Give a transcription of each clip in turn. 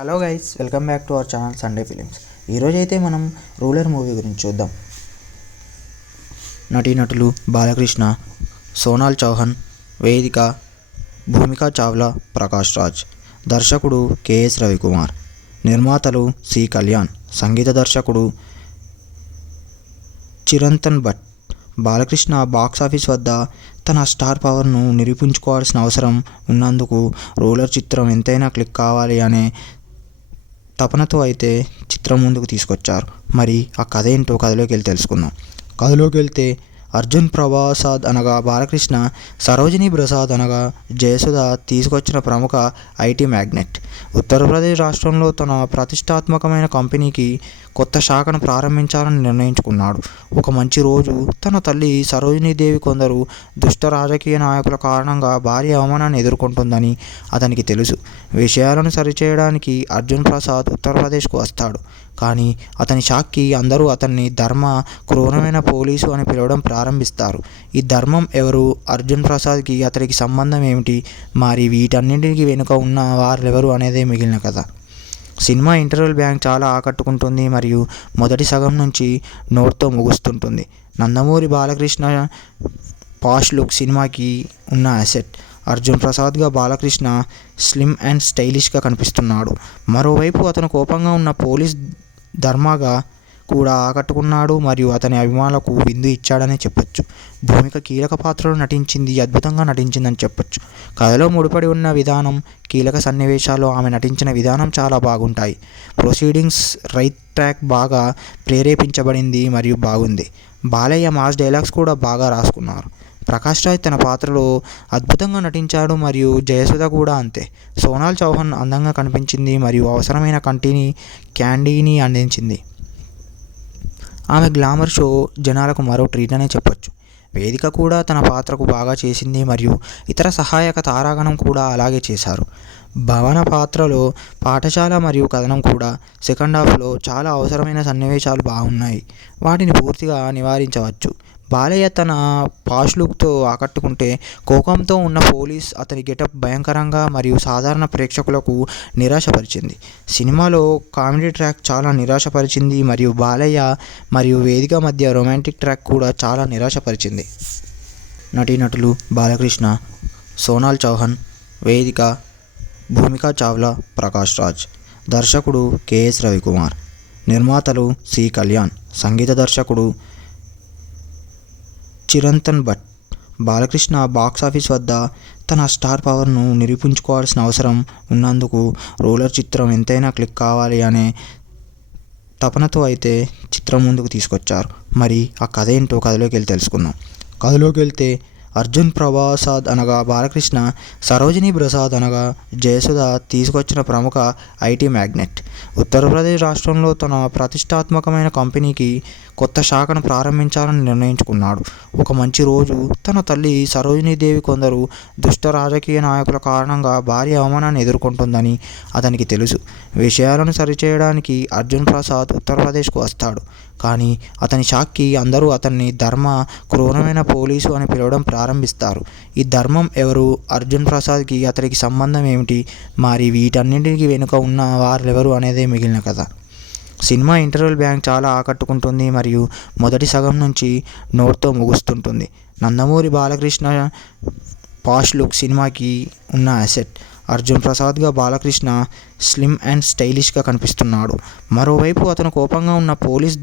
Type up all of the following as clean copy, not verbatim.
Hello guys, welcome back to our channel Sunday films. ఈరోజు అయితే మనం రూలర్ మూవీ గురించి చూద్దాం. నటీనటులు బాలకృష్ణ, సోనాల్ చౌహాన్, వేదిక, భూమికా చావ్లా, ప్రకాష్ రాజ్. దర్శకుడు కెఎస్ రవికుమార్. నిర్మాతలు సి కళ్యాణ్. సంగీత దర్శకుడు చిరంతన్ భట్. బాలకృష్ణ బాక్సాఫీస్ వద్ద తన స్టార్ పవర్ను నిరూపించుకోవాల్సిన అవసరం ఉన్నందుకు రూలర్ చిత్రం ఎంతైనా క్లిక్ కావాలి అనే తపనతో అయితే చిత్రం ముందుకు తీసుకొచ్చారు. మరి ఆ కథ ఏంటో కథలోకి వెళ్ళి తెలుసుకుందాం. కథలోకి వెళ్తే అర్జున్ ప్రసాద్ అనగా బాలకృష్ణ, సరోజిని ప్రసాద్ అనగా జయసుధ తీసుకొచ్చిన ప్రముఖ ఐటీ మ్యాగ్నెట్. ఉత్తరప్రదేశ్ రాష్ట్రంలో తన ప్రతిష్టాత్మకమైన కంపెనీకి కొత్త శాఖను ప్రారంభించాలని నిర్ణయించుకున్నాడు. ఒక మంచి రోజు తన తల్లి సరోజినీదేవి కొందరు దుష్ట రాజకీయ నాయకుల కారణంగా భారీ అవమానాన్ని ఎదుర్కొంటుందని అతనికి తెలుసు. విషయాలను సరిచేయడానికి అర్జున్ ప్రసాద్ ఉత్తరప్రదేశ్కు వస్తాడు. కానీ అతని షాక్కి అందరూ అతన్ని ధర్మ క్రూరమైన పోలీసు అని పిలవడం ప్రారంభిస్తారు. ఈ ధర్మం ఎవరు, అర్జున్ ప్రసాద్కి అతనికి సంబంధం ఏమిటి, మరి వీటన్నింటికి వెనుక ఉన్న వారెవరు అనేదే మిగిలిన కథ. సినిమా ఇంటర్వెల్ బ్యాంక్ చాలా ఆకట్టుకుంటుంది మరియు మొదటి సగం నుంచి నోట్తో ముగుస్తుంటుంది. నందమూరి బాలకృష్ణ పాష్ లుక్ సినిమాకి ఉన్న అసెట్. అర్జున్ ప్రసాద్గా బాలకృష్ణ స్లిమ్ అండ్ స్టైలిష్గా కనిపిస్తున్నాడు. మరోవైపు అతను కోపంగా ఉన్న పోలీస్ ధర్మగా కూడా ఆకట్టుకున్నాడు మరియు అతని అభిమానులకు విందు ఇచ్చాడని చెప్పొచ్చు. భూమిక కీలక పాత్రలో నటించింది, అద్భుతంగా నటించిందని చెప్పొచ్చు. కథలో ముడిపడి ఉన్న విధానం, కీలక సన్నివేశాల్లో ఆమె నటించిన విధానం చాలా బాగుంటాయి. ప్రొసీడింగ్స్ రైట్ ట్రాక్ బాగా ప్రేరేపించబడింది మరియు బాగుంది. బాలయ్య మాస్ డైలాగ్స్ కూడా బాగా రాసుకున్నారు. ప్రకాష్ రాజ్ తన పాత్రలో అద్భుతంగా నటించాడు మరియు జయసుధ కూడా అంతే. సోనాల్ చౌహాన్ అందంగా కనిపించింది మరియు అవసరమైన క్యాండీని అందించింది. ఆమె గ్లామర్ షో జనాలకు మరో ట్రీట్ అనే చెప్పొచ్చు. వేదిక కూడా తన పాత్రకు బాగా చేసింది మరియు ఇతర సహాయక తారాగణం కూడా అలాగే చేశారు. భవన పాత్రలో పాఠశాల మరియు కథనం కూడా సెకండ్ హాఫ్లో చాలా అవసరమైన సన్నివేశాలు బాగున్నాయి. వాటిని పూర్తిగా నివారించవచ్చు. బాలయ్య తన పాష్ లుక్తో ఆకట్టుకుంటే, కోపంతో ఉన్న పోలీస్ అతని గెటప్ భయంకరంగా మరియు సాధారణ ప్రేక్షకులకు నిరాశపరిచింది. సినిమాలో కామెడీ ట్రాక్ చాలా నిరాశపరిచింది మరియు బాలయ్య మరియు వేదిక మధ్య రొమాంటిక్ ట్రాక్ కూడా చాలా నిరాశపరిచింది. నటీనటులు బాలకృష్ణ, సోనాల్ చౌహాన్, వేదిక, భూమికా చావ్లా, ప్రకాష్ రాజ్. దర్శకుడు కెఎస్ రవికుమార్. నిర్మాతలు సి కళ్యాణ్. సంగీత దర్శకుడు చిరంతన్ భట్. బాలకృష్ణ బాక్సాఫీస్ వద్ద తన స్టార్ పవర్ను నిరూపించుకోవాల్సిన అవసరం ఉన్నందుకు రూలర్ చిత్రం ఎంతైనా క్లిక్ కావాలి అనే తపనతో అయితే చిత్రం ముందుకు తీసుకొచ్చారు. మరి ఆ కథ ఏంటో కథలోకి వెళ్ళి తెలుసుకుందాం. కథలోకి వెళ్తే అర్జున్ ప్రసాద్ అనగా బాలకృష్ణ, సరోజిని ప్రసాద్ అనగా జయసుధ తీసుకొచ్చిన ప్రముఖ ఐటీ మ్యాగ్నెట్. ఉత్తరప్రదేశ్ రాష్ట్రంలో తన ప్రతిష్టాత్మకమైన కంపెనీకి కొత్త శాఖను ప్రారంభించాలని నిర్ణయించుకున్నాడు. ఒక మంచి రోజు తన తల్లి సరోజినీదేవి కొందరు దుష్ట రాజకీయ నాయకుల కారణంగా భారీ అవమానాన్ని ఎదుర్కొంటుందని అతనికి తెలుసు. విషయాలను సరిచేయడానికి అర్జున్ ప్రసాద్ ఉత్తరప్రదేశ్కు వస్తాడు. కానీ అతని షాక్కి అందరూ అతన్ని ధర్మ క్రూరమైన పోలీసు అని పిలవడం ప్రారంభిస్తారు. ఈ ధర్మం ఎవరు, అర్జున్ ప్రసాద్కి అతనికి సంబంధం ఏమిటి, మరి వీటన్నింటికి వెనుక ఉన్న వారెవరు అనేదే మిగిలిన కథ. సినిమా ఇంటర్వెల్ బ్యాంక్ చాలా ఆకట్టుకుంటుంది మరియు మొదటి సగం నుంచి నోట్తో ముగుస్తుంటుంది. నందమూరి బాలకృష్ణ పాష్ లుక్ సినిమాకి ఉన్న అసెట్. అర్జున్ ప్రసాద్గా బాలకృష్ణ స్లిమ్ అండ్ స్టైలిష్గా కనిపిస్తున్నాడు. మరోవైపు అతను కోపంగా ఉన్న పోలీస్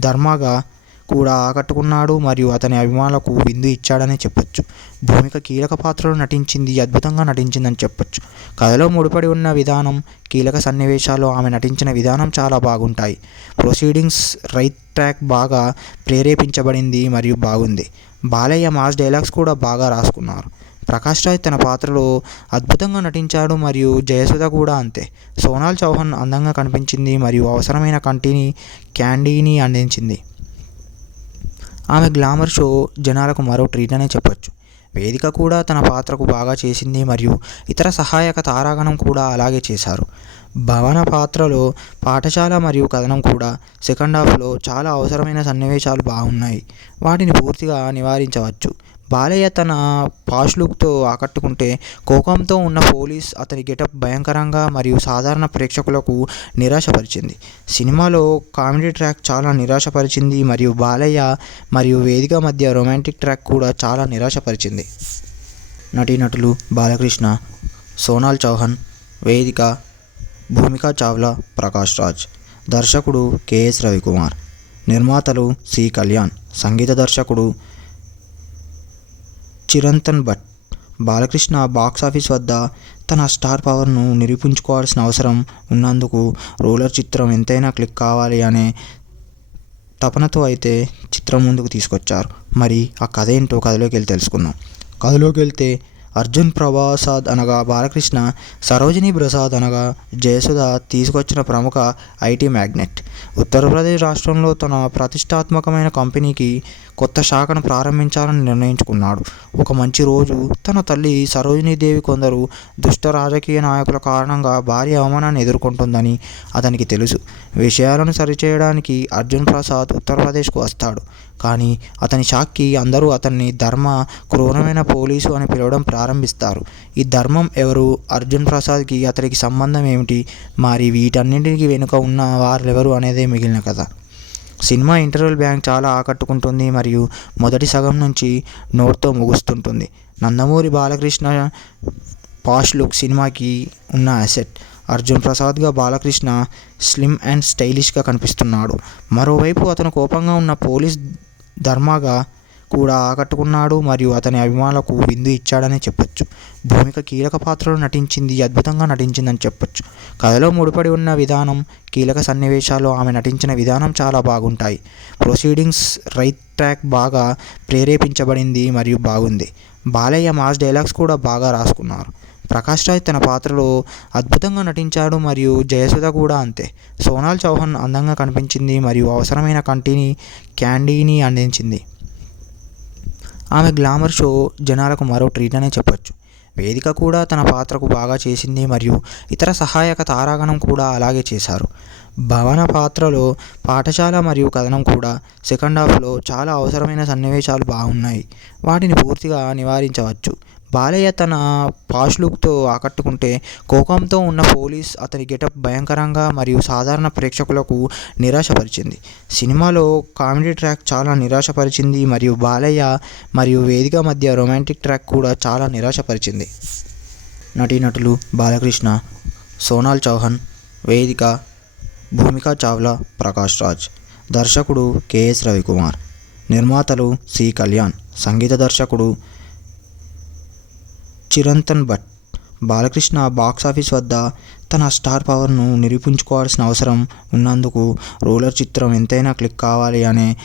ధర్మగా కూడా ఆకట్టుకున్నాడు మరియు అతని అభిమానులకు విందు ఇచ్చాడని చెప్పొచ్చు. భూమిక కీలక పాత్రలో నటించింది, అద్భుతంగా నటించిందని చెప్పొచ్చు. కథలో ముడిపడి ఉన్న విధానం, కీలక సన్నివేశాల్లో ఆమె నటించిన విధానం చాలా బాగుంటాయి. ప్రొసీడింగ్స్ రైట్ ట్రాక్ బాగా ప్రేరేపించబడింది మరియు బాగుంది. బాలయ్య మాస్ డైలాగ్స్ కూడా బాగా రాసుకున్నారు. ప్రకాష్ రాజ్ తన పాత్రలో అద్భుతంగా నటించాడు మరియు జయసుధ కూడా అంతే. సోనాల్ చౌహాన్ అందంగా కనిపించింది మరియు అవసరమైన క్యాండీని అందించింది. ఆమె గ్లామర్ షో జనాలకు మరో ట్రీట్ అనే చెప్పొచ్చు. వేదిక కూడా తన పాత్రకు బాగా చేసింది మరియు ఇతర సహాయక తారాగణం కూడా అలాగే చేశారు. భవన పాత్రలో పాఠశాల మరియు కథనం కూడా సెకండ్ హాఫ్లో చాలా అవసరమైన సన్నివేశాలు బాగున్నాయి. వాటిని పూర్తిగా నివారించవచ్చు. బాలయ్య తన పాష్ లుక్తో ఆకట్టుకుంటే, కోపంతో ఉన్న పోలీస్ అతని గెటప్ భయంకరంగా మరియు సాధారణ ప్రేక్షకులకు నిరాశపరిచింది. సినిమాలో కామెడీ ట్రాక్ చాలా నిరాశపరిచింది మరియు బాలయ్య మరియు వేదిక మధ్య రొమాంటిక్ ట్రాక్ కూడా చాలా నిరాశపరిచింది. నటీనటులు బాలకృష్ణ, సోనాల్ చౌహాన్, వేదిక, భూమికా చావ్లా, ప్రకాష్ రాజ్. దర్శకుడు కెఎస్ రవికుమార్. నిర్మాతలు సి కళ్యాణ్. సంగీత దర్శకుడు చిరంతన్ భట్. బాలకృష్ణ బాక్సాఫీస్ వద్ద తన స్టార్ పవర్ను నిరూపించుకోవాల్సిన అవసరం ఉన్నందుకు రోలర్ చిత్రం ఎంతైనా క్లిక్ కావాలి అనే తపనతో అయితే చిత్రం ముందుకు తీసుకొచ్చారు. మరి ఆ కథ ఏంటో కథలోకి వెళ్ళి తెలుసుకుందాం. కథలోకి వెళ్తే అర్జున్ ప్రసాద్ అనగా బాలకృష్ణ, సరోజినీ ప్రసాద్ అనగా జయసుధ తీసుకొచ్చిన ప్రముఖ ఐటీ మ్యాగ్నెట్. ఉత్తరప్రదేశ్ రాష్ట్రంలో తన ప్రతిష్టాత్మకమైన కంపెనీకి కొత్త శాఖను ప్రారంభించాలని నిర్ణయించుకున్నాడు. ఒక మంచి రోజు తన తల్లి సరోజినీదేవి కొందరు దుష్ట రాజకీయ నాయకుల కారణంగా భారీ అవమానాన్ని ఎదుర్కొంటుందని అతనికి తెలుసు. విషయాలను సరిచేయడానికి అర్జున్ ప్రసాద్ ఉత్తరప్రదేశ్కు వస్తాడు. కానీ అతని షాక్కి అందరూ అతన్ని ధర్మ క్రూరమైన పోలీసు అని పిలవడం ప్రారంభిస్తారు. ఈ ధర్మం ఎవరు? అర్జున్ ప్రసాద్కి అతడికి సంబంధం ఏమిటి? మరి వీటన్నింటికి వెనుక ఉన్న వారెవరు అనేదే మిగిలిన కథ. సినిమా ఇంటర్వెల్ బ్యాంక్ చాలా ఆకట్టుకుంటుంది మరియు మొదటి సగం నుంచి నోట్తో ముగుస్తుంటుంది. నందమూరి బాలకృష్ణ పాష్ లుక్ సినిమాకి ఉన్న అసెట్. అర్జున్ ప్రసాద్గా బాలకృష్ణ స్లిమ్ అండ్ స్టైలిష్గా కనిపిస్తున్నాడు. మరోవైపు అతను కోపంగా ఉన్న పోలీస్ ధర్మగా కూడా ఆకట్టుకున్నాడు మరియు అతని అభిమానులకు విందు ఇచ్చాడని చెప్పొచ్చు. భూమిక కీలక పాత్రలో నటించింది, అద్భుతంగా నటించిందని చెప్పొచ్చు. కథలో ముడిపడి ఉన్న విధానం, కీలక సన్నివేశాలు, ఆమె నటించిన విధానం చాలా బాగుంటాయి. ప్రొసీడింగ్స్ రైట్ ట్రాక్ బాగా ప్రేరేపించబడింది మరియు బాగుంది. బాలయ్య మాస్ డైలాగ్స్ కూడా బాగా రాసుకున్నారు. ప్రకాష్ రాజ్ తన పాత్రలో అద్భుతంగా నటించాడు మరియు జయసుధ కూడా అంతే. సోనాల్ చౌహాన్ అందంగా కనిపించింది మరియు అవసరమైన క్యాండీని అందించింది. ఆమె గ్లామర్ షో జనాలకు మరో ట్రీట్ అనే చెప్పొచ్చు. వేదిక కూడా తన పాత్రకు బాగా చేసింది మరియు ఇతర సహాయక తారాగణం కూడా అలాగే చేశారు. భవన పాత్రలో పాఠశాల మరియు కథనం కూడా సెకండ్ హాఫ్లో చాలా అవసరమైన సన్నివేశాలు బాగున్నాయి. వాటిని పూర్తిగా నివారించవచ్చు. బాలయ్య తన పాష్ లుక్తో ఆకట్టుకుంటే, కోపంతో ఉన్న పోలీస్ అతని గెటప్ భయంకరంగా మరియు సాధారణ ప్రేక్షకులకు నిరాశపరిచింది. సినిమాలో కామెడీ ట్రాక్ చాలా నిరాశపరిచింది మరియు బాలయ్య మరియు వేదిక మధ్య రొమాంటిక్ ట్రాక్ కూడా చాలా నిరాశపరిచింది. నటీనటులు బాలకృష్ణ, సోనాల్ చౌహాన్, వేదిక, భూమికా చావ్లా, ప్రకాష్ రాజ్. దర్శకుడు కెఎస్ రవికుమార్. నిర్మాతలు సి కళ్యాణ్. సంగీత దర్శకుడు చిరంతన్ భట్. బాలకృష్ణ బాక్సాఫీస్ వద్ద తన స్టార్ పవర్ను నిరూపించుకోవాల్సిన అవసరం ఉన్నందుకు రోలర్ చిత్రం ఎంతైనా క్లిక్ కావాలి అనే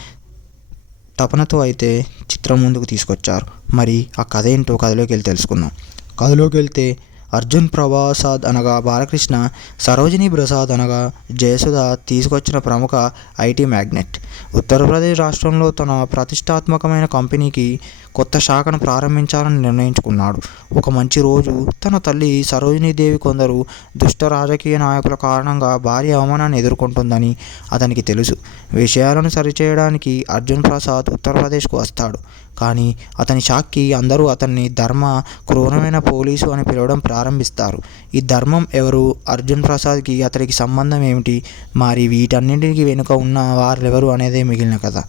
తపనతో అయితే చిత్రం ముందుకు తీసుకొచ్చారు. మరి ఆ కథ ఏంటో కథలోకి వెళ్ళి తెలుసుకుందాం. కథలోకి వెళ్తే అర్జున్ ప్రసాద్ అనగా బాలకృష్ణ, సరోజినీ ప్రసాద్ అనగా జయసుధ తీసుకొచ్చిన ప్రముఖ ఐటీ మ్యాగ్నెట్. ఉత్తరప్రదేశ్ రాష్ట్రంలో తన ప్రతిష్టాత్మకమైన కంపెనీకి కొత్త శాఖను ప్రారంభించాలని నిర్ణయించుకున్నాడు. ఒక మంచి రోజు తన తల్లి సరోజినీదేవి కొందరు దుష్ట రాజకీయ నాయకుల కారణంగా భారీ అవమానాన్ని ఎదుర్కొంటుందని అతనికి తెలుసు. విషయాలను సరిచేయడానికి అర్జున్ ప్రసాద్ ఉత్తరప్రదేశ్కు వస్తాడు. కానీ అతని షాక్కి అందరూ అతన్ని ధర్మ క్రూరమైన పోలీసు అని పిలవడం ప్రారంభిస్తారు. ఈ ధర్మం ఎవరు? అర్జున్ ప్రసాద్కి అతడికి సంబంధం ఏమిటి? మరి వీటన్నింటికి వెనుక ఉన్న వారెవరు అనేదే మిగిలిన కథ.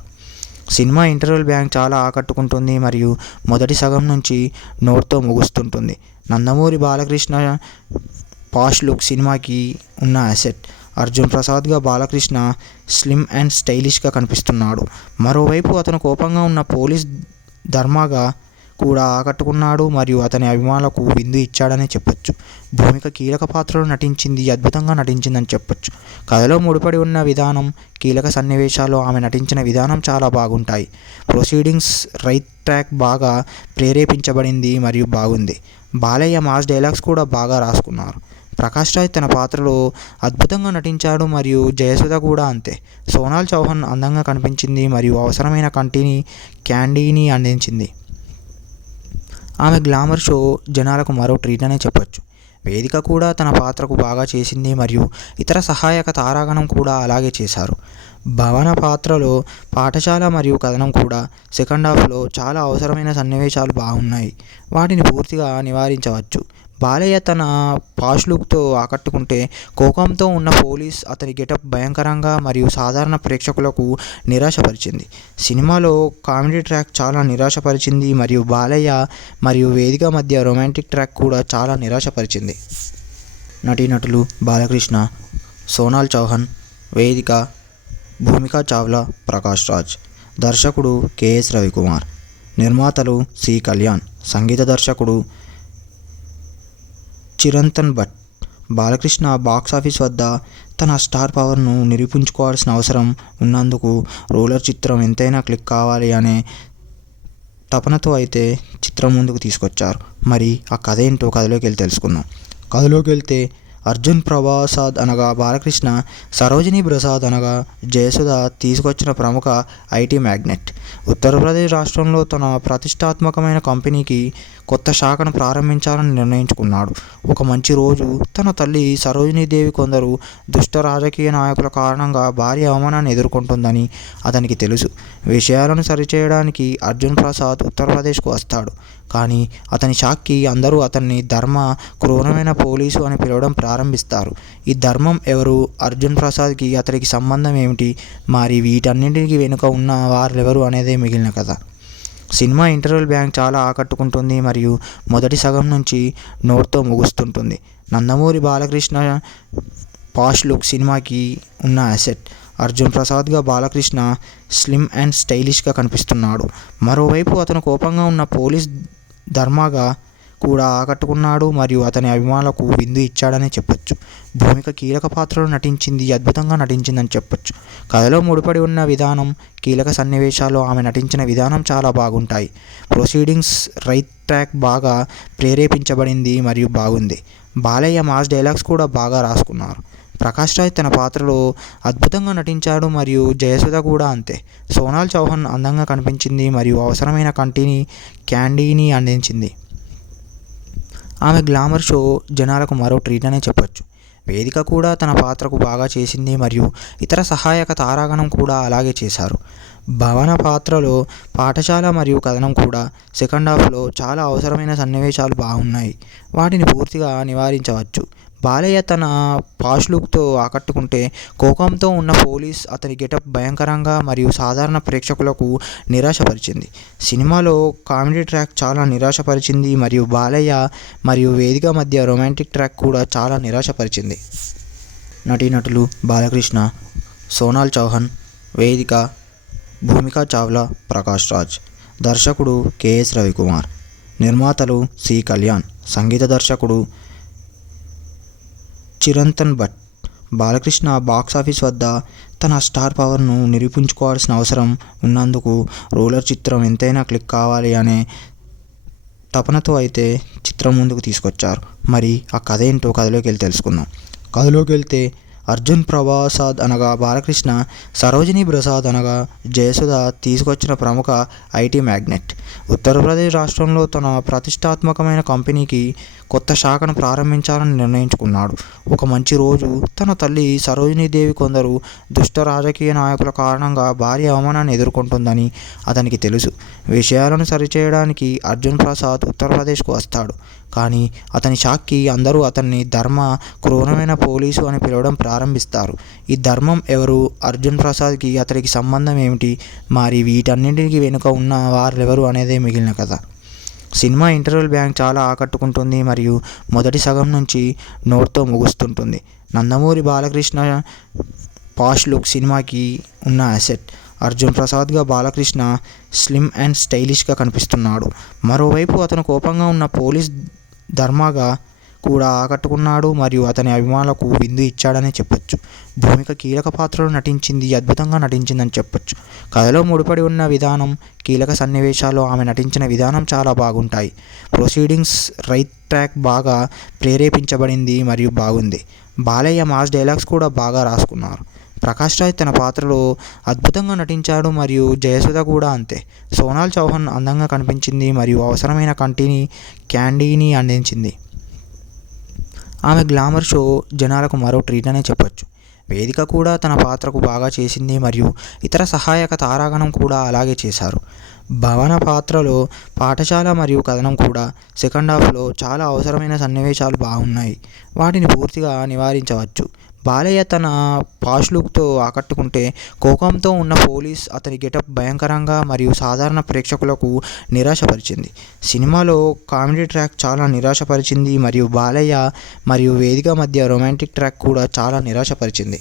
సినిమా ఇంటర్వెల్ బ్యాంక్ చాలా ఆకట్టుకుంటుంది మరియు మొదటి సగం నుంచి నోట్తో ముగుస్తుంటుంది. నందమూరి బాలకృష్ణ పాష్ లుక్ సినిమాకి ఉన్న అసెట్. అర్జున్ ప్రసాద్గా బాలకృష్ణ స్లిమ్ అండ్ స్టైలిష్గా కనిపిస్తున్నాడు. మరోవైపు అతను కోపంగా ఉన్న పోలీస్ ధర్మగా కూడా ఆకట్టుకున్నాడు మరియు అతని అభిమానులకు విందు ఇచ్చాడని చెప్పొచ్చు. భూమిక కీలక పాత్రలో నటించింది, అద్భుతంగా నటించిందని చెప్పొచ్చు. కథలో ముడిపడి ఉన్న విధానం, కీలక సన్నివేశాలు, ఆమె నటించిన విధానం చాలా బాగుంటాయి. ప్రొసీడింగ్స్ రైట్ ట్రాక్ బాగా ప్రేరేపించబడింది మరియు బాగుంది. బాలయ్య మాస్ డైలాగ్స్ కూడా బాగా రాసుకున్నారు. ప్రకాష్ రాజ్ తన పాత్రలో అద్భుతంగా నటించాడు మరియు జయసుధ కూడా అంతే. సోనాల్ చౌహాన్ అందంగా కనిపించింది మరియు అవసరమైన క్యాండీని అందించింది. ఆమె గ్లామర్ షో జనాలకు మరో ట్రీట్ అనే చెప్పొచ్చు. వేదిక కూడా తన పాత్రకు బాగా చేసింది మరియు ఇతర సహాయక తారాగణం కూడా అలాగే చేశారు. భవన పాత్రలో పాఠశాల మరియు కథనం కూడా సెకండ్ హాఫ్లో చాలా అవసరమైన సన్నివేశాలు బాగున్నాయి. వాటిని పూర్తిగా నివారించవచ్చు. బాలయ్య తన పాష్ లుక్తో ఆకట్టుకుంటే, కోపంతో ఉన్న పోలీస్ అతని గెటప్ భయంకరంగా మరియు సాధారణ ప్రేక్షకులకు నిరాశపరిచింది. సినిమాలో కామెడీ ట్రాక్ చాలా నిరాశపరిచింది మరియు బాలయ్య మరియు వేదిక మధ్య రొమాంటిక్ ట్రాక్ కూడా చాలా నిరాశపరిచింది. నటీనటులు బాలకృష్ణ, సోనాల్ చౌహాన్, వేదిక, భూమికా చావ్లా, ప్రకాష్ రాజ్. దర్శకుడు కెఎస్ రవికుమార్. నిర్మాతలు సి కళ్యాణ్. సంగీత దర్శకుడు చిరంతన్ భట్. బాలకృష్ణ బాక్సాఫీస్ వద్ద తన స్టార్ పవర్ను నిరూపించుకోవాల్సిన అవసరం ఉన్నందుకు రోలర్ చిత్రం ఎంతైనా క్లిక్ కావాలి అనే తపనతో అయితే చిత్రం ముందుకు తీసుకొచ్చారు. మరి ఆ కథ ఏంటో కథలోకి వెళ్ళి తెలుసుకుందాం. కథలోకి వెళ్తే అర్జున్ ప్రసాద్ అనగా బాలకృష్ణ, సరోజిని ప్రసాద్ అనగా జయసుధ తీసుకొచ్చిన ప్రముఖ ఐటీ మ్యాగ్నెట్. ఉత్తరప్రదేశ్ రాష్ట్రంలో తన ప్రతిష్టాత్మకమైన కంపెనీకి కొత్త శాఖను ప్రారంభించాలని నిర్ణయించుకున్నాడు. ఒక మంచి రోజు తన తల్లి సరోజినీదేవి కొందరు దుష్ట రాజకీయ నాయకుల కారణంగా భారీ అవమానాన్ని ఎదుర్కొంటుందని అతనికి తెలుసు. విషయాలను సరిచేయడానికి అర్జున్ ప్రసాద్ ఉత్తరప్రదేశ్కు వస్తాడు. కానీ అతని షాక్కి అందరూ అతన్ని ధర్మ క్రూరమైన పోలీసు అని పిలవడం ప్రారంభిస్తారు. ఈ ధర్మం ఎవరు? అర్జున్ ప్రసాద్కి అతడికి సంబంధం ఏమిటి? మరి వీటన్నింటికి వెనుక ఉన్న వారెవరు అనేదే మిగిలిన కథ. సినిమా ఇంటర్వెల్ బ్యాంక్ చాలా ఆకట్టుకుంటుంది మరియు మొదటి సగం నుంచి నోట్తో ముగుస్తుంటుంది. నందమూరి బాలకృష్ణ పాష్ లుక్ సినిమాకి ఉన్న అసెట్. అర్జున్ ప్రసాద్గా బాలకృష్ణ స్లిమ్ అండ్ స్టైలిష్గా కనిపిస్తున్నాడు. మరోవైపు అతను కోపంగా ఉన్న పోలీస్ ధర్మగా కూడా ఆకట్టుకున్నాడు మరియు అతని అభిమానులకు విందు ఇచ్చాడనే చెప్పొచ్చు. భూమిక కీలక పాత్రలో నటించింది, అద్భుతంగా నటించిందని చెప్పొచ్చు. కథలో ముడిపడి ఉన్న విధానం, కీలక సన్నివేశాల్లో ఆమె నటించిన విధానం చాలా బాగుంటాయి. ప్రొసీడింగ్స్ రైట్ ట్రాక్ బాగా ప్రేరేపించబడింది మరియు బాగుంది. బాలయ్య మాస్ డైలాగ్స్ కూడా బాగా రాసుకున్నారు. ప్రకాష్ రాజ్ తన పాత్రలో అద్భుతంగా నటించాడు మరియు జయసుధ కూడా అంతే. సోనాల్ చౌహాన్ అందంగా కనిపించింది మరియు అవసరమైన క్యాండీని అందించింది. ఆమె గ్లామర్ షో జనాలకు మరో ట్రీట్ అనే చెప్పొచ్చు. వేదిక కూడా తన పాత్రకు బాగా చేసింది మరియు ఇతర సహాయక తారాగణం కూడా అలాగే చేశారు. భవన పాత్రలో పాఠశాల మరియు కథనం కూడా సెకండ్ హాఫ్లో చాలా అవసరమైన సన్నివేశాలు బాగున్నాయి. వాటిని పూర్తిగా నివారించవచ్చు. బాలయ్య తన పాష్ లుక్తో ఆకట్టుకుంటే, కోపంతో ఉన్న పోలీస్ అతని గెటప్ భయంకరంగా మరియు సాధారణ ప్రేక్షకులకు నిరాశపరిచింది. సినిమాలో కామెడీ ట్రాక్ చాలా నిరాశపరిచింది మరియు బాలయ్య మరియు వేదిక మధ్య రొమాంటిక్ ట్రాక్ కూడా చాలా నిరాశపరిచింది. నటీనటులు బాలకృష్ణ, సోనాల్ చౌహాన్, వేదిక, భూమికా చావ్లా, ప్రకాష్ రాజ్. దర్శకుడు కెఎస్ రవికుమార్. నిర్మాతలు సి కళ్యాణ్. సంగీత దర్శకుడు చిరంతన్ భట్. బాలకృష్ణ బాక్సాఫీస్ వద్ద తన స్టార్ పవర్ను నిరూపించుకోవాల్సిన అవసరం ఉన్నందుకు రోలర్ చిత్రం ఎంతైనా క్లిక్ కావాలి అనే తపనతో అయితే చిత్రం ముందుకు తీసుకొచ్చారు. మరి ఆ కథ ఏంటో కథలోకి వెళ్ళి తెలుసుకుందాం. కథలోకి వెళ్తే అర్జున్ ప్రసాద్ అనగా బాలకృష్ణ, సరోజిని ప్రసాద్ అనగా జయసుధ తీసుకొచ్చిన ప్రముఖ ఐటీ మ్యాగ్నెట్. ఉత్తరప్రదేశ్ రాష్ట్రంలో తన ప్రతిష్టాత్మకమైన కంపెనీకి కొత్త శాఖను ప్రారంభించాలని నిర్ణయించుకున్నాడు. ఒక మంచి రోజు తన తల్లి సరోజినీదేవి కొందరు దుష్ట రాజకీయ నాయకుల కారణంగా భారీ అవమానాన్ని ఎదుర్కొంటుందని అతనికి తెలుసు. విషయాలను సరిచేయడానికి అర్జున్ ప్రసాద్ ఉత్తరప్రదేశ్కు వస్తాడు. కానీ అతని షాక్కి అందరూ అతన్ని ధర్మ క్రూరమైన పోలీసు అని పిలవడం ప్రారంభిస్తారు. ఈ ధర్మం ఎవరు? అర్జున్ ప్రసాద్కి అతడికి సంబంధం ఏమిటి? మరి వీటన్నింటికి వెనుక ఉన్న వారెవరు అనేదే మిగిలిన కథ. సినిమా ఇంటర్వెల్ బ్యాంక్ చాలా ఆకట్టుకుంటుంది మరియు మొదటి సగం నుంచి నోట్తో ముగుస్తుంటుంది. నందమూరి బాలకృష్ణ పాష్ లుక్ సినిమాకి ఉన్న అసెట్. అర్జున్ ప్రసాద్గా బాలకృష్ణ స్లిమ్ అండ్ స్టైలిష్గా కనిపిస్తున్నాడు. మరోవైపు అతను కోపంగా ఉన్న పోలీస్ ధర్మగా కూడా ఆకట్టుకున్నాడు మరియు అతని అభిమానులకు విందు ఇచ్చాడనే చెప్పొచ్చు. భూమిక కీలక పాత్రలో నటించింది, అద్భుతంగా నటించిందని చెప్పొచ్చు. కథలో ముడిపడి ఉన్న విధానం, కీలక సన్నివేశాల్లో ఆమె నటించిన విధానం చాలా బాగుంటాయి. ప్రొసీడింగ్స్ రైట్ ట్రాక్ బాగా ప్రేరేపించబడింది మరియు బాగుంది. బాలయ్య మాస్ డైలాగ్స్ కూడా బాగా రాసుకున్నారు. ప్రకాష్ రాజ్ తన పాత్రలో అద్భుతంగా నటించాడు మరియు జయసుధ కూడా అంతే. సోనాల్ చౌహాన్ అందంగా కనిపించింది మరియు అవసరమైన క్యాండీని అందించింది. ఆమె గ్లామర్ షో జనాలకు మరో ట్రీట్ అనే చెప్పొచ్చు. వేదిక కూడా తన పాత్రకు బాగా చేసింది మరియు ఇతర సహాయక తారాగణం కూడా అలాగే చేశారు. భవన పాత్రలో పాఠశాల మరియు కథనం కూడా సెకండ్ హాఫ్లో చాలా అవసరమైన సన్నివేశాలు బాగున్నాయి. వాటిని పూర్తిగా నివారించవచ్చు. బాలయ్య తన పాష్ లుక్తో ఆకట్టుకుంటే, కోపంతో ఉన్న పోలీస్ అతని గెటప్ భయంకరంగా మరియు సాధారణ ప్రేక్షకులకు నిరాశపరిచింది. సినిమాలో కామెడీ ట్రాక్ చాలా నిరాశపరిచింది మరియు బాలయ్య మరియు వేదిక మధ్య రొమాంటిక్ ట్రాక్ కూడా చాలా నిరాశపరిచింది.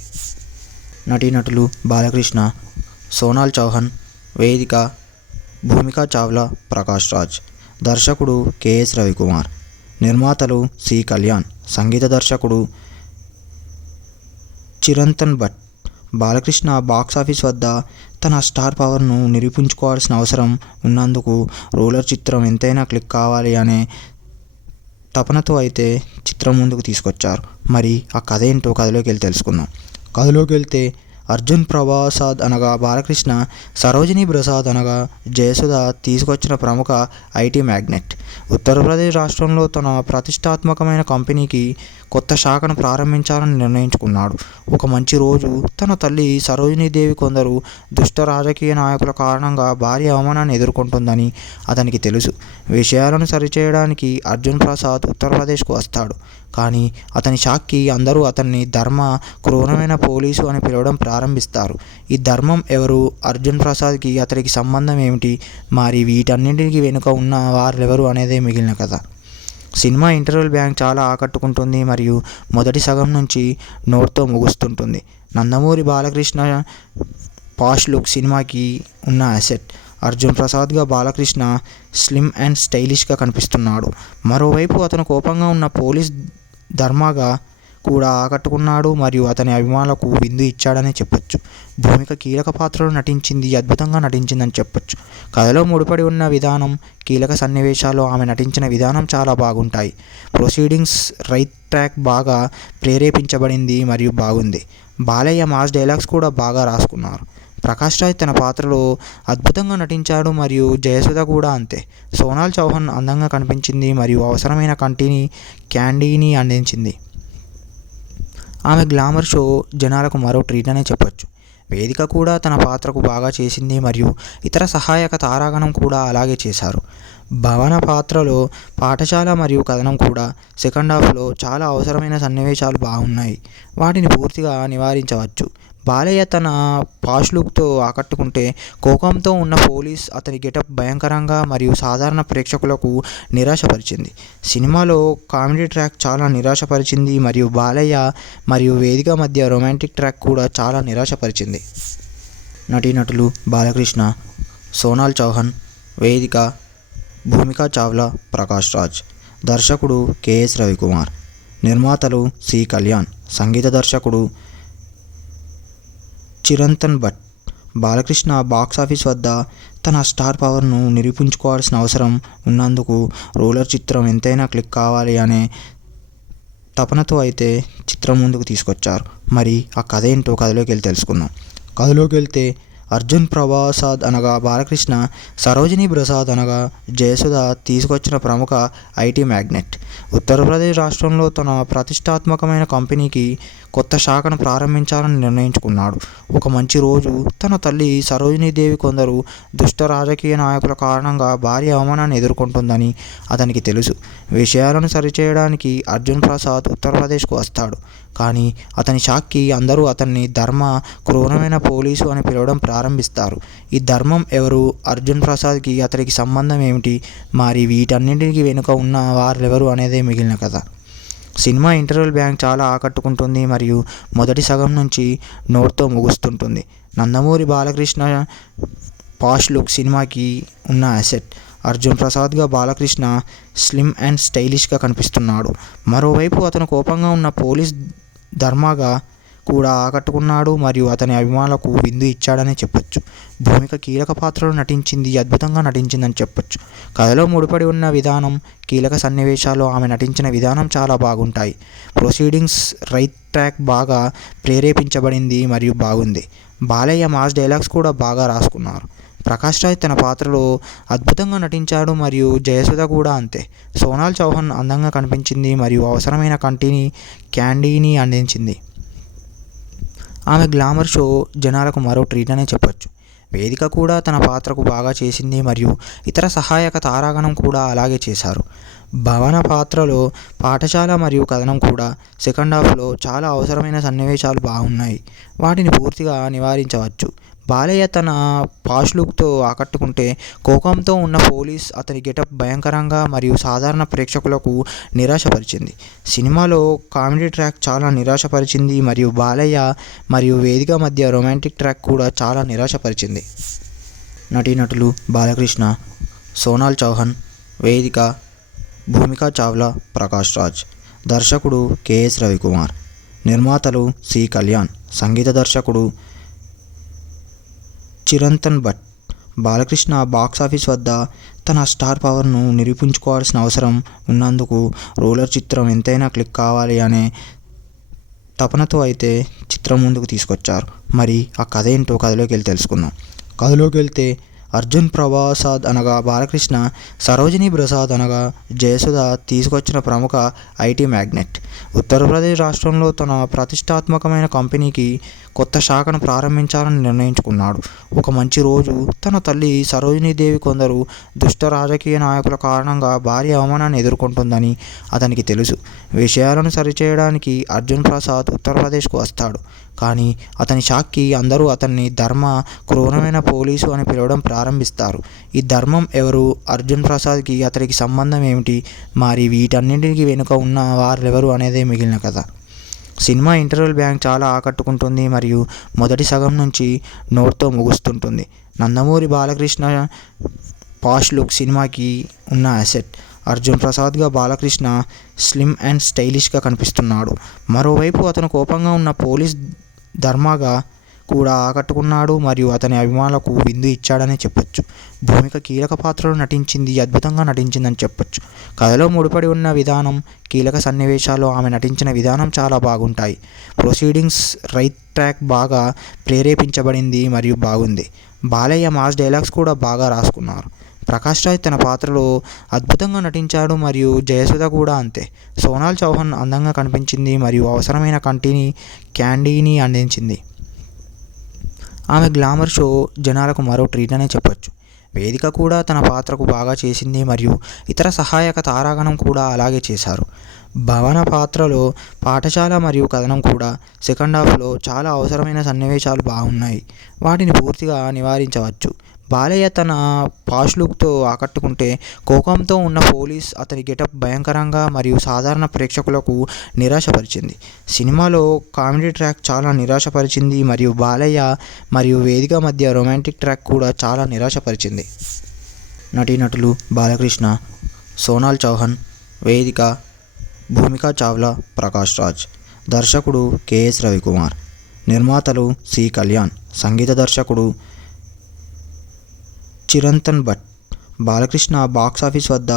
నటీనటులు బాలకృష్ణ, సోనాల్ చౌహాన్, వేదిక, భూమికా చావ్లా, ప్రకాష్ రాజ్. దర్శకుడు కెఎస్ రవికుమార్. నిర్మాతలు సి కళ్యాణ్. సంగీత దర్శకుడు చిరంతన్ భట్. బాలకృష్ణ బాక్సాఫీస్ వద్ద తన స్టార్ పవర్ను నిరూపించుకోవాల్సిన అవసరం ఉన్నందుకు రోలర్ చిత్రం ఎంతైనా క్లిక్ కావాలి అనే తపనతో అయితే చిత్రం ముందుకు తీసుకొచ్చారు. మరి ఆ కథ ఏంటో కథలోకి వెళ్ళి తెలుసుకుందాం. కథలోకి వెళ్తే అర్జున్ ప్రసాద్ అనగా బాలకృష్ణ, సరోజిని ప్రసాద్ అనగా జయసుధ తీసుకొచ్చిన ప్రముఖ ఐటీ మ్యాగ్నెట్. ఉత్తరప్రదేశ్ రాష్ట్రంలో తన ప్రతిష్టాత్మకమైన కంపెనీకి కొత్త శాఖను ప్రారంభించాలని నిర్ణయించుకున్నాడు. ఒక మంచి రోజు తన తల్లి సరోజినీదేవి కొందరు దుష్ట రాజకీయ నాయకుల కారణంగా భారీ అవమానాన్ని ఎదుర్కొంటుందని అతనికి తెలుసు. విషయాలను సరిచేయడానికి అర్జున్ ప్రసాద్ ఉత్తరప్రదేశ్కు వస్తాడు. కానీ అతని షాక్కి అందరూ అతన్ని ధర్మ క్రూరమైన పోలీసు అని పిలవడం ప్రారంభిస్తారు. ఈ ధర్మం ఎవరు? అర్జున్ ప్రసాద్కి అతనికి సంబంధం ఏమిటి? మరి వీటన్నింటికి వెనుక ఉన్న వారెవరు అనేదే మిగిలిన కథ. సినిమా ఇంటర్వెల్ బ్యాంక్ చాలా ఆకట్టుకుంటుంది మరియు మొదటి సగం నుంచి నోట్తో ముగుస్తుంటుంది. నందమూరి బాలకృష్ణ పాష్ లుక్ సినిమాకి ఉన్న అసెట్. అర్జున్ ప్రసాద్గా బాలకృష్ణ స్లిమ్ అండ్ స్టైలిష్గా కనిపిస్తున్నాడు. మరోవైపు అతను కోపంగా ఉన్న పోలీస్ ధర్మగా కూడా ఆకట్టుకున్నాడు మరియు అతని అభిమానులకు విందు ఇచ్చాడని చెప్పొచ్చు. భూమిక కీలక పాత్రలో నటించింది, అద్భుతంగా నటించిందని చెప్పొచ్చు. కథలో ముడిపడి ఉన్న విధానం, కీలక సన్నివేశాల్లో ఆమె నటించిన విధానం చాలా బాగుంటాయి. ప్రొసీడింగ్స్ రైట్ ట్రాక్ బాగా ప్రేరేపించబడింది మరియు బాగుంది. బాలయ్య మాస్ డైలాగ్స్ కూడా బాగా రాసుకున్నారు. ప్రకాష్ రాజ్ తన పాత్రలో అద్భుతంగా నటించాడు మరియు జయసుధ కూడా అంతే. సోనాల్ చౌహాన్ అందంగా కనిపించింది మరియు అవసరమైన క్యాండీని అందించింది. ఆమె గ్లామర్ షో జనాలకు మరో ట్రీట్ అనే చెప్పొచ్చు. వేదిక కూడా తన పాత్రకు బాగా చేసింది మరియు ఇతర సహాయక తారాగణం కూడా అలాగే చేశారు. భవన పాత్రలో పాఠశాల మరియు కథనం కూడా సెకండ్ హాఫ్లో చాలా అవసరమైన సన్నివేశాలు బాగున్నాయి. వాటిని పూర్తిగా నివారించవచ్చు. బాలయ్య తన పాష్ లుక్తో ఆకట్టుకుంటే, కోపంతో ఉన్న పోలీస్ అతని గెటప్ భయంకరంగా మరియు సాధారణ ప్రేక్షకులకు నిరాశపరిచింది. సినిమాలో కామెడీ ట్రాక్ చాలా నిరాశపరిచింది మరియు బాలయ్య మరియు వేదిక మధ్య రొమాంటిక్ ట్రాక్ కూడా చాలా నిరాశపరిచింది. నటీనటులు బాలకృష్ణ, సోనాల్ చౌహాన్, వేదిక, భూమికా చావ్లా, ప్రకాష్ రాజ్. దర్శకుడు కెఎస్ రవికుమార్. నిర్మాతలు సి కళ్యాణ్. సంగీత దర్శకుడు చిరంతన్ భట్. బాలకృష్ణ బాక్సాఫీస్ వద్ద తన స్టార్ పవర్ను నిరూపించుకోవాల్సిన అవసరం ఉన్నందుకు రోలర్ చిత్రం ఎంతైనా క్లిక్ కావాలి అనే తపనతో అయితే చిత్రం ముందుకు తీసుకొచ్చారు. మరి ఆ కథ ఏంటో కథలోకి వెళ్ళి తెలుసుకుందాం. కథలోకి వెళ్తే అర్జున్ ప్రసాద్ అనగా బాలకృష్ణ, సరోజిని ప్రసాద్ అనగా జయసుధ తీసుకొచ్చిన ప్రముఖ ఐటీ మ్యాగ్నెట్. ఉత్తరప్రదేశ్ రాష్ట్రంలో తన ప్రతిష్టాత్మకమైన కంపెనీకి కొత్త శాఖను ప్రారంభించాలని నిర్ణయించుకున్నాడు. ఒక మంచి రోజు తన తల్లి సరోజినీదేవి కొందరు దుష్ట రాజకీయ నాయకుల కారణంగా భారీ అవమానాన్ని ఎదుర్కొంటుందని అతనికి తెలుసు. విషయాలను సరిచేయడానికి అర్జున్ ప్రసాద్ ఉత్తరప్రదేశ్కు వస్తాడు. కానీ అతని షాక్కి అందరూ అతన్ని ధర్మ క్రూరమైన పోలీసు అని పిలవడం ప్రారంభిస్తారు. ఈ ధర్మం ఎవరు? అర్జున్ ప్రసాద్కి అతనికి సంబంధం ఏమిటి? మరి వీటన్నింటికి వెనుక ఉన్న వారెవరు అనేదే మిగిలిన కథ. సినిమా ఇంటర్వెల్ బ్యాంక్ చాలా ఆకట్టుకుంటుంది మరియు మొదటి సగం నుంచి నోట్తో ముగుస్తుంటుంది. నందమూరి బాలకృష్ణ పాష్ లుక్ సినిమాకి ఉన్న అసెట్. అర్జున్ ప్రసాద్గా బాలకృష్ణ స్లిమ్ అండ్ స్టైలిష్గా కనిపిస్తున్నాడు. మరోవైపు అతను కోపంగా ఉన్న పోలీస్ ధర్మగా కూడా ఆకట్టుకున్నాడు మరియు అతని అభిమానులకు విందు ఇచ్చాడని చెప్పొచ్చు. భూమిక కీలక పాత్రలో నటించింది, అద్భుతంగా నటించిందని చెప్పొచ్చు. కథలో ముడిపడి ఉన్న విధానం, కీలక సన్నివేశాల్లో ఆమె నటించిన విధానం చాలా బాగుంటాయి. ప్రొసీడింగ్స్ రైట్ ట్రాక్ బాగా ప్రేరేపించబడింది మరియు బాగుంది. బాలయ్య మాస్ డైలాగ్స్ కూడా బాగా రాసుకున్నారు. ప్రకాష్ రాజ్ తన పాత్రలో అద్భుతంగా నటించాడు మరియు జయసుధ కూడా అంతే. సోనాల్ చౌహాన్ అందంగా కనిపించింది మరియు అవసరమైన క్యాండీని అందించింది. ఆమె గ్లామర్ షో జనాలకు మరో ట్రీట్ అనే చెప్పొచ్చు. వేదిక కూడా తన పాత్రకు బాగా చేసింది మరియు ఇతర సహాయక తారాగణం కూడా అలాగే చేశారు. భవన పాత్రలో పాఠశాల మరియు కథనం కూడా సెకండ్ హాఫ్లో చాలా అవసరమైన సన్నివేశాలు బాగున్నాయి. వాటిని పూర్తిగా నివారించవచ్చు. బాలయ్య తన పాష్ లుక్తో ఆకట్టుకుంటే, కోపంతో ఉన్న పోలీస్ అతని గెటప్ భయంకరంగా మరియు సాధారణ ప్రేక్షకులకు నిరాశపరిచింది. సినిమాలో కామెడీ ట్రాక్ చాలా నిరాశపరిచింది మరియు బాలయ్య మరియు వేదిక మధ్య రొమాంటిక్ ట్రాక్ కూడా చాలా నిరాశపరిచింది. నటీనటులు బాలకృష్ణ, సోనాల్ చౌహాన్, వేదిక, భూమికా చావ్లా, ప్రకాష్ రాజ్. దర్శకుడు కెఎస్ రవికుమార్. నిర్మాతలు సి కళ్యాణ్. సంగీత దర్శకుడు చిరంతన్ భట్. బాలకృష్ణ బాక్సాఫీస్ వద్ద తన స్టార్ పవర్ను నిరూపించుకోవాల్సిన అవసరం ఉన్నందుకు రూలర్ చిత్రం ఎంతైనా క్లిక్ కావాలి అనే తపనతో అయితే చిత్రం ముందుకు తీసుకొచ్చారు. మరి ఆ కథ ఏంటో కథలోకి వెళ్ళి తెలుసుకుందాం. కథలోకి వెళ్తే అర్జున్ ప్రసాద్ అనగా బాలకృష్ణ, సరోజిని ప్రసాద్ అనగా జయసుధ తీసుకొచ్చిన ప్రముఖ ఐటీ మ్యాగ్నెట్. ఉత్తరప్రదేశ్ రాష్ట్రంలో తన ప్రతిష్టాత్మకమైన కంపెనీకి కొత్త శాఖను ప్రారంభించాలని నిర్ణయించుకున్నాడు. ఒక మంచి రోజు తన తల్లి సరోజినీదేవి కొందరు దుష్ట రాజకీయ నాయకుల కారణంగా భారీ అవమానాన్ని ఎదుర్కొంటుందని అతనికి తెలుసు. విషయాలను సరిచేయడానికి అర్జున్ ప్రసాద్ ఉత్తరప్రదేశ్కు వస్తాడు. కానీ అతని షాక్కి అందరూ అతన్ని ధర్మ, క్రూరమైన పోలీసు అని పిలవడం ప్రారంభిస్తారు. ఈ ధర్మం ఎవరు, అర్జున్ ప్రసాద్కి అతనికి సంబంధం ఏమిటి, మరి వీటన్నింటికి వెనుక ఉన్న వారెవరు అనేదే మిగిలిన కథ. సినిమా ఇంటర్వెల్ బ్యాంక్ చాలా ఆకట్టుకుంటుంది మరియు మొదటి సగం నుంచి నోట్తో ముగుస్తుంటుంది. నందమూరి బాలకృష్ణ పాష్ లుక్ సినిమాకి ఉన్న అసెట్. అర్జున్ ప్రసాద్గా బాలకృష్ణ స్లిమ్ అండ్ స్టైలిష్గా కనిపిస్తున్నాడు. మరోవైపు అతను కోపంగా ఉన్న పోలీస్ ధర్మగా కూడా ఆకట్టుకున్నాడు మరియు అతని అభిమానులకు విందు ఇచ్చాడనే చెప్పొచ్చు. భూమిక కీలక పాత్రలో నటించింది, అద్భుతంగా నటించిందని చెప్పొచ్చు. కథలో ముడిపడి ఉన్న విధానం, కీలక సన్నివేశాల్లో ఆమె నటించిన విధానం చాలా బాగుంటాయి. ప్రొసీడింగ్స్ రైట్ ట్రాక్ బాగా ప్రేరేపించబడింది మరియు బాగుంది. బాలయ్య మాస్ డైలాగ్స్ కూడా బాగా రాసుకున్నారు. ప్రకాష్ రాజ్ తన పాత్రలో అద్భుతంగా నటించాడు మరియు జయసుధ కూడా అంతే. సోనాల్ చౌహాన్ అందంగా కనిపించింది మరియు అవసరమైన క్యాండీని అందించింది. ఆమె గ్లామర్ షో జనాలకు మరో ట్రీట్ అనే చెప్పొచ్చు. వేదిక కూడా తన పాత్రకు బాగా చేసింది మరియు ఇతర సహాయక తారాగణం కూడా అలాగే చేశారు. భవన పాత్రలో పాఠశాల మరియు కథనం కూడా సెకండ్ హాఫ్లో చాలా అవసరమైన సన్నివేశాలు బాగున్నాయి. వాటిని పూర్తిగా నివారించవచ్చు. బాలయ్య తన పాష్ లుక్తో ఆకట్టుకుంటే, కోపంతో ఉన్న పోలీస్ అతని గెటప్ భయంకరంగా మరియు సాధారణ ప్రేక్షకులకు నిరాశపరిచింది. సినిమాలో కామెడీ ట్రాక్ చాలా నిరాశపరిచింది మరియు బాలయ్య మరియు వేదిక మధ్య రొమాంటిక్ ట్రాక్ కూడా చాలా నిరాశపరిచింది. నటీనటులు బాలకృష్ణ, సోనాల్ చౌహాన్, వేదిక, భూమికా చావ్లా, ప్రకాష్ రాజ్. దర్శకుడు కెఎస్ రవికుమార్. నిర్మాతలు సి కళ్యాణ్. సంగీత దర్శకుడు చిరంతన్ భట్. బాలకృష్ణ బాక్సాఫీస్ వద్ద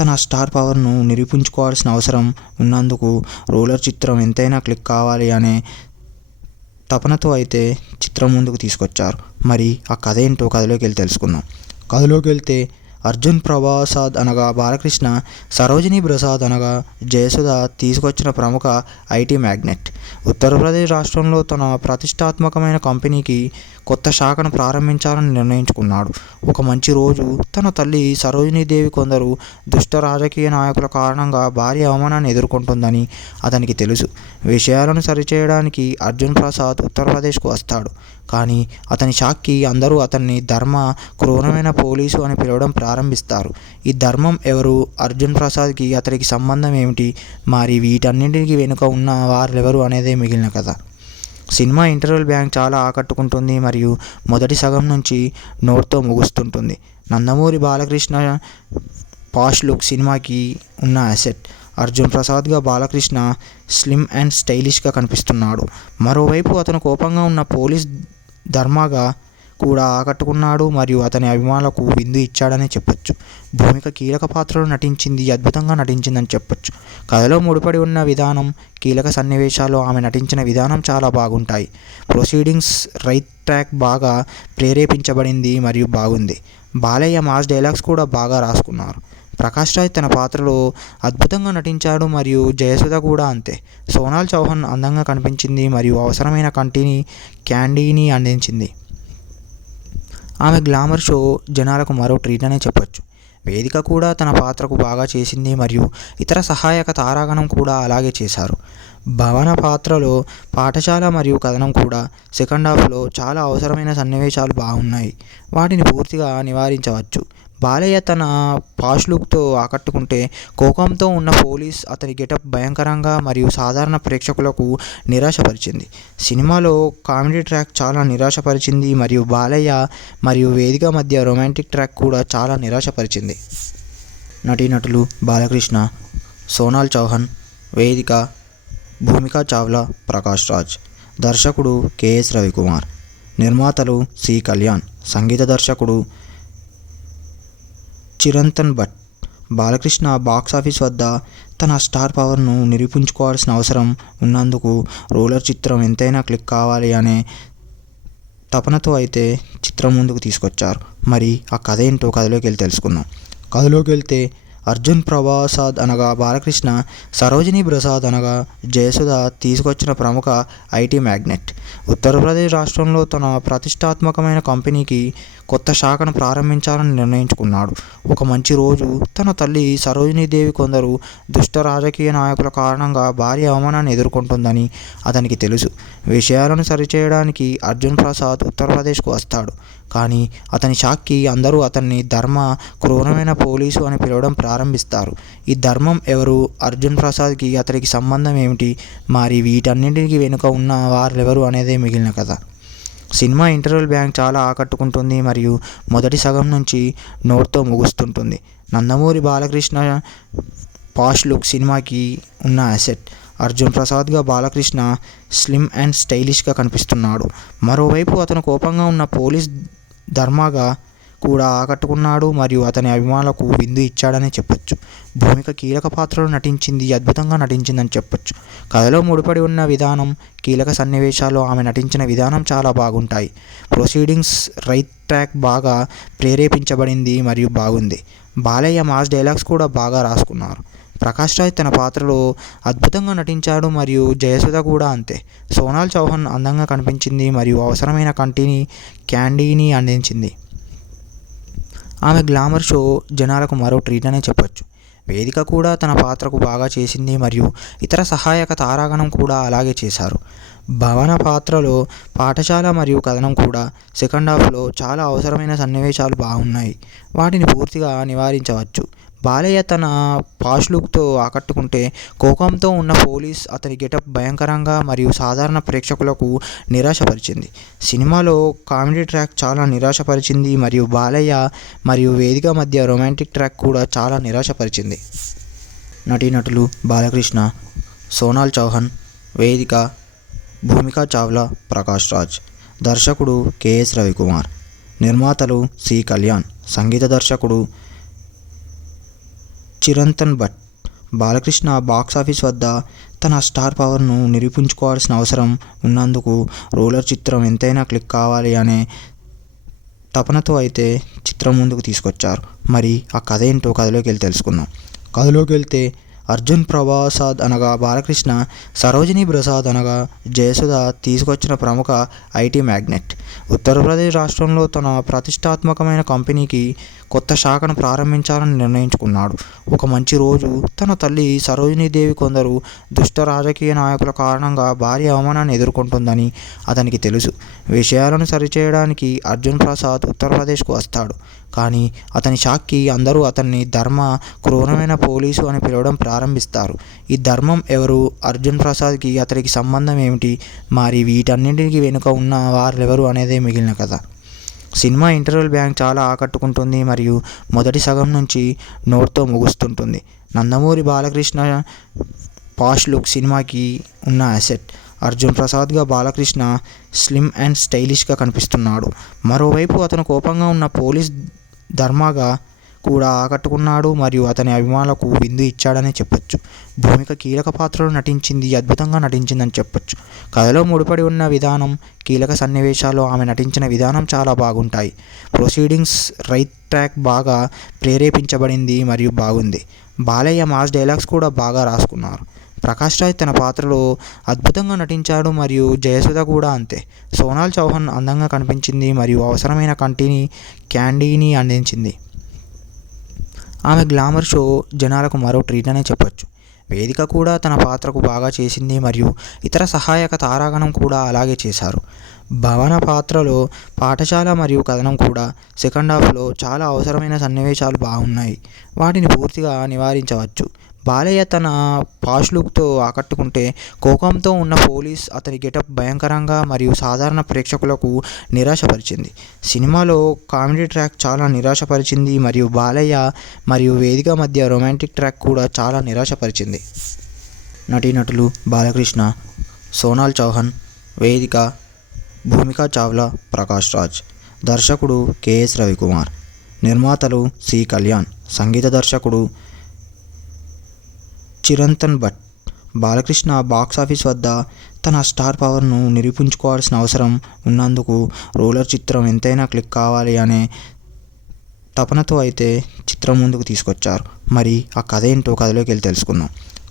తన స్టార్ పవర్ను నిరూపించుకోవాల్సిన అవసరం ఉన్నందుకు రూలర్ చిత్రం ఎంతైనా క్లిక్ కావాలి అనే తపనతో అయితే చిత్రం ముందుకు తీసుకొచ్చారు. మరి ఆ కథ ఏంటో కథలోకి వెళ్ళి తెలుసుకుందాం. కథలోకి వెళ్తే అర్జున్ ప్రసాద్ అనగా బాలకృష్ణ, సరోజిని ప్రసాద్ అనగా జయసుధ తీసుకొచ్చిన ప్రముఖ ఐటీ మ్యాగ్నెట్. ఉత్తరప్రదేశ్ రాష్ట్రంలో తన ప్రతిష్టాత్మకమైన కంపెనీకి కొత్త శాఖను ప్రారంభించాలని నిర్ణయించుకున్నాడు. ఒక మంచి రోజు తన తల్లి సరోజినీదేవి కొందరు దుష్ట రాజకీయ నాయకుల కారణంగా భారీ అవమానాన్ని ఎదుర్కొంటుందని అతనికి తెలుసు. విషయాలను సరిచేయడానికి అర్జున్ ప్రసాద్ ఉత్తరప్రదేశ్కు వస్తాడు. కానీ అతని షాక్కి అందరూ అతన్ని ధర్మ, క్రూరమైన పోలీసు అని పిలవడం ప్రారంభిస్తారు. ఈ ధర్మం ఎవరు, అర్జున్ ప్రసాద్కి అతనికి సంబంధం ఏమిటి, మరి వీటన్నింటికి వెనుక ఉన్న వారెవరు అనేదే మిగిలిన కథ. సినిమా ఇంటర్వెల్ బ్యాంక్ చాలా ఆకట్టుకుంటుంది మరియు మొదటి సగం నుంచి నోట్తో ముగుస్తుంటుంది. నందమూరి బాలకృష్ణ పాష్ లుక్ సినిమాకి ఉన్న అసెట్. అర్జున్ ప్రసాద్గా బాలకృష్ణ స్లిమ్ అండ్ స్టైలిష్గా కనిపిస్తున్నాడు. మరోవైపు అతను కోపంగా ఉన్న పోలీస్ ధర్మగా కూడా ఆకట్టుకున్నాడు మరియు అతని అభిమానులకు విందు ఇచ్చాడనే చెప్పొచ్చు. భూమిక కీలక పాత్రలో నటించింది, అద్భుతంగా నటించిందని చెప్పొచ్చు. కథలో ముడిపడి ఉన్న విధానం, కీలక సన్నివేశాల్లో ఆమె నటించిన విధానం చాలా బాగుంటాయి. ప్రొసీడింగ్స్ రైట్ ట్రాక్ బాగా ప్రేరేపించబడింది మరియు బాగుంది. బాలయ్య మాస్ డైలాగ్స్ కూడా బాగా రాసుకున్నారు. ప్రకాష్ రాజ్ తన పాత్రలో అద్భుతంగా నటించాడు మరియు జయసుధ కూడా అంతే. సోనాల్ చౌహాన్ అందంగా కనిపించింది మరియు అవసరమైన క్యాండీని అందించింది. ఆమె గ్లామర్ షో జనాలకు మరో ట్రీట్ అనే చెప్పొచ్చు. వేదిక కూడా తన పాత్రకు బాగా చేసింది మరియు ఇతర సహాయక తారాగణం కూడా అలాగే చేశారు. భవన పాత్రలో పాఠశాల మరియు కథనం కూడా సెకండ్ హాఫ్లో చాలా అవసరమైన సన్నివేశాలు బాగున్నాయి. వాటిని పూర్తిగా నివారించవచ్చు. బాలయ్య తన పాష్ లుక్తో ఆకట్టుకుంటే, కోపంతో ఉన్న పోలీస్ అతని గెటప్ భయంకరంగా మరియు సాధారణ ప్రేక్షకులకు నిరాశపరిచింది. సినిమాలో కామెడీ ట్రాక్ చాలా నిరాశపరిచింది మరియు బాలయ్య మరియు వేదిక మధ్య రొమాంటిక్ ట్రాక్ కూడా చాలా నిరాశపరిచింది. నటీనటులు బాలకృష్ణ, సోనాల్ చౌహాన్, వేదిక, భూమికా చావ్లా, ప్రకాష్ రాజ్. దర్శకుడు కెఎస్ రవికుమార్. నిర్మాతలు సి కళ్యాణ్. సంగీత దర్శకుడు చిరంతన్ భట్. బాలకృష్ణ బాక్సాఫీస్ వద్ద తన స్టార్ పవర్ను నిరూపించుకోవాల్సిన అవసరం ఉన్నందుకు రోలర్ చిత్రం ఎంతైనా క్లిక్ కావాలి అనే తపనతో అయితే చిత్రం ముందుకు తీసుకొచ్చారు. మరి ఆ కథ ఏంటో కథలోకి వెళ్ళి తెలుసుకుందాం. కథలోకి వెళ్తే అర్జున్ ప్రసాద్ అనగా బాలకృష్ణ, సరోజిని ప్రసాద్ అనగా జయసుధ తీసుకొచ్చిన ప్రముఖ ఐటీ మ్యాగ్నెట్. ఉత్తరప్రదేశ్ రాష్ట్రంలో తన ప్రతిష్టాత్మకమైన కంపెనీకి కొత్త శాఖను ప్రారంభించాలని నిర్ణయించుకున్నాడు. ఒక మంచి రోజు తన తల్లి సరోజినీదేవి కొందరు దుష్ట రాజకీయ నాయకుల కారణంగా భారీ అవమానాన్ని ఎదుర్కొంటుందని అతనికి తెలుసు. విషయాలను సరిచేయడానికి అర్జున్ ప్రసాద్ ఉత్తరప్రదేశ్కు వస్తాడు. కానీ అతని షాక్కి అందరూ అతన్ని ధర్మ క్రూరమైన పోలీసు అని పిలవడం ప్రారంభిస్తారు. ఈ ధర్మం ఎవరు, అర్జున్ ప్రసాద్కి అతనికి సంబంధం ఏమిటి, మరి వీటన్నింటికి వెనుక ఉన్న వారెవరు అనేదే మిగిలిన కథ. సినిమా ఇంటర్వెల్ బ్యాంక్ చాలా ఆకట్టుకుంటుంది మరియు మొదటి సగం నుంచి నోట్తో ముగుస్తుంటుంది. నందమూరి బాలకృష్ణ పాష్ లుక్ సినిమాకి ఉన్న అసెట్. అర్జున్ ప్రసాద్గా బాలకృష్ణ స్లిమ్ అండ్ స్టైలిష్గా కనిపిస్తున్నాడు. మరోవైపు అతను కోపంగా ఉన్న పోలీస్ ధర్మగా కూడా ఆకట్టుకున్నాడు మరియు అతని అభిమానులకు విందు ఇచ్చాడని చెప్పొచ్చు. భూమిక కీలక పాత్రలో అద్భుతంగా నటించిందని చెప్పొచ్చు. కథలో ముడిపడి ఉన్న విధానం, కీలక సన్నివేశాల్లో ఆమె నటించిన విధానం చాలా బాగుంటాయి. ప్రొసీడింగ్స్ రైట్ ట్రాక్ బాగా ప్రేరేపించబడింది మరియు బాగుంది. బాలయ్య మాస్ డైలాగ్స్ కూడా బాగా రాసుకున్నారు. ప్రకాష్ రాజ్ తన పాత్రలో అద్భుతంగా నటించాడు మరియు జయసుధ కూడా అంతే. సోనాల్ చౌహాన్ అందంగా కనిపించింది మరియు అవసరమైన క్యాండీని అందించింది. ఆమె గ్లామర్ షో జనాలకు మరో ట్రీట్ అనే చెప్పొచ్చు. వేదిక కూడా తన పాత్రకు బాగా చేసింది మరియు ఇతర సహాయక తారాగణం కూడా అలాగే చేశారు. భవన పాత్రలో పాఠశాల మరియు కథనం కూడా సెకండ్ హాఫ్లో చాలా అవసరమైన సన్నివేశాలు బాగున్నాయి. వాటిని పూర్తిగా నివారించవచ్చు. బాలయ్య తన పాష్ లుక్తో ఆకట్టుకుంటే, కోపంతో ఉన్న పోలీస్ అతని గెటప్ భయంకరంగా మరియు సాధారణ ప్రేక్షకులకు నిరాశపరిచింది. సినిమాలో కామెడీ ట్రాక్ చాలా నిరాశపరిచింది మరియు బాలయ్య మరియు వేదిక మధ్య రొమాంటిక్ ట్రాక్ కూడా చాలా నిరాశపరిచింది. నటీనటులు బాలకృష్ణ, సోనాల్ చౌహాన్, వేదిక, భూమికా చావ్లా, ప్రకాష్ రాజ్. దర్శకుడు కెఎస్ రవికుమార్. నిర్మాతలు సి కళ్యాణ్. సంగీత దర్శకుడు చిరంతన్ భట్. బాలకృష్ణ బాక్సాఫీస్ వద్ద తన స్టార్ పవర్ను నిరూపించుకోవాల్సిన అవసరం ఉన్నందుకు రోలర్ చిత్రం ఎంతైనా క్లిక్ కావాలి అనే తపనతో అయితే చిత్రం ముందుకు తీసుకొచ్చారు. మరి ఆ కథ ఏంటో కథలోకి వెళ్ళి తెలుసుకుందాం. కథలోకి వెళ్తే అర్జున్ ప్రసాద్ అనగా బాలకృష్ణ, సరోజిని ప్రసాద్ అనగా జయసుధ తీసుకొచ్చిన ప్రముఖ ఐటీ మ్యాగ్నెట్. ఉత్తరప్రదేశ్ రాష్ట్రంలో తన ప్రతిష్టాత్మకమైన కంపెనీకి కొత్త శాఖను ప్రారంభించాలని నిర్ణయించుకున్నాడు. ఒక మంచి రోజు తన తల్లి సరోజినీదేవి కొందరు దుష్ట రాజకీయ నాయకుల కారణంగా భారీ అవమానాన్ని ఎదుర్కొంటుందని అతనికి తెలుసు. విషయాలను సరిచేయడానికి అర్జున్ ప్రసాద్ ఉత్తరప్రదేశ్కు వస్తాడు. కానీ అతని షాక్కి అందరూ అతన్ని ధర్మ క్రూరమైన పోలీసు అని పిలవడం ప్రారంభిస్తారు. ఈ ధర్మం ఎవరు, అర్జున్ ప్రసాద్కి అతనికి సంబంధం ఏమిటి, మరి వీటన్నింటికి వెనుక ఉన్న వారెవరు అనేదే మిగిలిన కథ. సినిమా ఇంటర్వెల్ బ్యాంక్ చాలా ఆకట్టుకుంటుంది మరియు మొదటి సగం నుంచి నోట్తో ముగుస్తుంటుంది. నందమూరి బాలకృష్ణ పాష్ లుక్ సినిమాకి ఉన్న అసెట్. అర్జున్ ప్రసాద్గా బాలకృష్ణ స్లిమ్ అండ్ స్టైలిష్గా కనిపిస్తున్నాడు. మరోవైపు అతను కోపంగా ఉన్న పోలీస్ ధర్మగా కూడా ఆకట్టుకున్నాడు మరియు అతని అభిమానులకు విందు ఇచ్చాడని చెప్పొచ్చు. భూమిక కీలక పాత్రలో నటించింది, అద్భుతంగా నటించిందని చెప్పొచ్చు. కథలో ముడిపడి ఉన్న విధానం, కీలక సన్నివేశాలు, ఆమె నటించిన విధానం చాలా బాగుంటాయి. ప్రొసీడింగ్స్ రైట్ ట్రాక్ బాగా ప్రేరేపించబడింది మరియు బాగుంది. బాలయ్య మాస్ డైలాగ్స్ కూడా బాగా రాసుకున్నారు. ప్రకాష్ రాజ్ తన పాత్రలో అద్భుతంగా నటించాడు మరియు జయసుధ కూడా అంతే. సోనాల్ చౌహాన్ అందంగా కనిపించింది మరియు అవసరమైన క్యాండీని అందించింది. ఆమె గ్లామర్ షో జనాలకు మరో ట్రీట్ అనే చెప్పొచ్చు. వేదిక కూడా తన పాత్రకు బాగా చేసింది మరియు ఇతర సహాయక తారాగణం కూడా అలాగే చేశారు. భవన పాత్రలో పాఠశాల మరియు కథనం కూడా సెకండ్ హాఫ్లో చాలా అవసరమైన సన్నివేశాలు బాగున్నాయి. వాటిని పూర్తిగా నివారించవచ్చు. బాలయ్య తన పాష్ లుక్తో ఆకట్టుకుంటే, కోపంతో ఉన్న పోలీస్ అతని గెటప్ భయంకరంగా మరియు సాధారణ ప్రేక్షకులకు నిరాశపరిచింది. సినిమాలో కామెడీ ట్రాక్ చాలా నిరాశపరిచింది మరియు బాలయ్య మరియు వేదిక మధ్య రొమాంటిక్ ట్రాక్ కూడా చాలా నిరాశపరిచింది. నటీనటులు బాలకృష్ణ, సోనాల్ చౌహాన్, వేదిక, భూమికా చావ్లా, ప్రకాష్ రాజ్. దర్శకుడు కెఎస్ రవికుమార్. నిర్మాతలు సి కళ్యాణ్. సంగీత దర్శకుడు చిరంతన్ భట్. బాలకృష్ణ బాక్సాఫీస్ వద్ద తన స్టార్ పవర్ను నిరూపించుకోవాల్సిన అవసరం ఉన్నందుకు రోలర్ చిత్రం ఎంతైనా క్లిక్ కావాలి అనే తపనతో అయితే చిత్రం ముందుకు తీసుకొచ్చారు. మరి ఆ కథ ఏంటో కథలోకి వెళ్ళి తెలుసుకుందాం.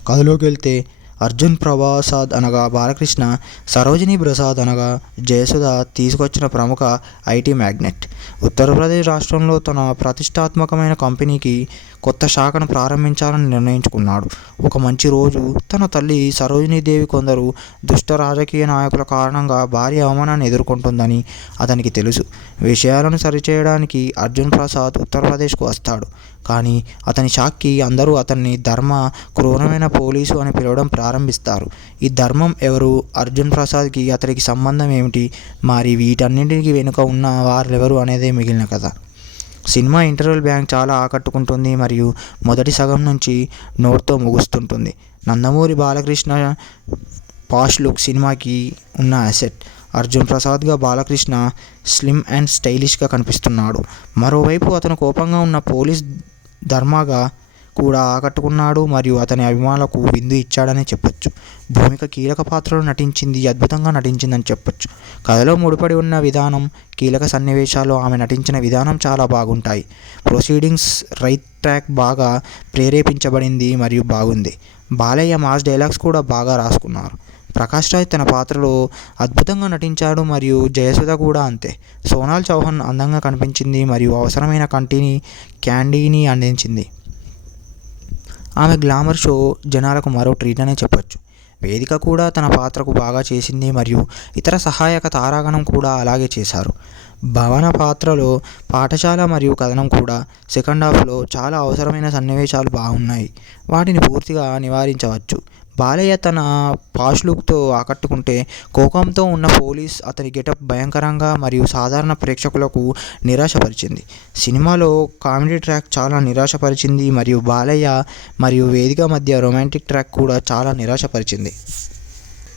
కథలోకి వెళ్తే అర్జున్ ప్రసాద్ అనగా బాలకృష్ణ, సరోజిని ప్రసాద్ అనగా జయసుధ తీసుకొచ్చిన ప్రముఖ ఐటీ మ్యాగ్నెట్. ఉత్తరప్రదేశ్ రాష్ట్రంలో తన ప్రతిష్టాత్మకమైన కంపెనీకి కొత్త శాఖను ప్రారంభించాలని నిర్ణయించుకున్నాడు. ఒక మంచి రోజు తన తల్లి సరోజినీదేవి కొందరు దుష్ట రాజకీయ నాయకుల కారణంగా భారీ అవమానాన్ని ఎదుర్కొంటుందని అతనికి తెలుసు. విషయాలను సరిచేయడానికి అర్జున్ ప్రసాద్ ఉత్తరప్రదేశ్కు వస్తాడు. కానీ అతని షాక్కి అందరూ అతన్ని క్రూరమైన పోలీసు అని పిలవడం ప్రారంభిస్తారు. ఈ ధర్మం ఎవరు? అర్జున్ ప్రసాద్కి అతడికి సంబంధం ఏమిటి? మరి వీటన్నింటికి వెనుక ఉన్న వారెవరు అనేదే మిగిలిన కథ. సినిమా ఇంటర్వెల్ బ్యాంక్ చాలా ఆకట్టుకుంటుంది మరియు మొదటి సగం నుంచి నోట్తో ముగుస్తుంటుంది. నందమూరి బాలకృష్ణ పాష్ లుక్ సినిమాకి ఉన్న అసెట్. అర్జున్ ప్రసాద్గా బాలకృష్ణ స్లిమ్ అండ్ స్టైలిష్గా కనిపిస్తున్నాడు. మరోవైపు అతను కోపంగా ఉన్న పోలీస్ ధర్మాగా కూడా ఆకట్టుకున్నాడు మరియు అతని అభిమానులకు విందు ఇచ్చాడని చెప్పొచ్చు. భూమిక కీలక పాత్రలో నటించింది, అద్భుతంగా నటించిందని చెప్పొచ్చు. కథలో ముడిపడి ఉన్న విధానం, కీలక సన్నివేశాలు, ఆమె నటించిన విధానం చాలా బాగుంటాయి. ప్రొసీడింగ్స్ రైట్ ట్రాక్ బాగా ప్రేరేపించబడింది మరియు బాగుంది. బాలయ్య మాస్ డైలాగ్స్ కూడా బాగా రాసుకున్నారు. ప్రకాష్ రాజ్ తన పాత్రలో అద్భుతంగా నటించాడు మరియు జయసుధ కూడా అంతే. సోనాల్ చౌహాన్ అందంగా కనిపించింది మరియు అవసరమైన క్యాండీని అందించింది. ఆమె గ్లామర్ షో జనాలకు మరో ట్రీట్ అనే చెప్పొచ్చు. వేదిక కూడా తన పాత్రకు బాగా చేసింది మరియు ఇతర సహాయక తారాగణం కూడా అలాగే చేశారు. భవన పాత్రలో పాఠశాల మరియు కథనం కూడా సెకండ్ హాఫ్లో చాలా అవసరమైన సన్నివేశాలు బాగున్నాయి. వాటిని పూర్తిగా నివారించవచ్చు. బాలయ్య తన పాష్ లుక్తో ఆకట్టుకుంటే, కోపంతో ఉన్న పోలీస్ అతని గెటప్ భయంకరంగా మరియు సాధారణ ప్రేక్షకులకు నిరాశపరిచింది. సినిమాలో కామెడీ ట్రాక్ చాలా నిరాశపరిచింది మరియు బాలయ్య మరియు వేదిక మధ్య రొమాంటిక్ ట్రాక్ కూడా చాలా నిరాశపరిచింది.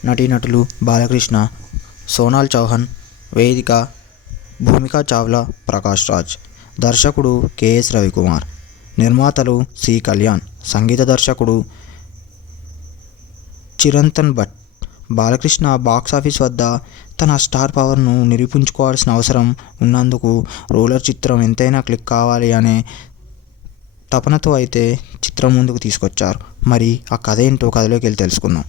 నటీనటులు బాలకృష్ణ, సోనాల్ చౌహాన్, వేదిక, భూమికా చావ్లా, ప్రకాష్ రాజ్. దర్శకుడు కెఎస్ రవికుమార్. నిర్మాతలు సి కళ్యాణ్. సంగీత దర్శకుడు చిరంతన్ భట్. బాలకృష్ణ బాక్సాఫీస్ వద్ద తన స్టార్ పవర్ను నిరూపించుకోవాల్సిన అవసరం ఉన్నందుకు రోలర్ చిత్రం ఎంతైనా క్లిక్ కావాలి అనే తపనతో అయితే చిత్రం ముందుకు తీసుకొచ్చారు. మరి ఆ కథ ఏంటో కథలోకి వెళ్ళి తెలుసుకుందాం.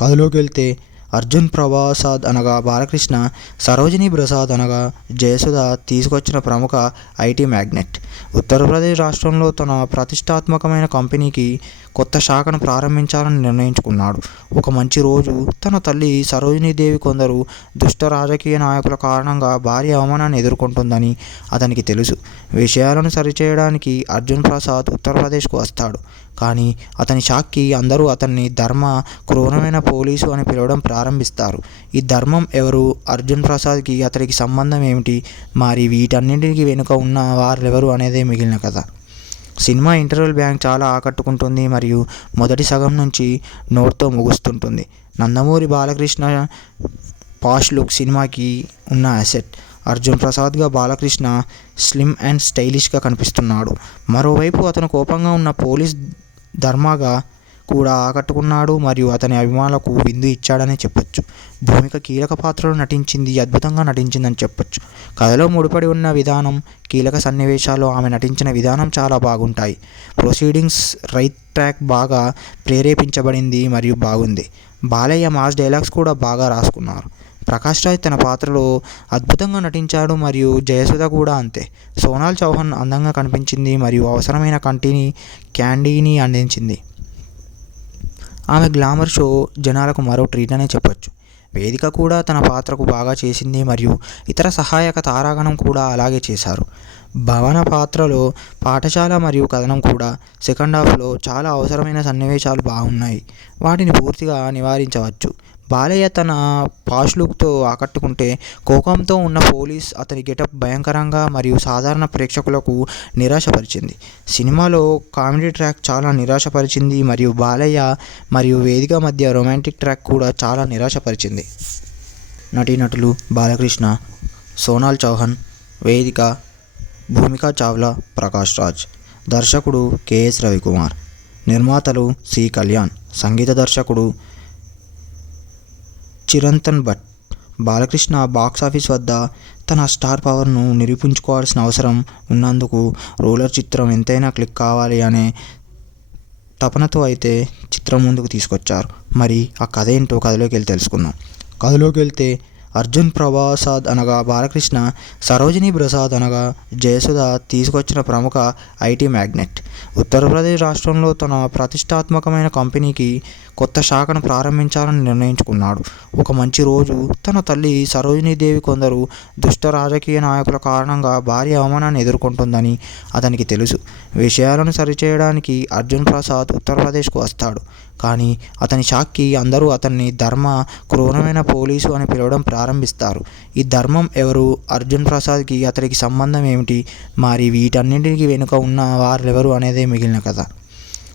కథలోకి వెళ్తే అర్జున్ ప్రసాద్ అనగా బాలకృష్ణ, సరోజిని ప్రసాద్ అనగా జయసుధ తీసుకొచ్చిన ప్రముఖ ఐటీ మ్యాగ్నెట్. ఉత్తరప్రదేశ్ రాష్ట్రంలో తన ప్రతిష్టాత్మకమైన కంపెనీకి కొత్త శాఖను ప్రారంభించాలని నిర్ణయించుకున్నాడు. ఒక మంచి రోజు తన తల్లి సరోజినీదేవి కొందరు దుష్ట రాజకీయ నాయకుల కారణంగా భారీ అవమానాన్ని ఎదుర్కొంటుందని అతనికి తెలుసు. విషయాలను సరిచేయడానికి అర్జున్ ప్రసాద్ ఉత్తరప్రదేశ్కు వస్తాడు. కానీ అతని షాక్కి అందరూ అతన్ని క్రూరమైన పోలీసు అని పిలవడం ప్రారంభిస్తారు. ఈ ధర్మం ఎవరు? అర్జున్ ప్రసాద్కి అతడికి సంబంధం ఏమిటి? మరి వీటన్నింటికి వెనుక ఉన్న వారెవరు అనేదే మిగిలిన కథ. సినిమా ఇంటర్వెల్ బ్యాంక్ చాలా ఆకట్టుకుంటుంది మరియు మొదటి సగం నుంచి నోట్తో ముగుస్తుంటుంది. నందమూరి బాలకృష్ణ పాష్ లుక్ సినిమాకి ఉన్న అసెట్. అర్జున్ ప్రసాద్గా బాలకృష్ణ స్లిమ్ అండ్ స్టైలిష్గా కనిపిస్తున్నాడు. మరోవైపు అతను కోపంగా ఉన్న పోలీస్ ధర్మాగా కూడా ఆకట్టుకున్నాడు మరియు అతని అభిమానులకు విందు ఇచ్చాడనే చెప్పొచ్చు. భూమిక కీలక పాత్రలో నటించింది, అద్భుతంగా నటించిందని చెప్పొచ్చు. కథలో ముడిపడి ఉన్న విధానం, కీలక సన్నివేశాల్లో ఆమె నటించిన విధానం చాలా బాగుంటాయి. ప్రొసీడింగ్స్ రైట్ ట్రాక్ బాగా ప్రేరేపించబడింది మరియు బాగుంది. బాలయ్య మాస్ డైలాగ్స్ కూడా బాగా రాసుకున్నారు. ప్రకాష్ రాజ్ తన పాత్రలో అద్భుతంగా నటించాడు మరియు జయసుధ కూడా అంతే. సోనాల్ చౌహాన్ అందంగా కనిపించింది మరియు అవసరమైన క్యాండీని అందించింది. ఆమె గ్లామర్ షో జనాలకు మరో ట్రీట్ అనే చెప్పొచ్చు. వేదిక కూడా తన పాత్రకు బాగా చేసింది మరియు ఇతర సహాయక తారాగణం కూడా అలాగే చేశారు. భవన పాత్రలో పాఠశాల మరియు కథనం కూడా సెకండ్ హాఫ్లో చాలా అవసరమైన సన్నివేశాలు బాగున్నాయి. వాటిని పూర్తిగా నివారించవచ్చు. బాలయ్య తన పాష్ లుక్తో ఆకట్టుకుంటే, కోపంతో ఉన్న పోలీస్ అతని గెటప్ భయంకరంగా మరియు సాధారణ ప్రేక్షకులకు నిరాశపరిచింది. సినిమాలో కామెడీ ట్రాక్ చాలా నిరాశపరిచింది మరియు బాలయ్య మరియు వేదిక మధ్య రొమాంటిక్ ట్రాక్ కూడా చాలా నిరాశపరిచింది. నటీనటులు బాలకృష్ణ, సోనాల్ చౌహాన్, వేదిక, భూమికా చావ్లా, ప్రకాష్ రాజ్. దర్శకుడు కెఎస్ రవికుమార్. నిర్మాతలు సి కళ్యాణ్. సంగీత దర్శకుడు చిరంతన్ భట్. బాలకృష్ణ బాక్సాఫీస్ వద్ద తన స్టార్ పవర్ను నిరూపించుకోవాల్సిన అవసరం ఉన్నందుకు రూలర్ చిత్రం ఎంతైనా క్లిక్ కావాలి అనే తపనతో అయితే చిత్రం ముందుకు తీసుకొచ్చారు. మరి ఆ కథ ఏంటో కథలోకి వెళ్ళి తెలుసుకుందాం. కథలోకి వెళ్తే అర్జున్ ప్రసాద్ అనగా బాలకృష్ణ, సరోజిని ప్రసాద్ అనగా జయసుధ తీసుకొచ్చిన ప్రముఖ ఐటీ మ్యాగ్నెట్. ఉత్తరప్రదేశ్ రాష్ట్రంలో తన ప్రతిష్టాత్మకమైన కంపెనీకి కొత్త శాఖను ప్రారంభించాలని నిర్ణయించుకున్నాడు. ఒక మంచి రోజు తన తల్లి సరోజినీదేవి కొందరు దుష్ట రాజకీయ నాయకుల కారణంగా భారీ అవమానాన్ని ఎదుర్కొంటుందని అతనికి తెలుసు. విషయాలను సరిచేయడానికి అర్జున్ ప్రసాద్ ఉత్తరప్రదేశ్కు వస్తాడు. కానీ అతని షాక్కి అందరూ అతన్ని ధర్మ క్రూరమైన పోలీసు అని పిలవడం ప్రారంభిస్తారు. ఈ ధర్మం ఎవరు, అర్జున్ ప్రసాద్కి అతనికి సంబంధం ఏమిటి, మరి వీటన్నింటికి వెనుక ఉన్న వారెవరు అనేదే మిగిలిన కథ.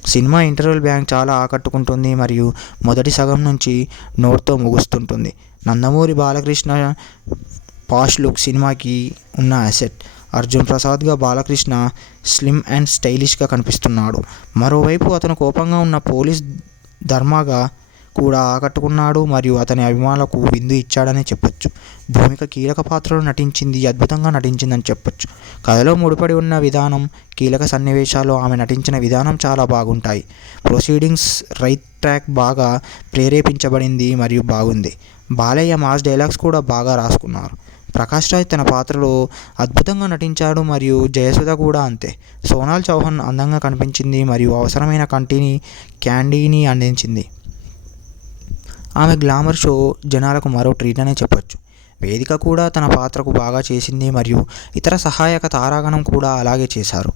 సినిమా ఇంటర్వెల్ బ్యాంక్ చాలా ఆకట్టుకుంటుంది మరియు మొదటి సగం నుంచి నోట్తో ముగుస్తుంటుంది. నందమూరి బాలకృష్ణ పాష్ లుక్ సినిమాకి ఉన్న అసెట్. అర్జున్ ప్రసాద్గా బాలకృష్ణ స్లిమ్ అండ్ స్టైలిష్గా కనిపిస్తున్నాడు. మరోవైపు అతను కోపంగా ఉన్న పోలీస్ ధర్మాగా కూడా ఆకట్టుకున్నాడు మరియు అతని అభిమానులకు విందు ఇచ్చాడనే చెప్పొచ్చు. భూమిక కీలక పాత్రలో నటించింది, అద్భుతంగా నటించిందని చెప్పొచ్చు. కథలో ముడిపడి ఉన్న విధానం, కీలక సన్నివేశాల్లో ఆమె నటించిన విధానం చాలా బాగుంటాయి. ప్రొసీడింగ్స్ రైట్ ట్రాక్ బాగా ప్రేరేపించబడింది మరియు బాగుంది. బాలయ్య మాస్ డైలాగ్స్ కూడా బాగా రాసుకున్నారు. ప్రకాష్ రాజ్ తన పాత్రలో అద్భుతంగా నటించాడు మరియు జయసుధ కూడా అంతే. సోనాల్ చౌహాన్ అందంగా కనిపించింది మరియు అవసరమైన క్యాండీని అందించింది. ఆమె గ్లామర్ షో జనాలకు మరో ట్రీట్ అనే చెప్పొచ్చు. వేదిక కూడా తన పాత్రకు బాగా చేసింది మరియు ఇతర సహాయక తారాగణం కూడా అలాగే చేశారు.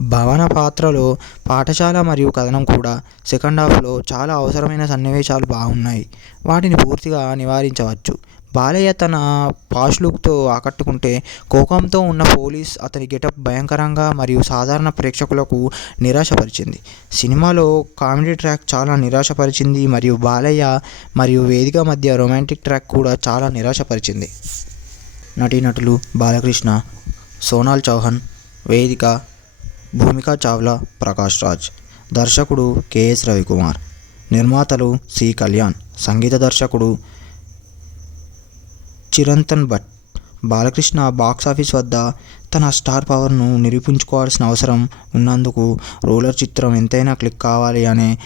భవన పాత్రలో పాఠశాల మరియు కథనం కూడా సెకండ్ హాఫ్లో చాలా అవసరమైన సన్నివేశాలు బాగున్నాయి. వాటిని పూర్తిగా నివారించవచ్చు. బాలయ్య తన పాష్ లుక్తో ఆకట్టుకుంటే, కోపంతో ఉన్న పోలీస్ అతని గెటప్ భయంకరంగా మరియు సాధారణ ప్రేక్షకులకు నిరాశపరిచింది. సినిమాలో కామెడీ ట్రాక్ చాలా నిరాశపరిచింది మరియు బాలయ్య మరియు వేదిక మధ్య రొమాంటిక్ ట్రాక్ కూడా చాలా నిరాశపరిచింది. నటీనటులు బాలకృష్ణ, సోనాల్ చౌహాన్, వేదిక, భూమికా చావ్లా, ప్రకాష్ రాజ్. దర్శకుడు కెఎస్ రవికుమార్. నిర్మాతలు సి కళ్యాణ్. సంగీత దర్శకుడు చిరంతన్ భట్. బాలకృష్ణ బాక్సాఫీస్ వద్ద తన స్టార్ పవర్ను నిరూపించుకోవాల్సిన అవసరం ఉన్నందుకు రూలర్ చిత్రం ఎంతైనా క్లిక్ కావాలి అనే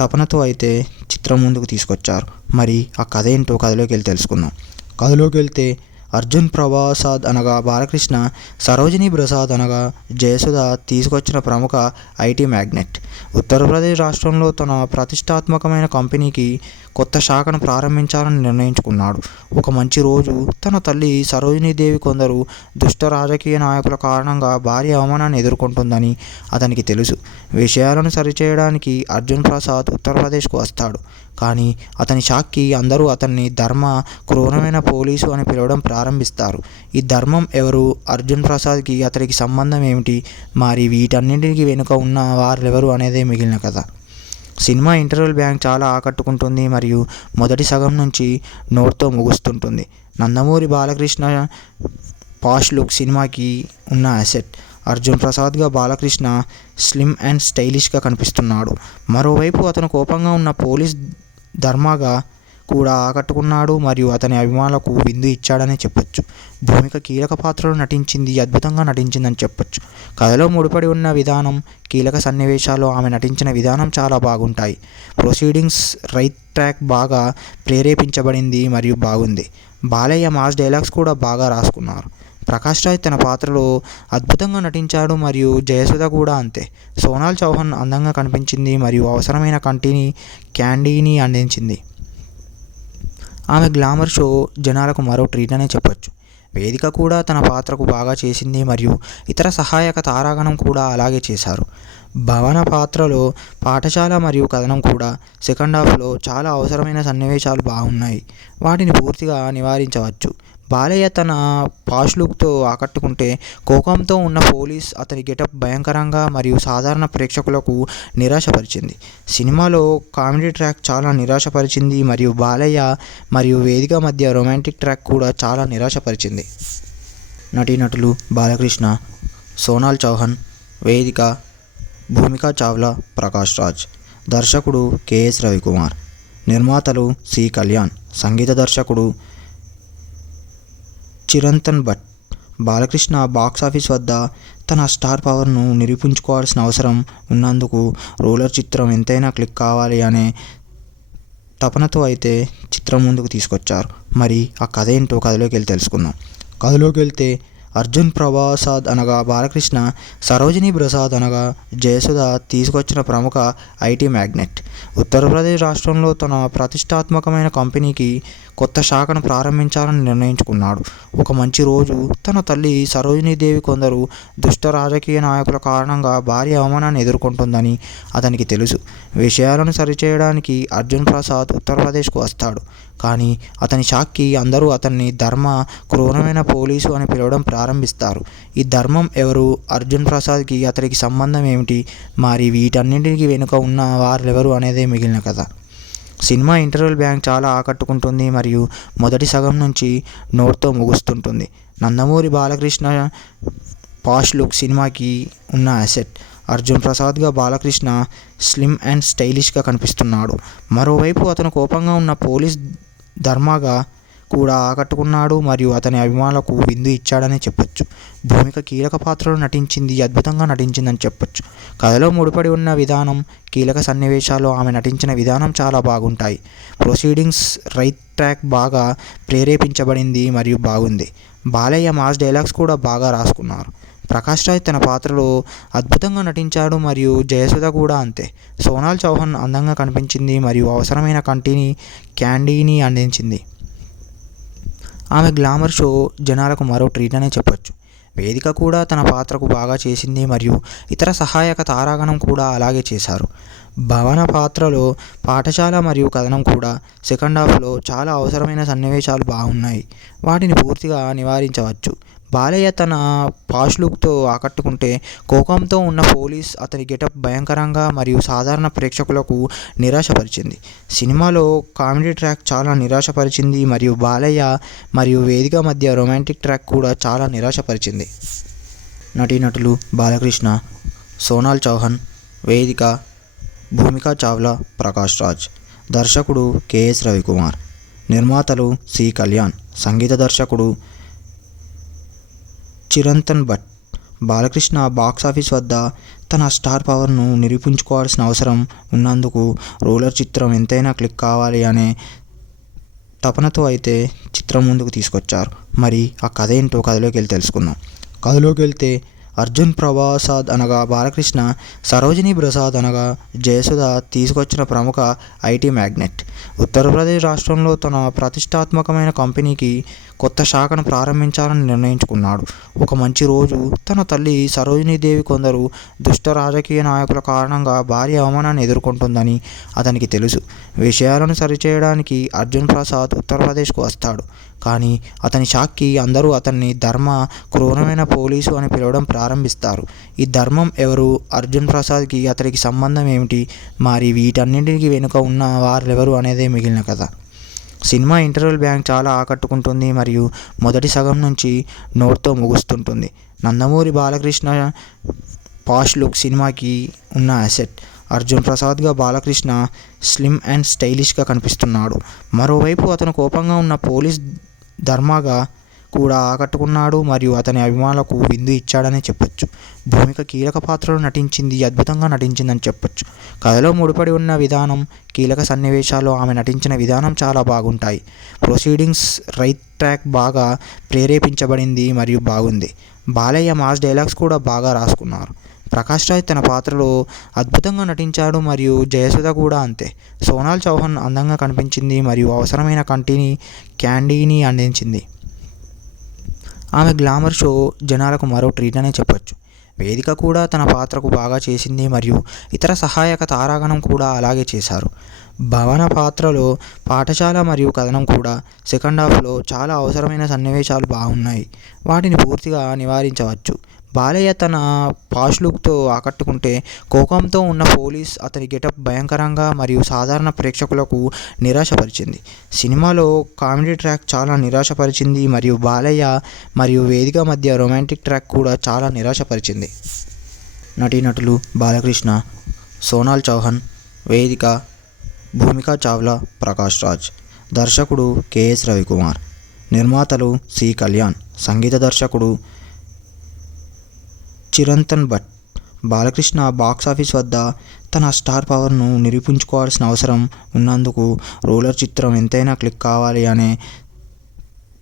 తపనతో అయితే చిత్రం ముందుకు తీసుకొచ్చారు. మరి ఆ కథ ఏంటో కథలోకి వెళ్ళి తెలుసుకుందాం. కథలోకి వెళ్తే అర్జున్ ప్రసాద్ అనగా బాలకృష్ణ, సరోజిని ప్రసాద్ అనగా జయసుధ తీసుకొచ్చిన ప్రముఖ ఐటీ మ్యాగ్నెట్. ఉత్తరప్రదేశ్ రాష్ట్రంలో తన ప్రతిష్టాత్మకమైన కంపెనీకి కొత్త శాఖను ప్రారంభించాలని నిర్ణయించుకున్నాడు. ఒక మంచి రోజు తన తల్లి సరోజినీదేవి కొందరు దుష్ట రాజకీయ నాయకుల కారణంగా భారీ అవమానాన్ని ఎదుర్కొంటుందని అతనికి తెలుసు. విషయాలను సరిచేయడానికి అర్జున్ ప్రసాద్ ఉత్తరప్రదేశ్కు వస్తాడు. కానీ అతని షాక్కి అందరూ అతన్ని ధర్మ క్రూరమైన పోలీసు అని పిలవడం ప్రారంభిస్తారు. ఈ ధర్మం ఎవరు, అర్జున్ ప్రసాద్కి అతనికి సంబంధం ఏమిటి, మరి వీటన్నింటికి వెనుక ఉన్న వారెవరు అనేదే మిగిలిన కథ. సినిమా ఇంటర్వెల్ బ్యాంక్ చాలా ఆకట్టుకుంటుంది మరియు మొదటి సగం నుంచి నోట్తో ముగుస్తుంటుంది. నందమూరి బాలకృష్ణ పాష్ లుక్ సినిమాకి ఉన్న అసెట్. అర్జున్ ప్రసాద్గా బాలకృష్ణ స్లిమ్ అండ్ స్టైలిష్గా కనిపిస్తున్నాడు. మరోవైపు అతను కోపంగా ఉన్న పోలీస్ ధర్మాగా కూడా ఆకట్టుకున్నాడు మరియు అతని అభిమానులకు విందు ఇచ్చాడని చెప్పొచ్చు. భూమిక కీలక పాత్రలో నటించింది, అద్భుతంగా నటించిందని చెప్పొచ్చు. కథలో ముడిపడి ఉన్న విధానం, కీలక సన్నివేశాలు, ఆమె నటించిన విధానం చాలా బాగుంటాయి. ప్రొసీడింగ్స్ రైట్ ట్రాక్ బాగా ప్రేరేపించబడింది మరియు బాగుంది. బాలయ్య మాస్ డైలాగ్స్ కూడా బాగా రాసుకున్నారు. ప్రకాష్ రాజ్ తన పాత్రలో అద్భుతంగా నటించాడు మరియు జయసుధ కూడా అంతే. సోనాల్ చౌహాన్ అందంగా కనిపించింది మరియు అవసరమైన క్యాండీని అందించింది. ఆమె గ్లామర్ షో జనాలకు మరో ట్రీట్ అనే చెప్పొచ్చు. వేదిక కూడా తన పాత్రకు బాగా చేసింది మరియు ఇతర సహాయక తారాగణం కూడా అలాగే చేశారు. భవన పాత్రలో పాఠశాల మరియు కథనం కూడా సెకండ్ హాఫ్లో చాలా అవసరమైన సన్నివేశాలు బాగున్నాయి. వాటిని పూర్తిగా నివారించవచ్చు. బాలయ్య తన పాష్ లుక్తో ఆకట్టుకుంటే, కోపంతో ఉన్న పోలీస్ అతని గెటప్ భయంకరంగా మరియు సాధారణ ప్రేక్షకులకు నిరాశపరిచింది. సినిమాలో కామెడీ ట్రాక్ చాలా నిరాశపరిచింది మరియు బాలయ్య మరియు వేదిక మధ్య రొమాంటిక్ ట్రాక్ కూడా చాలా నిరాశపరిచింది. నటీనటులు బాలకృష్ణ, సోనాల్ చౌహాన్, వేదిక, భూమికా చావ్లా, ప్రకాష్ రాజ్. దర్శకుడు కెఎస్ రవికుమార్. నిర్మాతలు సి కళ్యాణ్. సంగీత దర్శకుడు చిరంతన్ భట్. బాలకృష్ణ బాక్సాఫీస్ వద్ద తన స్టార్ పవర్ను నిరూపించుకోవాల్సిన అవసరం ఉన్నందుకు రోలర్ చిత్రం ఎంతైనా క్లిక్ కావాలి అనే తపనతో అయితే చిత్రం ముందుకు తీసుకొచ్చారు. మరి ఆ కథ ఏంటో కథలోకి వెళ్ళి తెలుసుకుందాం. కథలోకి వెళ్తే అర్జున్ ప్రసాద్ అనగా బాలకృష్ణ, సరోజిని ప్రసాద్ అనగా జయసుధ తీసుకొచ్చిన ప్రముఖ ఐటీ మ్యాగ్నెట్. ఉత్తరప్రదేశ్ రాష్ట్రంలో తన ప్రతిష్టాత్మకమైన కంపెనీకి కొత్త శాఖను ప్రారంభించాలని నిర్ణయించుకున్నాడు. ఒక మంచి రోజు తన తల్లి సరోజినీదేవి కొందరు దుష్ట రాజకీయ నాయకుల కారణంగా భారీ అవమానాన్ని ఎదుర్కొంటుందని అతనికి తెలుసు. విషయాలను సరిచేయడానికి అర్జున్ ప్రసాద్ ఉత్తరప్రదేశ్కు వస్తాడు. కానీ అతని షాక్కి అందరూ అతన్ని ధర్మ క్రూరమైన పోలీసు అని పిలవడం ప్రారంభిస్తారు. ఈ ధర్మం ఎవరు? అర్జున్ ప్రసాద్కి అతనికి సంబంధం ఏమిటి? మరి వీటన్నింటికి వెనుక ఉన్న వారెవరు అనేదే మిగిలిన కథ. సినిమా ఇంటర్వెల్ బ్యాంక్ చాలా ఆకట్టుకుంటుంది మరియు మొదటి సగం నుంచి నోట్తో ముగుస్తుంటుంది. నందమూరి బాలకృష్ణ పాష్ లుక్ సినిమాకి ఉన్న అసెట్. అర్జున్ ప్రసాద్గా బాలకృష్ణ స్లిమ్ అండ్ స్టైలిష్గా కనిపిస్తున్నాడు. మరోవైపు అతను కోపంగా ఉన్న పోలీస్ ధర్మాగా కూడా ఆకట్టుకున్నాడు మరియు అతని అభిమానులకు విందు ఇచ్చాడని చెప్పొచ్చు. భూమిక కీలక పాత్రలో నటించింది, అద్భుతంగా నటించిందని చెప్పొచ్చు. కథలో ముడిపడి ఉన్న విధానం, కీలక సన్నివేశాలు, ఆమె నటించిన విధానం చాలా బాగుంటాయి. ప్రొసీడింగ్స్ రైట్ ట్రాక్ బాగా ప్రేరేపించబడింది మరియు బాగుంది. బాలయ్య మాస్ డైలాగ్స్ కూడా బాగా రాసుకున్నారు. ప్రకాష్ రాజ్ తన పాత్రలో అద్భుతంగా నటించాడు మరియు జయసుధ కూడా అంతే. సోనాల్ చౌహాన్ అందంగా కనిపించింది మరియు అవసరమైన క్యాండీని అందించింది. ఆమె గ్లామర్ షో జనాలకు మరో ట్రీట్ అనే చెప్పొచ్చు. వేదిక కూడా తన పాత్రకు బాగా చేసింది మరియు ఇతర సహాయక తారాగణం కూడా అలాగే చేశారు. భవన పాత్రలో పాఠశాల మరియు కథనం కూడా సెకండ్ హాఫ్లో చాలా అవసరమైన సన్నివేశాలు బాగున్నాయి. వాటిని పూర్తిగా నివారించవచ్చు. బాలయ్య తన పాష్ లుక్తో ఆకట్టుకుంటే, కోపంతో ఉన్న పోలీస్ అతని గెటప్ భయంకరంగా మరియు సాధారణ ప్రేక్షకులకు నిరాశపరిచింది. సినిమాలో కామెడీ ట్రాక్ చాలా నిరాశపరిచింది మరియు బాలయ్య మరియు వేదిక మధ్య రొమాంటిక్ ట్రాక్ కూడా చాలా నిరాశపరిచింది. నటీనటులు బాలకృష్ణ, సోనాల్ చౌహాన్, వేదిక, భూమికా చావ్లా, ప్రకాష్ రాజ్. దర్శకుడు కెఎస్ రవికుమార్. నిర్మాతలు సి కళ్యాణ్. సంగీత దర్శకుడు చిరంతన్ భట్. బాలకృష్ణ బాక్సాఫీస్ వద్ద తన స్టార్ పవర్ను నిరూపించుకోవాల్సిన అవసరం ఉన్నందుకు రోలర్ చిత్రం ఎంతైనా క్లిక్ కావాలి అనే తపనతో అయితే చిత్రం ముందుకు తీసుకొచ్చారు. మరి ఆ కథ ఏంటో కథలోకి వెళ్ళి తెలుసుకుందాం. కథలోకి వెళ్తే అర్జున్ ప్రసాద్ అనగా బాలకృష్ణ, సరోజిని ప్రసాద్ అనగా జయసుధ తీసుకొచ్చిన ప్రముఖ ఐటీ మ్యాగ్నెట్. ఉత్తరప్రదేశ్ రాష్ట్రంలో తన ప్రతిష్టాత్మకమైన కంపెనీకి కొత్త శాఖను ప్రారంభించాలని నిర్ణయించుకున్నాడు. ఒక మంచి రోజు తన తల్లి సరోజినీదేవి కొందరు దుష్ట రాజకీయ నాయకుల కారణంగా భారీ అవమానాన్ని ఎదుర్కొంటుందని అతనికి తెలుసు. విషయాలను సరిచేయడానికి అర్జున్ ప్రసాద్ ఉత్తరప్రదేశ్కు వస్తాడు. కానీ అతని షాక్కి అందరూ అతన్ని ధర్మ క్రూరమైన పోలీసు అని పిలవడం ప్రారంభిస్తారు. ఈ ధర్మం ఎవరు? అర్జున్ ప్రసాద్కి అతనికి సంబంధం ఏమిటి? మరి వీటన్నింటికి వెనుక ఉన్న వారెవరు అనేదే మిగిలిన కథ. సినిమా ఇంటర్వెల్ బ్యాంక్ చాలా ఆకట్టుకుంటుంది మరియు మొదటి సగం నుంచి నోట్తో ముగుస్తుంటుంది. నందమూరి బాలకృష్ణ పాష్ లుక్ సినిమాకి ఉన్న అసెట్. అర్జున్ ప్రసాద్గా బాలకృష్ణ స్లిమ్ అండ్ స్టైలిష్గా కనిపిస్తున్నాడు. మరోవైపు అతను కోపంగా ఉన్న పోలీస్ ధర్మాగా కూడా ఆకట్టుకున్నాడు మరియు అతని అభిమానులకు విందు ఇచ్చాడని చెప్పొచ్చు. భూమిక కీలక పాత్రలో నటించింది, అద్భుతంగా నటించిందని చెప్పొచ్చు. కథలో ముడిపడి ఉన్న విధానం, కీలక సన్నివేశాలు, ఆమె నటించిన విధానం చాలా బాగుంటాయి. ప్రొసీడింగ్స్ రైట్ ట్రాక్ బాగా ప్రేరేపించబడింది మరియు బాగుంది. బాలయ్య మాస్ డైలాగ్స్ కూడా బాగా రాసుకున్నారు. ప్రకాష్ రాజ్ తన పాత్రలో అద్భుతంగా నటించాడు మరియు జయసుధ కూడా అంతే. సోనాల్ చౌహాన్ అందంగా కనిపించింది మరియు అవసరమైన క్యాండీని అందించింది. ఆమె గ్లామర్ షో జనాలకు మరో ట్రీట్ అనే చెప్పొచ్చు. వేదిక కూడా తన పాత్రకు బాగా చేసింది మరియు ఇతర సహాయక తారాగణం కూడా అలాగే చేశారు. భవన పాత్రలో పాఠశాల మరియు కథనం కూడా సెకండ్ హాఫ్లో చాలా అవసరమైన సన్నివేశాలు బాగున్నాయి. వాటిని పూర్తిగా నివారించవచ్చు. బాలయ్య తన పాష్ లుక్తో ఆకట్టుకుంటే, కోపంతో ఉన్న పోలీస్ అతని గెటప్ భయంకరంగా మరియు సాధారణ ప్రేక్షకులకు నిరాశపరిచింది. సినిమాలో కామెడీ ట్రాక్ చాలా నిరాశపరిచింది మరియు బాలయ్య మరియు వేదిక మధ్య రొమాంటిక్ ట్రాక్ కూడా చాలా నిరాశపరిచింది. నటీనటులు బాలకృష్ణ, సోనాల్ చౌహాన్, వేదిక, భూమికా చావ్లా, ప్రకాష్ రాజ్. దర్శకుడు కెఎస్ రవికుమార్. నిర్మాతలు సి కళ్యాణ్. సంగీత దర్శకుడు చిరంతన్ భట్. బాలకృష్ణ బాక్సాఫీస్ వద్ద తన స్టార్ పవర్ను నిరూపించుకోవాల్సిన అవసరం ఉన్నందుకు రూలర్ చిత్రం ఎంతైనా క్లిక్ కావాలి అనే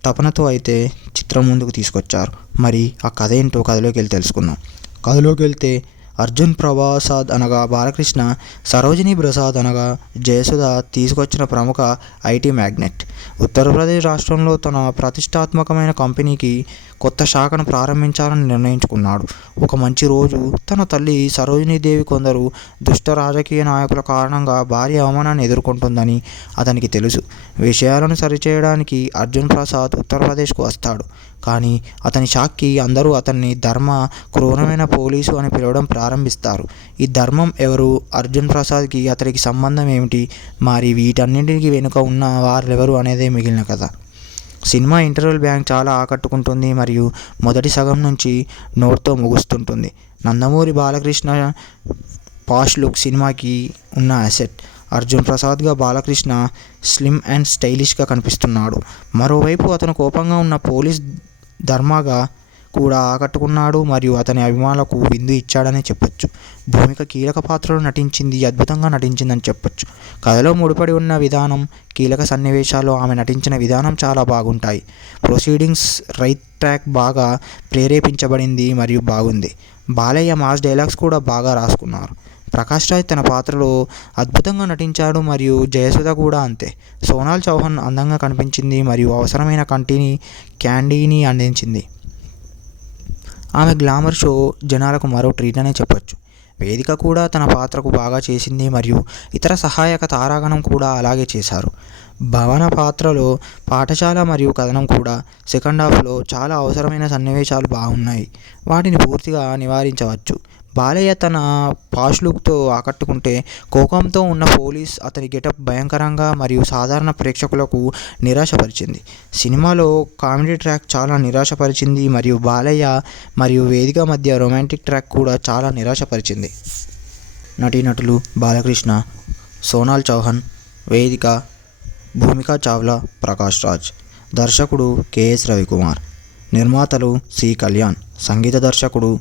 తపనతో అయితే చిత్రం ముందుకు తీసుకొచ్చారు. మరి ఆ కథ ఏంటో కథలోకి వెళ్ళి తెలుసుకుందాం. కథలోకి వెళ్తే అర్జున్ ప్రసాద్ అనగా బాలకృష్ణ, సరోజిని ప్రసాద్ అనగా జయసుధ తీసుకొచ్చిన ప్రముఖ ఐటీ మ్యాగ్నెట్. ఉత్తరప్రదేశ్ రాష్ట్రంలో తన ప్రతిష్టాత్మకమైన కంపెనీకి కొత్త శాఖను ప్రారంభించాలని నిర్ణయించుకున్నాడు. ఒక మంచి రోజు తన తల్లి సరోజినీదేవి కొందరు దుష్ట రాజకీయ నాయకుల కారణంగా భారీ అవమానాన్ని ఎదుర్కొంటుందని అతనికి తెలుసు. విషయాలను సరిచేయడానికి అర్జున్ ప్రసాద్ ఉత్తరప్రదేశ్కు వస్తాడు. కానీ అతని షాక్కి అందరూ అతన్ని ధర్మ, క్రూరమైన పోలీసు అని పిలవడం ప్రారంభిస్తారు. ఈ ధర్మం ఎవరు, అర్జున్ ప్రసాద్కి అతడికి సంబంధం ఏమిటి, మరి వీటన్నింటికి వెనుక ఉన్న వారెవరు అనేదే మిగిలిన కథ. సినిమా ఇంటర్వెల్ బ్యాంక్ చాలా ఆకట్టుకుంటుంది మరియు మొదటి సగం నుంచి నోట్తో ముగుస్తుంటుంది. నందమూరి బాలకృష్ణ పాష్ లుక్ సినిమాకి ఉన్న అసెట్. అర్జున్ ప్రసాద్గా బాలకృష్ణ స్లిమ్ అండ్ స్టైలిష్గా కనిపిస్తున్నాడు. మరోవైపు అతను కోపంగా ఉన్న పోలీస్ ధర్మాగా కూడా ఆకట్టుకున్నాడు మరియు అతని అభిమానులకు విందు ఇచ్చాడని చెప్పొచ్చు. భూమిక కీలక పాత్రలో నటించింది, అద్భుతంగా నటించిందని చెప్పొచ్చు. కథలో ముడిపడి ఉన్న విధానం, కీలక సన్నివేశాలు, ఆమె నటించిన విధానం చాలా బాగుంటాయి. ప్రొసీడింగ్స్ రైట్ ట్రాక్ బాగా ప్రేరేపించబడింది మరియు బాగుంది. బాలయ్య మాస్ డైలాగ్స్ కూడా బాగా రాసుకున్నారు. ప్రకాష్ రాజ్ తన పాత్రలో అద్భుతంగా నటించాడు మరియు జయసుధ కూడా అంతే. సోనాల్ చౌహాన్ అందంగా కనిపించింది మరియు అవసరమైన క్యాండీని అందించింది. ఆమె గ్లామర్ షో జనాలకు మరో ట్రీట్ అనే చెప్పొచ్చు. వేదిక కూడా తన పాత్రకు బాగా చేసింది మరియు ఇతర సహాయక తారాగణం కూడా అలాగే చేశారు. భవన పాత్రలో పాఠశాల మరియు కథనం కూడా సెకండ్ హాఫ్లో చాలా అవసరమైన సన్నివేశాలు బాగున్నాయి. వాటిని పూర్తిగా నివారించవచ్చు. బాలయ్య తన పాష్ లుక్తో ఆకట్టుకుంటే, కోపంతో ఉన్న పోలీస్ అతని గెటప్ భయంకరంగా మరియు సాధారణ ప్రేక్షకులకు నిరాశపరిచింది. సినిమాలో కామెడీ ట్రాక్ చాలా నిరాశపరిచింది మరియు బాలయ్య మరియు వేదిక మధ్య రొమాంటిక్ ట్రాక్ కూడా చాలా నిరాశపరిచింది. నటీనటులు బాలకృష్ణ, సోనాల్ చౌహాన్, వేదిక, భూమికా చావ్లా, ప్రకాష్ రాజ్. దర్శకుడు కెఎస్ రవికుమార్. నిర్మాతలు సి కళ్యాణ్. సంగీత దర్శకుడు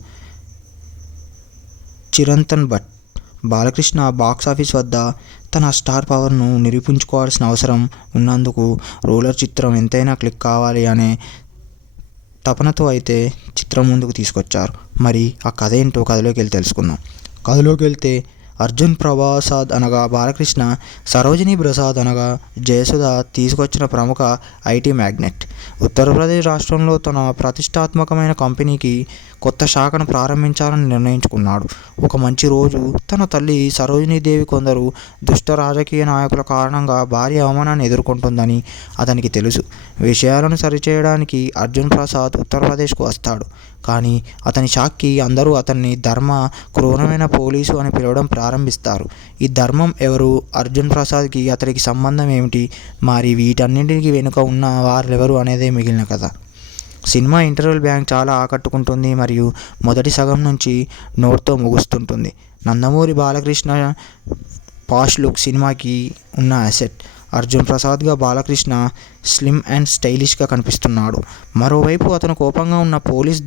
చిరంతన్ భట్. బాలకృష్ణ బాక్సాఫీస్ వద్ద తన స్టార్ పవర్ను నిరూపించుకోవాల్సిన అవసరం ఉన్నందుకు రూలర్ చిత్రం ఎంతైనా క్లిక్ కావాలి అనే తపనతో అయితే చిత్రం ముందుకు తీసుకొచ్చారు. మరి ఆ కథ ఏంటో కథలోకి వెళ్ళి తెలుసుకుందాం. కథలోకి వెళ్తే అర్జున్ ప్రసాద్ అనగా బాలకృష్ణ, సరోజిని ప్రసాద్ అనగా జయసుధ తీసుకొచ్చిన ప్రముఖ ఐటీ మ్యాగ్నెట్. ఉత్తరప్రదేశ్ రాష్ట్రంలో తన ప్రతిష్టాత్మకమైన కంపెనీకి కొత్త శాఖను ప్రారంభించాలని నిర్ణయించుకున్నాడు. ఒక మంచి రోజు తన తల్లి సరోజినీదేవి కొందరు దుష్ట రాజకీయ నాయకుల కారణంగా భారీ అవమానాన్ని ఎదుర్కొంటుందని అతనికి తెలుసు. విషయాలను సరిచేయడానికి అర్జున్ ప్రసాద్ ఉత్తరప్రదేశ్కు వస్తాడు. కానీ అతని షాక్కి అందరూ అతన్ని ధర్మ క్రూరమైన పోలీసు అని పిలవడం ప్రారంభిస్తారు. ఈ ధర్మం ఎవరు? అర్జున్ ప్రసాద్కి అతడికి సంబంధం ఏమిటి? మరి వీటన్నింటికి వెనుక ఉన్న వారెవరు అనేదే మిగిలిన కథ. సినిమా ఇంటర్వెల్ బ్యాంక్ చాలా ఆకట్టుకుంటుంది మరియు మొదటి సగం నుంచి నోట్తో ముగుస్తుంటుంది. నందమూరి బాలకృష్ణ పాష్ లుక్ సినిమాకి ఉన్న అసెట్. అర్జున్ ప్రసాద్గా బాలకృష్ణ స్లిమ్ అండ్ స్టైలిష్గా కనిపిస్తున్నాడు. మరోవైపు అతను కోపంగా ఉన్న పోలీస్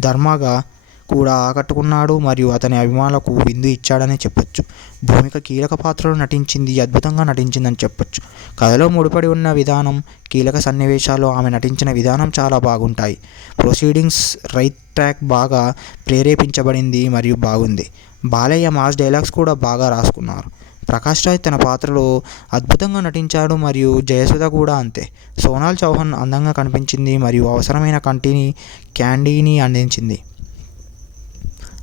ధర్మగా కూడా ఆకట్టుకున్నాడు మరియు అతని అభిమానులకు విందు ఇచ్చాడని చెప్పొచ్చు. భూమిక కీలక పాత్రలో నటించింది, అద్భుతంగా నటించిందని చెప్పొచ్చు. కథలో ముడిపడి ఉన్న విధానం, కీలక సన్నివేశాల్లో ఆమె నటించిన విధానం చాలా బాగుంటాయి. ప్రొసీడింగ్స్ రైట్ ట్రాక్ బాగా ప్రేరేపించబడింది మరియు బాగుంది. బాలయ్య మాస్ డైలాగ్స్ కూడా బాగా రాసుకున్నారు. ప్రకాష్ రాజ్ తన పాత్రలో అద్భుతంగా నటించాడు మరియు జయసుధ కూడా అంతే. సోనాల్ చౌహాన్ అందంగా కనిపించింది మరియు అవసరమైన క్యాండీని అందించింది.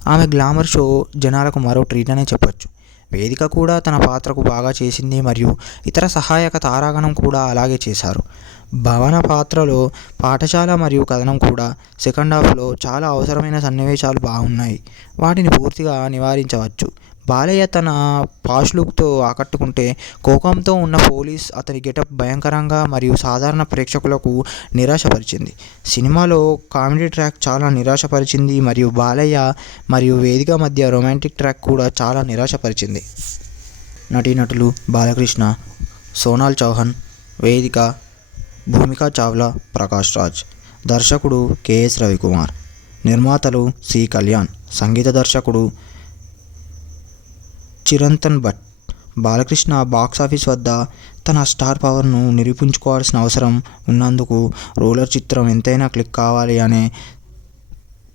ఆమె గ్లామర్ షో జనాలకు మరో ట్రీట్ అనే చెప్పొచ్చు. వేదిక కూడా తన పాత్రకు బాగా చేసింది మరియు ఇతర సహాయక తారాగణం కూడా అలాగే చేశారు. భవన పాత్రలో పాఠశాల మరియు కథనం కూడా సెకండ్ హాఫ్లో చాలా అవసరమైన సన్నివేశాలు బాగున్నాయి. వాటిని పూర్తిగా నివారించవచ్చు. బాలయ్య తన పాష్ లుక్తో ఆకట్టుకుంటే, కోపంతో ఉన్న పోలీస్ అతని గెటప్ భయంకరంగా మరియు సాధారణ ప్రేక్షకులకు నిరాశపరిచింది. సినిమాలో కామెడీ ట్రాక్ చాలా నిరాశపరిచింది మరియు బాలయ్య మరియు వేదిక మధ్య రొమాంటిక్ ట్రాక్ కూడా చాలా నిరాశపరిచింది. నటీనటులు బాలకృష్ణ, సోనాల్ చౌహాన్, వేదిక, భూమిక చావ్లా, ప్రకాష్ రాజ్. దర్శకుడు కెఎస్ రవికుమార్. నిర్మాతలు సి కళ్యాణ్. సంగీత దర్శకుడు చిరంతన్ భట్. బాలకృష్ణ బాక్సాఫీస్ వద్ద తన స్టార్ పవర్ను నిరూపించుకోవాల్సిన అవసరం ఉన్నందుకు రోలర్ చిత్రం ఎంతైనా క్లిక్ కావాలి అనే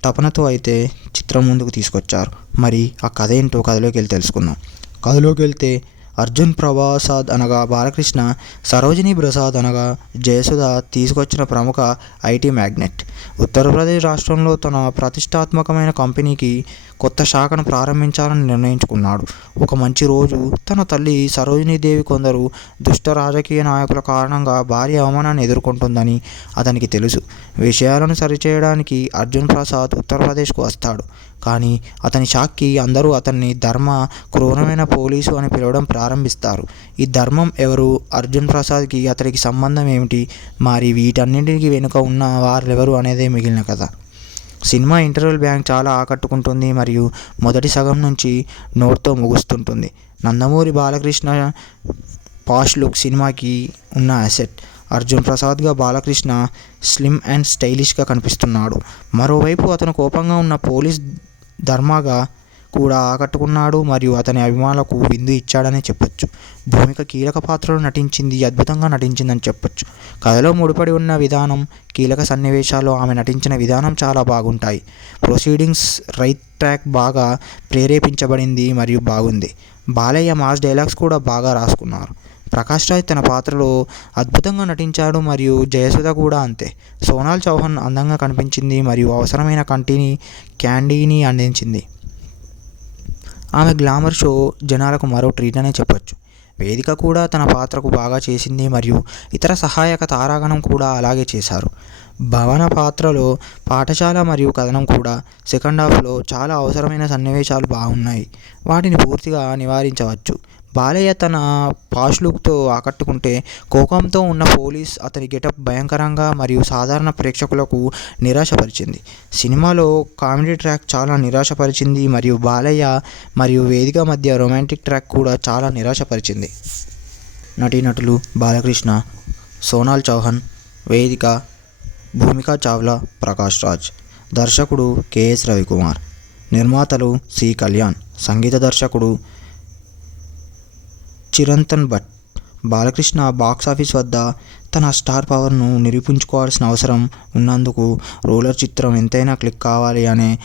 తపనతో అయితే చిత్రం ముందుకు తీసుకొచ్చారు. మరి ఆ కథ ఏంటో కథలోకి వెళ్ళి తెలుసుకుందాం. కథలోకి వెళ్తే అర్జున్ ప్రసాద్ అనగా బాలకృష్ణ, సరోజిని ప్రసాద్ అనగా జయసుధ తీసుకొచ్చిన ప్రముఖ ఐటీ మ్యాగ్నెట్. ఉత్తరప్రదేశ్ రాష్ట్రంలో తన ప్రతిష్టాత్మకమైన కంపెనీకి కొత్త శాఖను ప్రారంభించాలని నిర్ణయించుకున్నాడు. ఒక మంచి రోజు తన తల్లి సరోజినీదేవి కొందరు దుష్ట రాజకీయ నాయకుల కారణంగా భారీ అవమానాన్ని ఎదుర్కొంటుందని అతనికి తెలుసు. విషయాలను సరిచేయడానికి అర్జున్ ప్రసాద్ ఉత్తరప్రదేశ్కు వస్తాడు. కానీ అతని షాక్కి అందరూ అతన్ని ధర్మ క్రూరమైన పోలీసు అని పిలవడం ప్రారంభిస్తారు. ఈ ధర్మం ఎవరు? అర్జున్ ప్రసాద్కి అతడికి సంబంధం ఏమిటి? మరి వీటన్నింటికి వెనుక ఉన్న వారెవరు అనేదే మిగిలిన కథ. సినిమా ఇంటర్వెల్ బ్యాంక్ చాలా ఆకట్టుకుంటుంది మరియు మొదటి సగం నుంచి నోట్తో ముగుస్తుంటుంది. నందమూరి బాలకృష్ణ పాష్ లుక్ సినిమాకి ఉన్న అసెట్. అర్జున్ ప్రసాద్గా బాలకృష్ణ స్లిమ్ అండ్ స్టైలిష్గా కనిపిస్తున్నాడు. మరోవైపు అతను కోపంగా ఉన్న పోలీస్ ధర్మగా కూడా ఆకట్టుకున్నాడు మరియు అతని అభిమానులకు విందు ఇచ్చాడని చెప్పొచ్చు. భూమిక కీలక పాత్రలో నటించింది, అద్భుతంగా నటించిందని చెప్పొచ్చు. కథలో ముడిపడి ఉన్న విధానం, కీలక సన్నివేశాల్లో ఆమె నటించిన విధానం చాలా బాగుంటాయి. ప్రొసీడింగ్స్ రైట్ ట్రాక్ బాగా ప్రేరేపించబడింది మరియు బాగుంది. బాలయ్య మాస్ డైలాగ్స్ కూడా బాగా రాసుకున్నారు. ప్రకాష్ రాజ్ తన పాత్రలో అద్భుతంగా నటించాడు మరియు జయసుధ కూడా అంతే. సోనాల్ చౌహాన్ అందంగా కనిపించింది మరియు అవసరమైన క్యాండీని అందించింది. ఆమె గ్లామర్ షో జనాలకు మరో ట్రీట్ అనే చెప్పొచ్చు. వేదిక కూడా తన పాత్రకు బాగా చేసింది మరియు ఇతర సహాయక తారాగణం కూడా అలాగే చేశారు. భవన పాత్రలో పాఠశాల మరియు కథనం కూడా సెకండ్ హాఫ్లో చాలా అవసరమైన సన్నివేశాలు బాగున్నాయి. వాటిని పూర్తిగా నివారించవచ్చు. బాలయ్య తన పాష్ లుక్తో ఆకట్టుకుంటే, కోపంతో ఉన్న పోలీస్ అతని గెటప్ భయంకరంగా మరియు సాధారణ ప్రేక్షకులకు నిరాశపరిచింది. సినిమాలో కామెడీ ట్రాక్ చాలా నిరాశపరిచింది మరియు బాలయ్య మరియు వేదిక మధ్య రొమాంటిక్ ట్రాక్ కూడా చాలా నిరాశపరిచింది. నటీనటులు బాలకృష్ణ, సోనాల్ చౌహాన్, వేదిక, భూమిక చావ్లా, ప్రకాష్ రాజ్. దర్శకుడు కెఎస్ రవికుమార్. నిర్మాతలు సి కళ్యాణ్. సంగీత దర్శకుడు చిరంతన్ భట్. బాలకృష్ణ బాక్సాఫీస్ వద్ద తన స్టార్ పవర్ను నిరూపించుకోవాల్సిన అవసరం ఉన్నందుకు రోలర్ చిత్రం ఎంతైనా క్లిక్ కావాలి అనే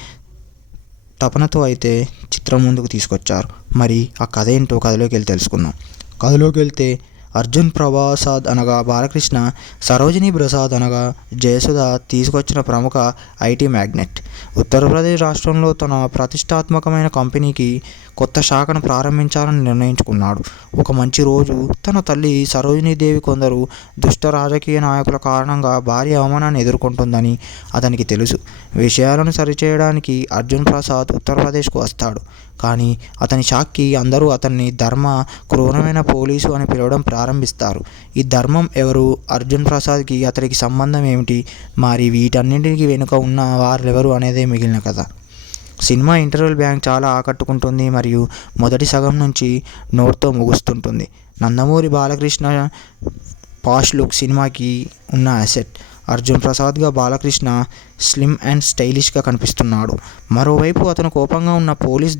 తపనతో అయితే చిత్రం ముందుకు తీసుకొచ్చారు. మరి ఆ కథ ఏంటో కథలోకి వెళ్ళి తెలుసుకుందాం. కథలోకి వెళ్తే అర్జున్ ప్రసాద్ అనగా బాలకృష్ణ, సరోజిని ప్రసాద్ అనగా జయసుధ తీసుకొచ్చిన ప్రముఖ ఐటీ మ్యాగ్నెట్. ఉత్తరప్రదేశ్ రాష్ట్రంలో తన ప్రతిష్టాత్మకమైన కంపెనీకి కొత్త శాఖను ప్రారంభించాలని నిర్ణయించుకున్నాడు. ఒక మంచి రోజు తన తల్లి సరోజినీదేవి కొందరు దుష్ట రాజకీయ నాయకుల కారణంగా భారీ అవమానాన్ని ఎదుర్కొంటుందని అతనికి తెలుసు. విషయాలను సరిచేయడానికి అర్జున్ ప్రసాద్ ఉత్తరప్రదేశ్కు వస్తాడు. కానీ అతని షాక్కి అందరూ అతన్ని ధర్మ క్రూరమైన పోలీసు అని పిలవడం ప్రారంభిస్తారు. ఈ ధర్మం ఎవరు? అర్జున్ ప్రసాద్కి అతడికి సంబంధం ఏమిటి? మరి వీటన్నింటికి వెనుక ఉన్న వారెవరు అనేదే మిగిలిన కథ. సినిమా ఇంటర్వెల్ బ్యాంక్ చాలా ఆకట్టుకుంటుంది మరియు మొదటి సగం నుంచి నోట్తో ముగుస్తుంటుంది. నందమూరి బాలకృష్ణ పాష్ లుక్ సినిమాకి ఉన్న అసెట్. అర్జున్ ప్రసాద్గా బాలకృష్ణ స్లిమ్ అండ్ స్టైలిష్గా కనిపిస్తున్నాడు. మరోవైపు అతను కోపంగా ఉన్న పోలీస్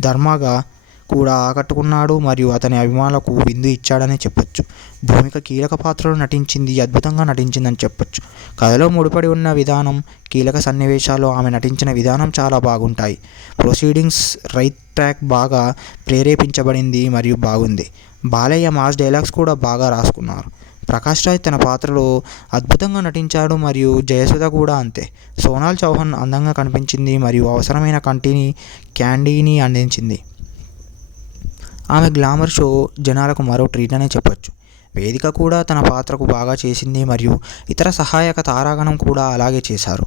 ధర్మగా కూడా ఆకట్టుకున్నాడు మరియు అతని అభిమానులకు విందు ఇచ్చాడని చెప్పొచ్చు. భూమిక కీలక పాత్రలో నటించింది, అద్భుతంగా నటించిందని చెప్పొచ్చు. కథలో ముడిపడి ఉన్న విధానం, కీలక సన్నివేశాలు, ఆమె నటించిన విధానం చాలా బాగుంటాయి. ప్రొసీడింగ్స్ రైట్ ట్రాక్ బాగా ప్రేరేపించబడింది మరియు బాగుంది. బాలయ్య మాస్ డైలాగ్స్ కూడా బాగా రాసుకున్నారు. ప్రకాష్ రాజ్ తన పాత్రలో అద్భుతంగా నటించాడు మరియు జయసుధ కూడా అంతే. సోనాల్ చౌహాన్ అందంగా కనిపించింది మరియు అవసరమైన క్యాండీని అందించింది. ఆమె గ్లామర్ షో జనాలకు మరో ట్రీట్ అనే చెప్పొచ్చు. వేదిక కూడా తన పాత్రకు బాగా చేసింది మరియు ఇతర సహాయక తారాగణం కూడా అలాగే చేశారు.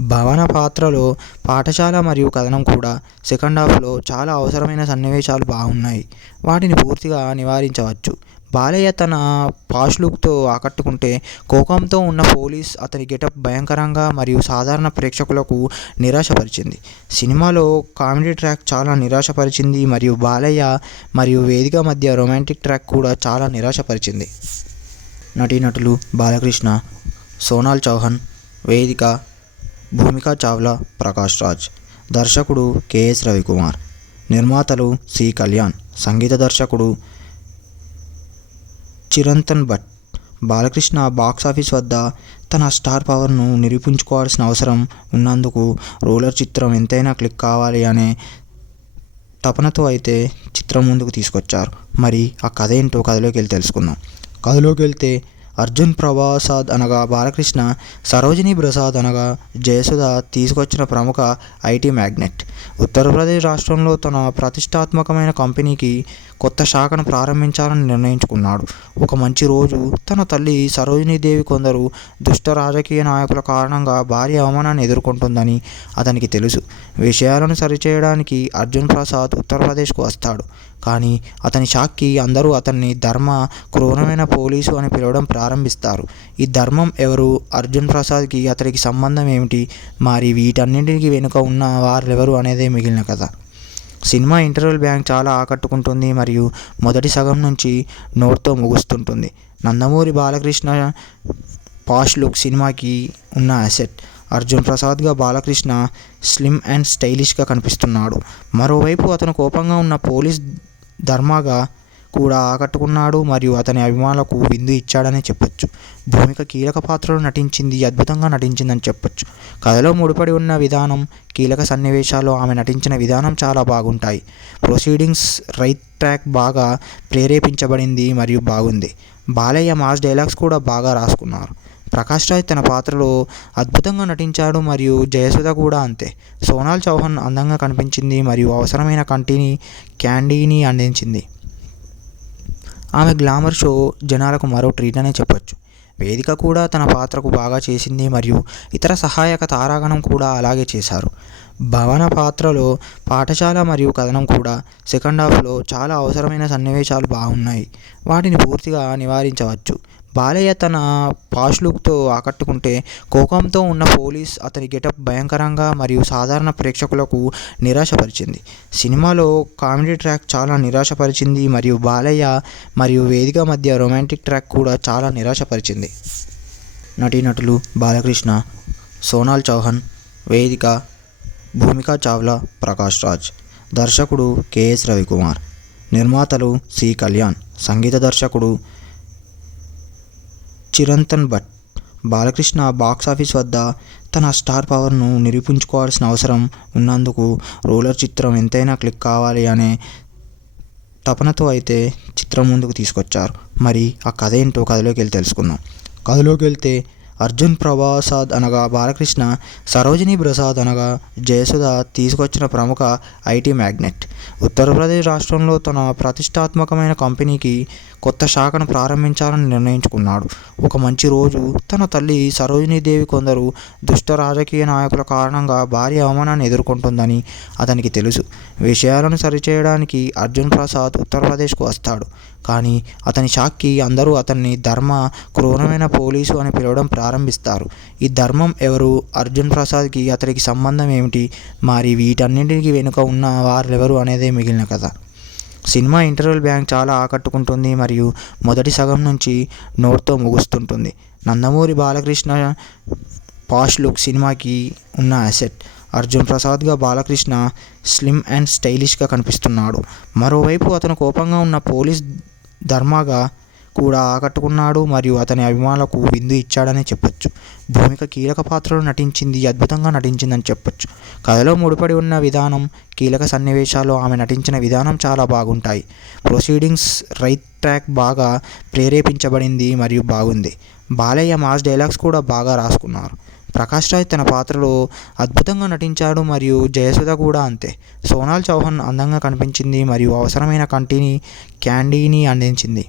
భవన పాత్రలో పాఠశాల మరియు కథనం కూడా సెకండ్ హాఫ్లో చాలా అవసరమైన సన్నివేశాలు బాగున్నాయి. వాటిని పూర్తిగా నివారించవచ్చు. బాలయ్య తన పాష్ లుక్తో ఆకట్టుకుంటే, కోపంతో ఉన్న పోలీస్ అతని గెటప్ భయంకరంగా మరియు సాధారణ ప్రేక్షకులకు నిరాశపరిచింది. సినిమాలో కామెడీ ట్రాక్ చాలా నిరాశపరిచింది మరియు బాలయ్య మరియు వేదిక మధ్య రొమాంటిక్ ట్రాక్ కూడా చాలా నిరాశపరిచింది. నటీనటులు బాలకృష్ణ, సోనాల్ చౌహాన్, వేదిక, భూమికా చావ్లా, ప్రకాష్ రాజ్. దర్శకుడు కెఎస్ రవికుమార్. నిర్మాతలు సి కళ్యాణ్. సంగీత దర్శకుడు చిరంతన్ భట్. బాలకృష్ణ బాక్సాఫీస్ వద్ద తన స్టార్ పవర్ను నిరూపించుకోవాల్సిన అవసరం ఉన్నందుకు రూలర్ చిత్రం ఎంతైనా క్లిక్ కావాలి అనే తపనతో అయితే చిత్రం ముందుకు తీసుకొచ్చారు. మరి ఆ కథ ఏంటో కథలోకి వెళ్ళి తెలుసుకుందాం. కథలోకి వెళ్తే అర్జున్ ప్రసాద్ అనగా బాలకృష్ణ, సరోజిని ప్రసాద్ అనగా జయసుధ తీసుకొచ్చిన ప్రముఖ ఐటీ మ్యాగ్నెట్. ఉత్తరప్రదేశ్ రాష్ట్రంలో తన ప్రతిష్టాత్మకమైన కంపెనీకి కొత్త శాఖను ప్రారంభించాలని నిర్ణయించుకున్నాడు. ఒక మంచి రోజు తన తల్లి సరోజినీదేవి కొందరు దుష్ట రాజకీయ నాయకుల కారణంగా భారీ అవమానాన్ని ఎదుర్కొంటుందని అతనికి తెలుసు. విషయాలను సరిచేయడానికి అర్జున్ ప్రసాద్ ఉత్తరప్రదేశ్కు వస్తాడు. కానీ అతని షాక్కి అందరూ అతన్ని ధర్మ క్రూరమైన పోలీసు అని పిలవడం ప్రారంభిస్తారు. ఈ ధర్మం ఎవరు? అర్జున్ ప్రసాద్కి అతడికి సంబంధం ఏమిటి? మరి వీటన్నింటికి వెనుక ఉన్న వారెవరు అనేదే మిగిలిన కథ. సినిమా ఇంటర్వెల్ బ్యాంక్ చాలా ఆకట్టుకుంటుంది మరియు మొదటి సగం నుంచి నోట్తో ముగుస్తుంటుంది. నందమూరి బాలకృష్ణ పాష్ లుక్ సినిమాకి ఉన్న అసెట్. అర్జున్ ప్రసాద్గా బాలకృష్ణ స్లిమ్ అండ్ స్టైలిష్గా కనిపిస్తున్నాడు. మరోవైపు అతను కోపంగా ఉన్న పోలీస్ ధర్మగా కూడా ఆకట్టుకున్నాడు మరియు అతని అభిమానులకు విందు ఇచ్చాడని చెప్పొచ్చు. భూమిక కీలక పాత్రలో నటించింది, అద్భుతంగా నటించిందని చెప్పొచ్చు. కథలో ముడిపడి ఉన్న విధానం, కీలక సన్నివేశాలు, ఆమె నటించిన విధానం చాలా బాగుంటాయి. ప్రొసీడింగ్స్ రైట్ ట్రాక్ బాగా ప్రేరేపించబడింది మరియు బాగుంది. బాలయ్య మాస్ డైలాగ్స్ కూడా బాగా రాసుకున్నారు. ప్రకాష్ రాజ్ తన పాత్రలో అద్భుతంగా నటించాడు మరియు జయసుధ కూడా అంతే. సోనాల్ చౌహాన్ అందంగా కనిపించింది మరియు అవసరమైన క్యాండీని అందించింది. ఆమె గ్లామర్ షో జనాలకు మరో ట్రీట్ అనే చెప్పొచ్చు. వేదిక కూడా తన పాత్రకు బాగా చేసింది మరియు ఇతర సహాయక తారాగణం కూడా అలాగే చేశారు. భవన పాత్రలో పాఠశాల మరియు కథనం కూడా సెకండ్ హాఫ్లో చాలా అవసరమైన సన్నివేశాలు బాగున్నాయి. వాటిని పూర్తిగా నివారించవచ్చు. బాలయ్య తన పాష్ లుక్తో ఆకట్టుకుంటే, కోపంతో ఉన్న పోలీస్ అతని గెటప్ భయంకరంగా మరియు సాధారణ ప్రేక్షకులకు నిరాశపరిచింది. సినిమాలో కామెడీ ట్రాక్ చాలా నిరాశపరిచింది మరియు బాలయ్య మరియు వేదిక మధ్య రొమాంటిక్ ట్రాక్ కూడా చాలా నిరాశపరిచింది. నటీనటులు బాలకృష్ణ, సోనాల్ చౌహాన్, వేదిక, భూమికా చావ్లా, ప్రకాష్ రాజ్. దర్శకుడు కెఎస్ రవికుమార్. నిర్మాతలు సి కళ్యాణ్. సంగీత దర్శకుడు చిరంతన్ భట్. బాలకృష్ణ బాక్సాఫీస్ వద్ద తన స్టార్ పవర్ను నిరూపించుకోవాల్సిన అవసరం ఉన్నందుకు రూలర్ చిత్రం ఎంతైనా క్లిక్ కావాలి అనే తపనతో అయితే చిత్రం ముందుకు తీసుకొచ్చారు. మరి ఆ కథ ఏంటో కథలోకి వెళ్ళి తెలుసుకుందాం. కథలోకి వెళ్తే అర్జున్ ప్రసాద్ అనగా బాలకృష్ణ, సరోజిని ప్రసాద్ అనగా జయసుధ తీసుకొచ్చిన ప్రముఖ ఐటీ మ్యాగ్నెట్. ఉత్తరప్రదేశ్ రాష్ట్రంలో తన ప్రతిష్టాత్మకమైన కంపెనీకి కొత్త శాఖను ప్రారంభించాలని నిర్ణయించుకున్నాడు. ఒక మంచి రోజు తన తల్లి సరోజినీదేవి కొందరు దుష్ట రాజకీయ నాయకుల కారణంగా భారీ అవమానాన్ని ఎదుర్కొంటుందని అతనికి తెలుసు. విషయాలను సరిచేయడానికి అర్జున్ ప్రసాద్ ఉత్తరప్రదేశ్కు వస్తాడు. కానీ అతని షాక్కి అందరూ అతన్ని ధర్మ క్రూరమైన పోలీసు అని పిలవడం ప్రారంభిస్తారు. ఈ ధర్మం ఎవరు, అర్జున్ ప్రసాద్కి అతనికి సంబంధం ఏమిటి, మరి వీటన్నింటికి వెనుక ఉన్న వారెవరు అనేదే మిగిలిన కథ. సినిమా ఇంటర్వెల్ బ్యాంక్ చాలా ఆకట్టుకుంటుంది మరియు మొదటి సగం నుంచి నోట్తో ముగుస్తుంటుంది. నందమూరి బాలకృష్ణ పాష్ లుక్ సినిమాకి ఉన్న అసెట్. అర్జున్ ప్రసాద్గా బాలకృష్ణ స్లిమ్ అండ్ స్టైలిష్గా కనిపిస్తున్నాడు. మరోవైపు అతను కోపంగా ఉన్న పోలీస్ ధర్మగా కూడా ఆకట్టుకున్నాడు మరియు అతని అభిమానులకు విందు ఇచ్చాడనే చెప్పొచ్చు. భూమిక కీలక పాత్రలో అద్భుతంగా నటించిందని చెప్పొచ్చు. కథలో ముడిపడి ఉన్న విధానం, కీలక సన్నివేశాల్లో ఆమె నటించిన విధానం చాలా బాగుంటాయి. ప్రొసీడింగ్స్ రైట్ ట్రాక్ బాగా ప్రేరేపించబడింది మరియు బాగుంది. బాలయ్య మాస్ డైలాగ్స్ కూడా బాగా రాసుకున్నారు. ప్రకాష్ రాజ్ తన పాత్రలో అద్భుతంగా నటించాడు మరియు జయసుధ కూడా అంతే. సోనాల్ చౌహాన్ అందంగా కనిపించింది మరియు అవసరమైన క్యాండీని అందించింది.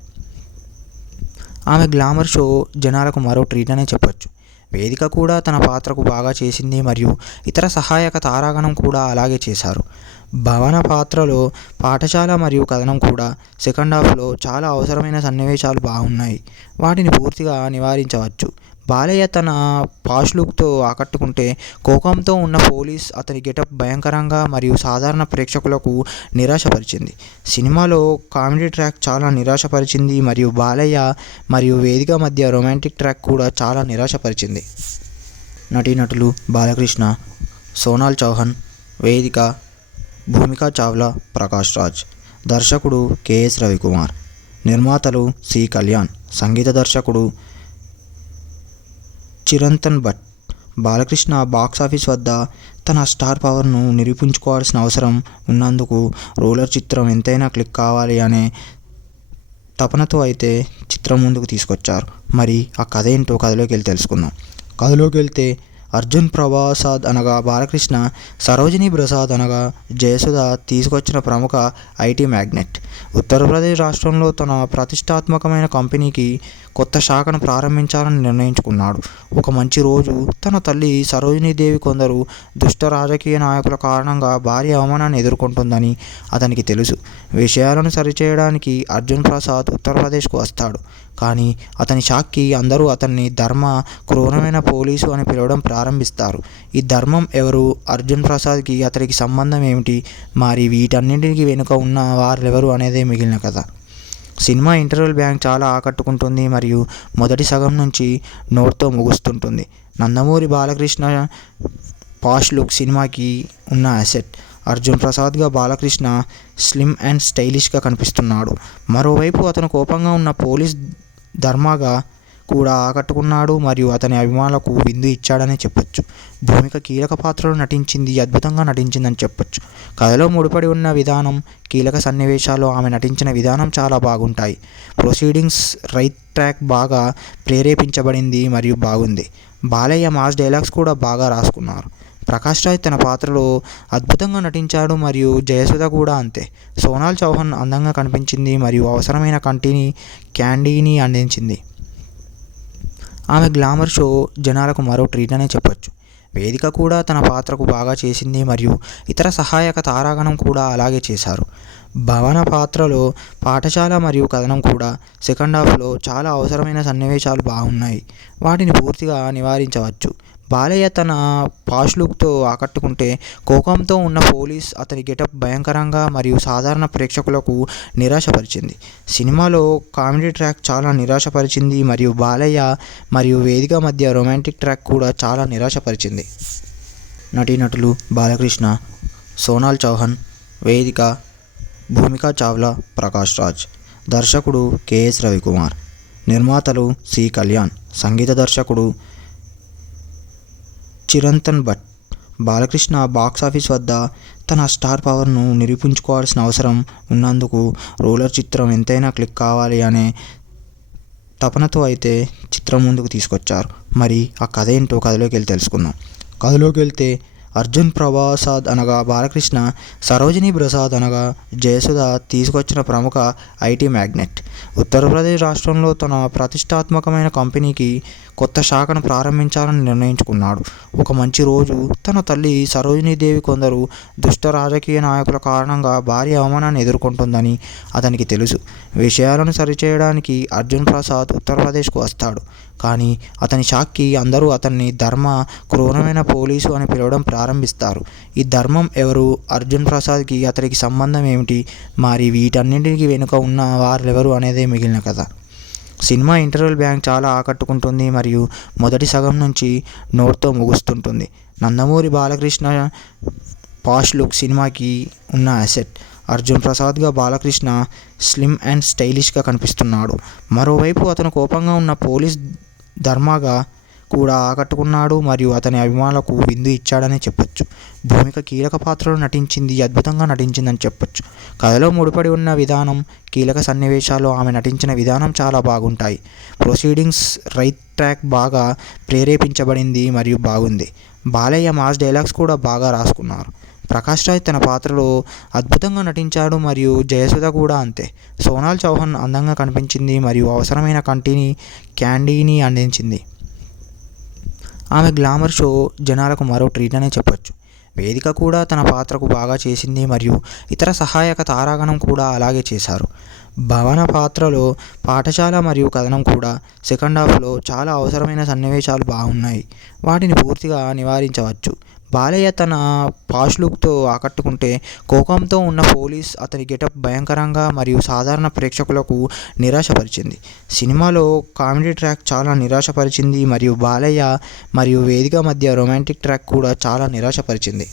ఆమె గ్లామర్ షో జనాలకు మరో ట్రీట్ అనే చెప్పొచ్చు. వేదిక కూడా తన పాత్రకు బాగా చేసింది మరియు ఇతర సహాయక తారాగణం కూడా అలాగే చేశారు. భవన పాత్రలో పాఠశాల మరియు కథనం కూడా సెకండ్ హాఫ్లో చాలా అవసరమైన సన్నివేశాలు బాగున్నాయి. వాటిని పూర్తిగా నివారించవచ్చు. బాలయ్య తన పాష్ లుక్తో ఆకట్టుకుంటే, కోపంతో ఉన్న పోలీస్ అతని గెటప్ భయంకరంగా మరియు సాధారణ ప్రేక్షకులకు నిరాశపరిచింది. సినిమాలో కామెడీ ట్రాక్ చాలా నిరాశపరిచింది మరియు బాలయ్య మరియు వేదిక మధ్య రొమాంటిక్ ట్రాక్ కూడా చాలా నిరాశపరిచింది. నటీనటులు బాలకృష్ణ, సోనాల్ చౌహాన్, వేదిక, భూమికా చావ్లా, ప్రకాష్ రాజ్. దర్శకుడు కెఎస్ రవికుమార్. నిర్మాతలు సి కళ్యాణ్. సంగీత దర్శకుడు చిరంతన్ భట్. బాలకృష్ణ బాక్సాఫీస్ వద్ద తన స్టార్ పవర్ను నిరూపించుకోవాల్సిన అవసరం ఉన్నందుకు రోలర్ చిత్రం ఎంతైనా క్లిక్ కావాలి అనే తపనతో అయితే చిత్రం ముందుకు తీసుకొచ్చారు. మరి ఆ కథ ఏంటో కథలోకి వెళ్ళి తెలుసుకుందాం. కథలోకి వెళ్తే అర్జున్ ప్రసాద్ అనగా బాలకృష్ణ, సరోజిని ప్రసాద్ అనగా జయసుధ తీసుకొచ్చిన ప్రముఖ ఐటీ మ్యాగ్నెట్. ఉత్తరప్రదేశ్ రాష్ట్రంలో తన ప్రతిష్టాత్మకమైన కంపెనీకి కొత్త శాఖను ప్రారంభించాలని నిర్ణయించుకున్నాడు. ఒక మంచి రోజు తన తల్లి సరోజినీదేవి కొందరు దుష్ట రాజకీయ నాయకుల కారణంగా భారీ అవమానాన్ని ఎదుర్కొంటుందని అతనికి తెలుసు. విషయాలను సరిచేయడానికి అర్జున్ ప్రసాద్ ఉత్తరప్రదేశ్కు వస్తాడు. కానీ అతని షాక్కి అందరూ అతన్ని ధర్మ క్రూరమైన పోలీసు అని పిలవడం ప్రారంభిస్తారు. ఈ ధర్మం ఎవరు, అర్జున్ ప్రసాద్కి అతనికి సంబంధం ఏమిటి, మరి వీటన్నింటికి వెనుక ఉన్న వారెవరు అనేదే మిగిలిన కథ. సినిమా ఇంటర్వెల్ బ్యాంక్ చాలా ఆకట్టుకుంటుంది మరియు మొదటి సగం నుంచి నోట్తో ముగుస్తుంటుంది. నందమూరి బాలకృష్ణ పాష్ లుక్ సినిమాకి ఉన్న అసెట్. అర్జున్ ప్రసాద్గా బాలకృష్ణ స్లిమ్ అండ్ స్టైలిష్గా కనిపిస్తున్నాడు. మరోవైపు అతను కోపంగా ఉన్న పోలీస్ ధర్మగా కూడా ఆకట్టుకున్నాడు మరియు అతని అభిమానులకు విందు ఇచ్చాడనే చెప్పొచ్చు. భూమిక కీలక పాత్రలో అద్భుతంగా నటించిందని చెప్పొచ్చు. కథలో ముడిపడి ఉన్న విధానం, కీలక సన్నివేశాల్లో ఆమె నటించిన విధానం చాలా బాగుంటాయి. ప్రొసీడింగ్స్ రైట్ ట్రాక్ బాగా ప్రేరేపించబడింది మరియు బాగుంది. బాలయ్య మాస్ డైలాగ్స్ కూడా బాగా రాసుకున్నారు. ప్రకాష్ రాజ్ తన పాత్రలో అద్భుతంగా నటించాడు మరియు జయసుధ కూడా అంతే. సోనాల్ చౌహాన్ అందంగా కనిపించింది మరియు అవసరమైన క్యాండీని అందించింది. ఆమె గ్లామర్ షో జనాలకు మరో ట్రీట్ అనే చెప్పొచ్చు. వేదిక కూడా తన పాత్రకు బాగా చేసింది మరియు ఇతర సహాయక తారాగణం కూడా అలాగే చేశారు. భవన పాత్రలో పాఠశాల మరియు కథనం కూడా సెకండ్ హాఫ్లో చాలా అవసరమైన సన్నివేశాలు బాగున్నాయి. వాటిని పూర్తిగా నివారించవచ్చు. బాలయ్య తన పాష్ లుక్తో ఆకట్టుకుంటే, కోపంతో ఉన్న పోలీస్ అతని గెటప్ భయంకరంగా మరియు సాధారణ ప్రేక్షకులకు నిరాశపరిచింది. సినిమాలో కామెడీ ట్రాక్ చాలా నిరాశపరిచింది మరియు బాలయ్య మరియు వేదిక మధ్య రొమాంటిక్ ట్రాక్ కూడా చాలా నిరాశపరిచింది. నటీనటులు బాలకృష్ణ, సోనాల్ చౌహాన్, వేదిక, భూమికా చావ్లా, ప్రకాష్ రాజ్. దర్శకుడు కెఎస్ రవికుమార్. నిర్మాతలు సి కళ్యాణ్. సంగీత దర్శకుడు చిరంతన్ భట్. బాలకృష్ణ బాక్సాఫీస్ వద్ద తన స్టార్ పవర్ను నిరూపించుకోవాల్సిన అవసరం ఉన్నందుకు రోలర్ చిత్రం ఎంతైనా క్లిక్ కావాలి అనే తపనతో అయితే చిత్రం ముందుకు తీసుకొచ్చారు. మరి ఆ కథ ఏంటో కథలోకి వెళ్ళి తెలుసుకుందాం. కథలోకి వెళ్తే అర్జున్ ప్రసాద్ అనగా బాలకృష్ణ, సరోజిని ప్రసాద్ అనగా జయసుధ తీసుకొచ్చిన ప్రముఖ ఐటీ మ్యాగ్నెట్. ఉత్తరప్రదేశ్ రాష్ట్రంలో తన ప్రతిష్టాత్మకమైన కంపెనీకి కొత్త శాఖను ప్రారంభించాలని నిర్ణయించుకున్నాడు. ఒక మంచి రోజు తన తల్లి సరోజినీదేవి కొందరు దుష్ట రాజకీయ నాయకుల కారణంగా భారీ అవమానాన్ని ఎదుర్కొంటుందని అతనికి తెలుసు. విషయాలను సరిచేయడానికి అర్జున్ ప్రసాద్ ఉత్తరప్రదేశ్కు వస్తాడు. కానీ అతని షాక్కి అందరూ అతన్ని ధర్మ క్రూరమైన పోలీసు అని పిలవడం ప్రారంభిస్తారు. ఈ ధర్మం ఎవరు? అర్జున్ ప్రసాద్కి అతనికి సంబంధం ఏమిటి? మరి వీటన్నింటికి వెనుక ఉన్న వారెవరు అనేదే మిగిలిన కథ. సినిమా ఇంటర్వెల్ బ్యాంక్ చాలా ఆకట్టుకుంటుంది మరియు మొదటి సగం నుంచి నోట్తో ముగుస్తుంటుంది. నందమూరి బాలకృష్ణ పాష్ లుక్ సినిమాకి ఉన్న అసెట్. అర్జున్ ప్రసాద్గా బాలకృష్ణ స్లిమ్ అండ్ స్టైలిష్గా కనిపిస్తున్నాడు. మరోవైపు అతను కోపంగా ఉన్న పోలీస్ ధర్మగా కూడా ఆకట్టుకున్నాడు మరియు అతని అభిమానులకు విందు ఇచ్చాడని చెప్పొచ్చు. భూమిక కీలక పాత్రలో నటించింది, అద్భుతంగా నటించిందని చెప్పొచ్చు. కథలో ముడిపడి ఉన్న విధానం, కీలక సన్నివేశాలు, ఆమె నటించిన విధానం చాలా బాగుంటాయి. ప్రొసీడింగ్స్ రైట్ ట్రాక్ బాగా ప్రేరేపించబడింది మరియు బాగుంది. బాలయ్య మాస్ డైలాగ్స్ కూడా బాగా రాసుకున్నారు. ప్రకాష్ రాజ్ తన పాత్రలో అద్భుతంగా నటించాడు మరియు జయసుధ కూడా అంతే. సోనాల్ చౌహాన్ అందంగా కనిపించింది మరియు అవసరమైన క్యాండీని అందించింది. ఆమె గ్లామర్ షో జనాలకు మరో ట్రీట్ అనే చెప్పొచ్చు. వేదిక కూడా తన పాత్రకు బాగా చేసింది మరియు ఇతర సహాయక తారాగణం కూడా అలాగే చేశారు. భవన పాత్రలో పాఠశాల మరియు కథనం కూడా సెకండ్ హాఫ్లో చాలా అవసరమైన సన్నివేశాలు బాగున్నాయి. వాటిని పూర్తిగా నివారించవచ్చు. బాలయ్య తన పాష్ లుక్తో ఆకట్టుకుంటే, కోపంతో ఉన్న పోలీస్ అతని గెటప్ భయంకరంగా మరియు సాధారణ ప్రేక్షకులకు నిరాశపరిచింది. సినిమాలో కామెడీ ట్రాక్ చాలా నిరాశపరిచింది మరియు బాలయ్య మరియు వేదిక మధ్య రొమాంటిక్ ట్రాక్ కూడా చాలా నిరాశపరిచింది.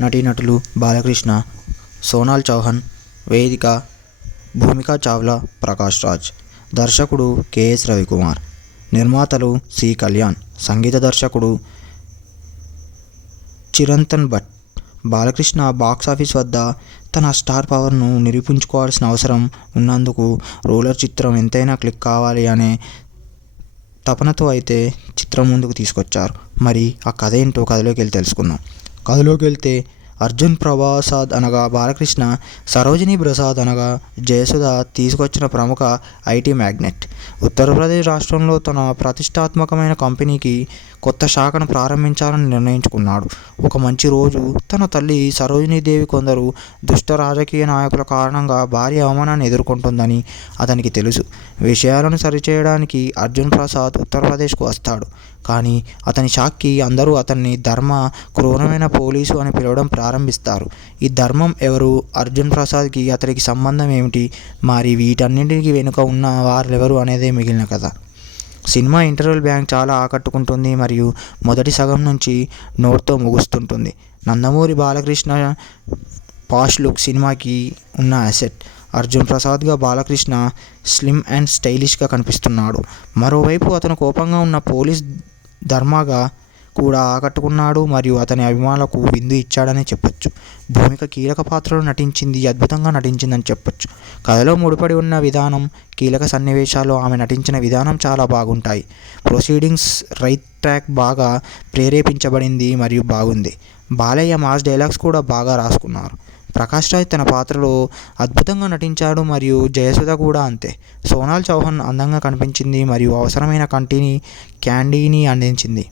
నటీనటులు బాలకృష్ణ, సోనాల్ చౌహాన్, వేదిక, భూమికా చావ్లా, ప్రకాష్ రాజ్. దర్శకుడు కెఎస్ రవికుమార్. నిర్మాతలు సి కళ్యాణ్. సంగీత దర్శకుడు చిరంతన్ భట్. బాలకృష్ణ బాక్సాఫీస్ వద్ద తన స్టార్ పవర్ను నిరూపించుకోవాల్సిన అవసరం ఉన్నందుకు రోలర్ చిత్రం ఎంతైనా క్లిక్ కావాలి అనే తపనతో అయితే చిత్రం ముందుకు తీసుకొచ్చారు. మరి ఆ కథ ఏంటో కథలోకి వెళ్ళి తెలుసుకుందాం. కథలోకి వెళ్తే అర్జున్ ప్రసాద్ అనగా బాలకృష్ణ, సరోజిని ప్రసాద్ అనగా జయసుధ తీసుకొచ్చిన ప్రముఖ ఐటీ మ్యాగ్నెట్. ఉత్తరప్రదేశ్ రాష్ట్రంలో తన ప్రతిష్టాత్మకమైన కంపెనీకి కొత్త శాఖను ప్రారంభించాలని నిర్ణయించుకున్నాడు. ఒక మంచి రోజు తన తల్లి సరోజినీదేవి కొందరు దుష్ట రాజకీయ నాయకుల కారణంగా భారీ అవమానాన్ని ఎదుర్కొంటుందని అతనికి తెలుసు. విషయాలను సరిచేయడానికి అర్జున్ ప్రసాద్ ఉత్తరప్రదేశ్కు వస్తాడు. కానీ అతని షాక్కి అందరూ అతన్ని ధర్మ క్రూరమైన పోలీసు అని పిలవడం ప్రారంభిస్తారు. ఈ ధర్మం ఎవరు? అర్జున్ ప్రసాద్కి అతనికి సంబంధం ఏమిటి? మరి వీటన్నింటికి వెనుక ఉన్న వారెవరు అనేదే మిగిలిన కథ. సినిమా ఇంటర్వెల్ బ్యాంక్ చాలా ఆకట్టుకుంటుంది మరియు మొదటి సగం నుంచి నోట్తో ముగుస్తుంటుంది. నందమూరి బాలకృష్ణ పాష్ లుక్ సినిమాకి ఉన్న అసెట్. అర్జున్ ప్రసాద్గా బాలకృష్ణ స్లిమ్ అండ్ స్టైలిష్గా కనిపిస్తున్నాడు. మరోవైపు అతను కోపంగా ఉన్న పోలీస్ ధర్మగా కూడా ఆకట్టుకున్నాడు మరియు అతని అభిమానులకు విందు ఇచ్చాడని చెప్పొచ్చు. భూమిక కీలక పాత్రలో నటించింది, అద్భుతంగా నటించిందని చెప్పొచ్చు. కథలో ముడిపడి ఉన్న విధానం, కీలక సన్నివేశాలు, ఆమె నటించిన విధానం చాలా బాగుంటాయి. ప్రొసీడింగ్స్ రైట్ ట్రాక్ బాగా ప్రేరేపించబడింది మరియు బాగుంది. బాలయ్య మాస్ డైలాగ్స్ కూడా బాగా రాసుకున్నారు. ప్రకాష్ రాజ్ తన పాత్రలో అద్భుతంగా నటించాడు మరియు జయసుధ కూడా అంతే. సోనాల్ చౌహాన్ అందంగా కనిపించింది మరియు అవసరమైన క్యాండీని అందించింది.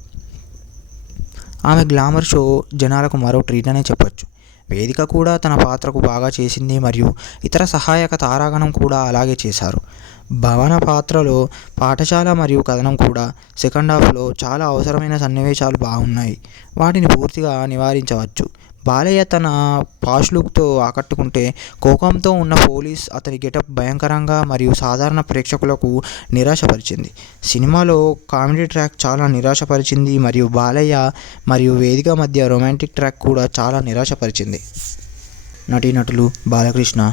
ఆమె గ్లామర్ షో జనాలకు మరో ట్రీట్ అనే చెప్పొచ్చు. వేదిక కూడా తన పాత్రకు బాగా చేసింది మరియు ఇతర సహాయక తారాగణం కూడా అలాగే చేశారు. భవన పాత్రలో పాఠశాల మరియు కథనం కూడా సెకండ్ హాఫ్లో చాలా అవసరమైన సన్నివేశాలు బాగున్నాయి. వాటిని పూర్తిగా నివారించవచ్చు. బాలయ్య తన పాష్ లుక్తో ఆకట్టుకుంటే, కోపంతో ఉన్న పోలీస్ అతని గెటప్ భయంకరంగా మరియు సాధారణ ప్రేక్షకులకు నిరాశపరిచింది. సినిమాలో కామెడీ ట్రాక్ చాలా నిరాశపరిచింది మరియు బాలయ్య మరియు వేదిక మధ్య రొమాంటిక్ ట్రాక్ కూడా చాలా నిరాశపరిచింది. నటీనటులు బాలకృష్ణ,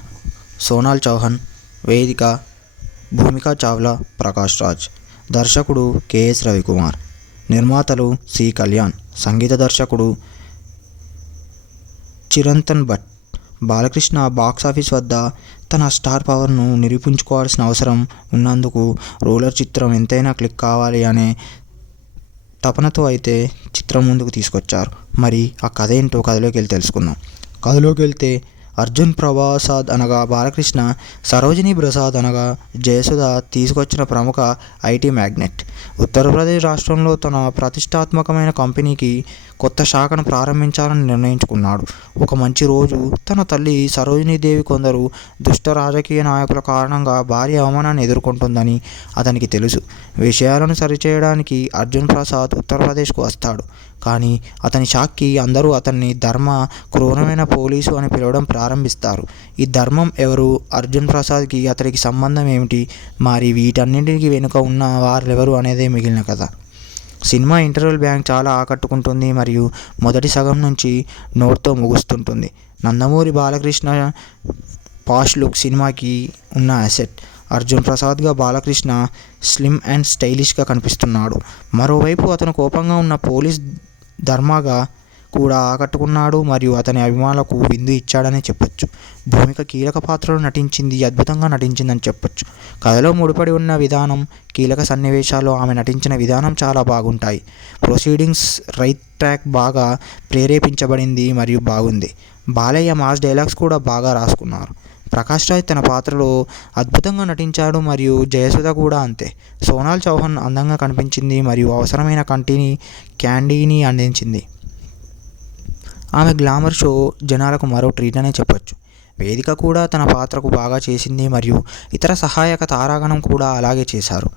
సోనాల్ చౌహాన్, వేదిక, భూమికా చావ్లా, ప్రకాష్ రాజ్. దర్శకుడు కెఎస్ రవికుమార్. నిర్మాతలు సి కళ్యాణ్. సంగీత దర్శకుడు చిరంతన్ భట్. బాలకృష్ణ బాక్సాఫీస్ వద్ద తన స్టార్ పవర్ను నిరూపించుకోవాల్సిన అవసరం ఉన్నందుకు రోలర్ చిత్రం ఎంతైనా క్లిక్ కావాలి అనే తపనతో అయితే చిత్రం ముందుకు తీసుకొచ్చారు. మరి ఆ కథ ఏంటో కథలోకి వెళ్ళి తెలుసుకుందాం. కథలోకి వెళ్తే అర్జున్ ప్రసాద్ అనగా బాలకృష్ణ, సరోజిని ప్రసాద్ అనగా జయసుధ తీసుకొచ్చిన ప్రముఖ ఐటీ మ్యాగ్నెట్. ఉత్తరప్రదేశ్ రాష్ట్రంలో తన ప్రతిష్టాత్మకమైన కంపెనీకి కొత్త శాఖను ప్రారంభించాలని నిర్ణయించుకున్నాడు. ఒక మంచి రోజు తన తల్లి సరోజినీదేవి కొందరు దుష్ట రాజకీయ నాయకుల కారణంగా భారీ అవమానాన్ని ఎదుర్కొంటుందని అతనికి తెలుసు. విషయాలను సరిచేయడానికి అర్జున్ ప్రసాద్ ఉత్తరప్రదేశ్కు వస్తాడు. కానీ అతని షాక్కి అందరూ అతన్ని ధర్మ క్రూరమైన పోలీసు అని పిలవడం ప్రారంభిస్తారు. ఈ ధర్మం ఎవరు, అర్జున్ ప్రసాద్కి అతడికి సంబంధం ఏమిటి, మరి వీటన్నింటికి వెనుక ఉన్న వారెవరు అనేదే మిగిలిన కథ. సినిమా ఇంటర్వెల్ బ్యాంక్ చాలా ఆకట్టుకుంటుంది మరియు మొదటి సగం నుంచి నోట్తో ముగుస్తుంటుంది. నందమూరి బాలకృష్ణ పాష్ లుక్ సినిమాకి ఉన్న అసెట్. అర్జున్ ప్రసాద్గా బాలకృష్ణ స్లిమ్ అండ్ స్టైలిష్గా కనిపిస్తున్నాడు. మరోవైపు అతను కోపంగా ఉన్న పోలీస్ ధర్మగా కూడా ఆకట్టుకున్నాడు మరియు అతని అభిమానులకు విందు ఇచ్చాడనే చెప్పొచ్చు. భూమిక కీలక పాత్రలో నటించింది, అద్భుతంగా నటించిందని చెప్పొచ్చు. కథలో ముడిపడి ఉన్న విధానం, కీలక సన్నివేశాల్లో ఆమె నటించిన విధానం చాలా బాగుంటాయి. ప్రొసీడింగ్స్ రైట్ ట్రాక్ బాగా ప్రేరేపించబడింది మరియు బాగుంది. బాలయ్య మాస్ డైలాగ్స్ కూడా బాగా రాసుకున్నారు. ప్రకాష్ రాజ్ తన పాత్రలో అద్భుతంగా నటించాడు మరియు జయసుధ కూడా అంతే. సోనాల్ చౌహాన్ అందంగా కనిపించింది మరియు అవసరమైన క్యాండీని అందించింది. ఆమె గ్లామర్ షో జనాలకు మరో ట్రీట్ అనే చెప్పొచ్చు. వేదిక కూడా తన పాత్రకు బాగా చేసింది మరియు ఇతర సహాయక తారాగణం కూడా అలాగే చేశారు.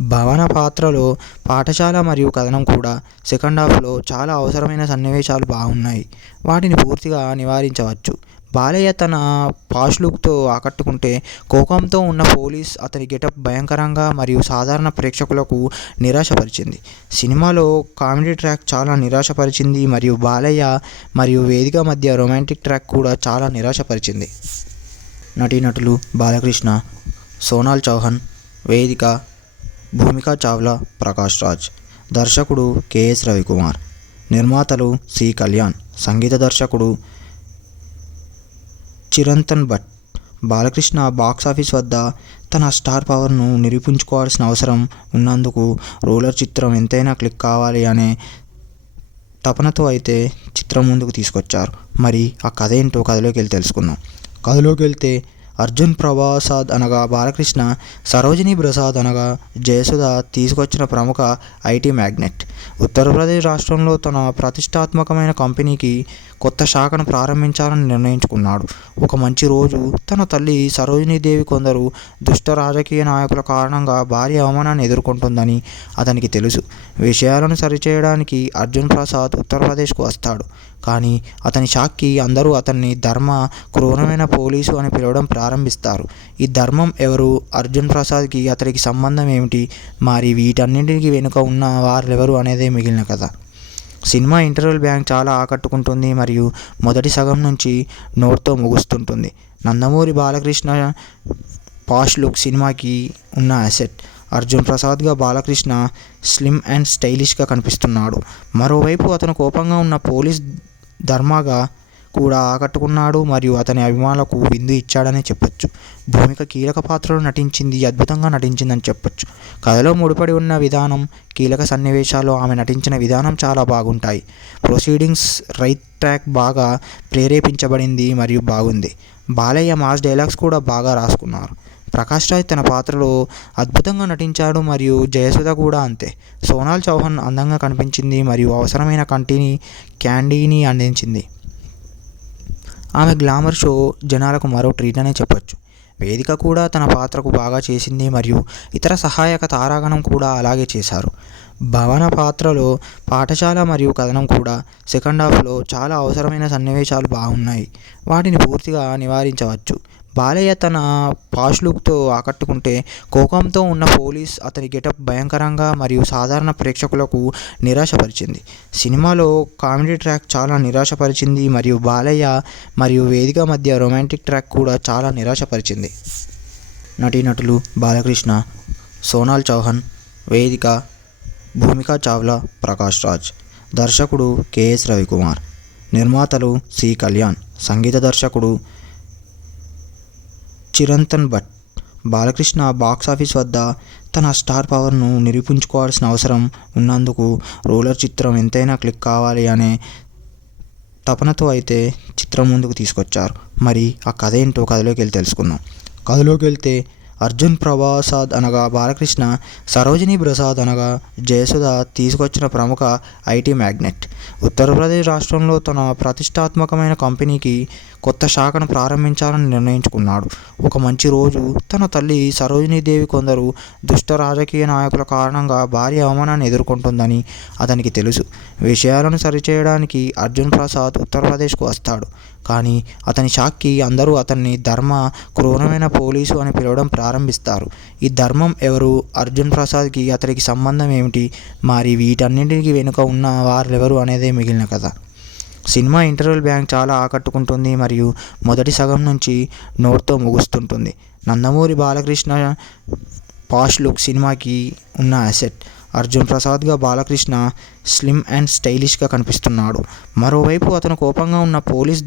భవన పాత్రలో పాఠశాల మరియు కథనం కూడా సెకండ్ హాఫ్లో చాలా అవసరమైన సన్నివేశాలు బాగున్నాయి. వాటిని పూర్తిగా నివారించవచ్చు. బాలయ్య తన పాష్ లుక్తో ఆకట్టుకుంటే, కోపంతో ఉన్న పోలీస్ అతని గెటప్ భయంకరంగా మరియు సాధారణ ప్రేక్షకులకు నిరాశపరిచింది. సినిమాలో కామెడీ ట్రాక్ చాలా నిరాశపరిచింది మరియు బాలయ్య మరియు వేదిక మధ్య రొమాంటిక్ ట్రాక్ కూడా చాలా నిరాశపరిచింది. నటీనటులు బాలకృష్ణ, సోనాల్ చౌహాన్, వేదిక, భూమికా చావ్లా, ప్రకాష్ రాజ్. దర్శకుడు కెఎస్ రవికుమార్. నిర్మాతలు సి కళ్యాణ్. సంగీత దర్శకుడు చిరంతన్ భట్. బాలకృష్ణ బాక్సాఫీస్ వద్ద తన స్టార్ పవర్ను నిరూపించుకోవాల్సిన అవసరం ఉన్నందుకు రోలర్ చిత్రం ఎంతైనా క్లిక్ కావాలి అనే తపనతో అయితే చిత్రం ముందుకు తీసుకొచ్చారు. మరి ఆ కథ ఏంటో కథలోకి వెళ్ళి తెలుసుకుందాం. కథలోకి వెళ్తే అర్జున్ ప్రసాద్ అనగా బాలకృష్ణ, సరోజిని ప్రసాద్ అనగా జయసుధ తీసుకొచ్చిన ప్రముఖ ఐటీ మ్యాగ్నెట్. ఉత్తరప్రదేశ్ రాష్ట్రంలో తన ప్రతిష్టాత్మకమైన కంపెనీకి కొత్త శాఖను ప్రారంభించాలని నిర్ణయించుకున్నాడు. ఒక మంచి రోజు తన తల్లి సరోజినీదేవి కొందరు దుష్ట రాజకీయ నాయకుల కారణంగా భారీ అవమానాన్ని ఎదుర్కొంటుందని అతనికి తెలుసు. విషయాలను సరిచేయడానికి అర్జున్ ప్రసాద్ ఉత్తరప్రదేశ్కు వస్తాడు. కానీ అతని షాక్కి అందరూ అతన్ని ధర్మ క్రూరమైన పోలీసు అని పిలవడం ప్రారంభిస్తారు. ఈ ధర్మం ఎవరు, అర్జున్ ప్రసాద్కి అతడికి సంబంధం ఏమిటి, మరి వీటన్నింటికి వెనుక ఉన్న వారెవరు అనేదే మిగిలిన కథ. సినిమా ఇంటర్వెల్ బ్యాంక్ చాలా ఆకట్టుకుంటుంది మరియు మొదటి సగం నుంచి నోట్తో ముగుస్తుంటుంది. నందమూరి బాలకృష్ణ పాష్ లుక్ సినిమాకి ఉన్న అసెట్. అర్జున్ ప్రసాద్గా బాలకృష్ణ స్లిమ్ అండ్ స్టైలిష్గా కనిపిస్తున్నాడు. మరోవైపు అతను కోపంగా ఉన్న పోలీస్ ధర్మగా కూడా ఆకట్టుకున్నాడు మరియు అతని అభిమానులకు విందు ఇచ్చాడనే చెప్పొచ్చు. భూమిక కీలక పాత్రలో నటించింది, అద్భుతంగా నటించిందని చెప్పొచ్చు. కథలో ముడిపడి ఉన్న విధానం, కీలక సన్నివేశాల్లో ఆమె నటించిన విధానం చాలా బాగుంటాయి. ప్రొసీడింగ్స్ రైట్ ట్రాక్ బాగా ప్రేరేపించబడింది మరియు బాగుంది. బాలయ్య మాస్ డైలాగ్స్ కూడా బాగా రాసుకున్నారు. ప్రకాష్ రాజ్ తన పాత్రలో అద్భుతంగా నటించాడు మరియు జయసుధ కూడా అంతే. సోనాల్ చౌహాన్ అందంగా కనిపించింది మరియు అవసరమైన క్యాండీని అందించింది. ఆమె గ్లామర్ షో జనాలకు మరో ట్రీట్ అనే చెప్పొచ్చు. వేదిక కూడా తన పాత్రకు బాగా చేసింది మరియు ఇతర సహాయక తారాగణం కూడా అలాగే చేశారు. భవన పాత్రలో పాఠశాల మరియు కథనం కూడా సెకండ్ హాఫ్లో చాలా అవసరమైన సన్నివేశాలు బాగున్నాయి. వాటిని పూర్తిగా నివారించవచ్చు. బాలయ్య తన పాష్ లుక్తో ఆకట్టుకుంటే, కోపంతో ఉన్న పోలీస్ అతని గెటప్ భయంకరంగా మరియు సాధారణ ప్రేక్షకులకు నిరాశపరిచింది. సినిమాలో కామెడీ ట్రాక్ చాలా నిరాశపరిచింది మరియు బాలయ్య మరియు వేదిక మధ్య రొమాంటిక్ ట్రాక్ కూడా చాలా నిరాశపరిచింది. నటీనటులు బాలకృష్ణ, సోనాల్ చౌహాన్, వేదిక, భూమికా చావ్లా, ప్రకాష్ రాజ్. దర్శకుడు కెఎస్ రవికుమార్. నిర్మాతలు సి కళ్యాణ్. సంగీత దర్శకుడు చిరంతన్ భట్. బాలకృష్ణ బాక్సాఫీస్ వద్ద తన స్టార్ పవర్ను నిరూపించుకోవాల్సిన అవసరం ఉన్నందుకు రోలర్ చిత్రం ఎంతైనా క్లిక్ కావాలి అనే తపనతో అయితే చిత్రం ముందుకు తీసుకొచ్చారు. మరి ఆ కథ ఏంటో కథలోకి వెళ్ళి తెలుసుకుందాం. కథలోకి వెళ్తే అర్జున్ ప్రసాద్ అనగా బాలకృష్ణ, సరోజిని ప్రసాద్ అనగా జయసుధ తీసుకొచ్చిన ప్రముఖ ఐటీ మ్యాగ్నెట్. ఉత్తరప్రదేశ్ రాష్ట్రంలో తన ప్రతిష్టాత్మకమైన కంపెనీకి కొత్త శాఖను ప్రారంభించాలని నిర్ణయించుకున్నాడు. ఒక మంచి రోజు తన తల్లి సరోజినీదేవి కొందరు దుష్ట రాజకీయ నాయకుల కారణంగా భారీ అవమానాన్ని ఎదుర్కొంటుందని అతనికి తెలుసు. విషయాలను సరిచేయడానికి అర్జున్ ప్రసాద్ ఉత్తరప్రదేశ్కు వస్తాడు. కానీ అతని షాక్కి అందరూ అతన్ని ధర్మ క్రూరమైన పోలీసు అని పిలవడం ప్రారంభిస్తారు. ఈ ధర్మం ఎవరు, అర్జున్ ప్రసాద్కి అతనికి సంబంధం ఏమిటి, మరి వీటన్నింటికి వెనుక ఉన్న వారెవరు అనేదే మిగిలిన కథ. సినిమా ఇంటర్వెల్ బ్యాంక్ చాలా ఆకట్టుకుంటుంది మరియు మొదటి సగం నుంచి నోట్తో ముగుస్తుంటుంది. నందమూరి బాలకృష్ణ పాష్ లుక్ సినిమాకి ఉన్న అసెట్. అర్జున్ ప్రసాద్గా బాలకృష్ణ స్లిమ్ అండ్ స్టైలిష్గా కనిపిస్తున్నాడు. మరోవైపు అతను కోపంగా ఉన్న పోలీస్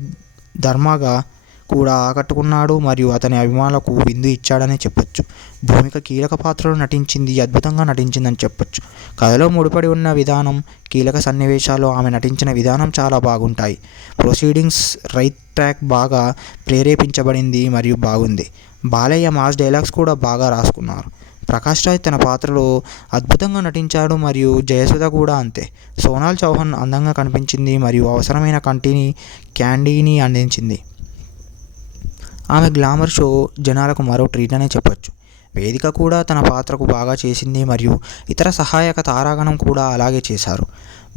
ధర్మగా కూడా ఆకట్టుకున్నాడు మరియు అతని అభిమానులకు విందు ఇచ్చాడని చెప్పొచ్చు. భూమిక కీలక పాత్రలో నటించింది, అద్భుతంగా నటించిందని చెప్పొచ్చు. కథలో ముడిపడి ఉన్న విధానం, కీలక సన్నివేశాల్లో ఆమె నటించిన విధానం చాలా బాగుంటాయి. ప్రొసీడింగ్స్ రైట్ ట్రాక్ బాగా ప్రేరేపించబడింది మరియు బాగుంది. బాలయ్య మాస్ డైలాగ్స్ కూడా బాగా రాసుకున్నారు. ప్రకాష్ రాజ్ తన పాత్రలో అద్భుతంగా నటించాడు మరియు జయసుధ కూడా అంతే. సోనాల్ చౌహాన్ అందంగా కనిపించింది మరియు అవసరమైన క్యాండీని అందించింది. ఆమె గ్లామర్ షో జనాలకు మరో ట్రీట్ అనే చెప్పొచ్చు. వేదిక కూడా తన పాత్రకు బాగా చేసింది మరియు ఇతర సహాయక తారాగణం కూడా అలాగే చేశారు.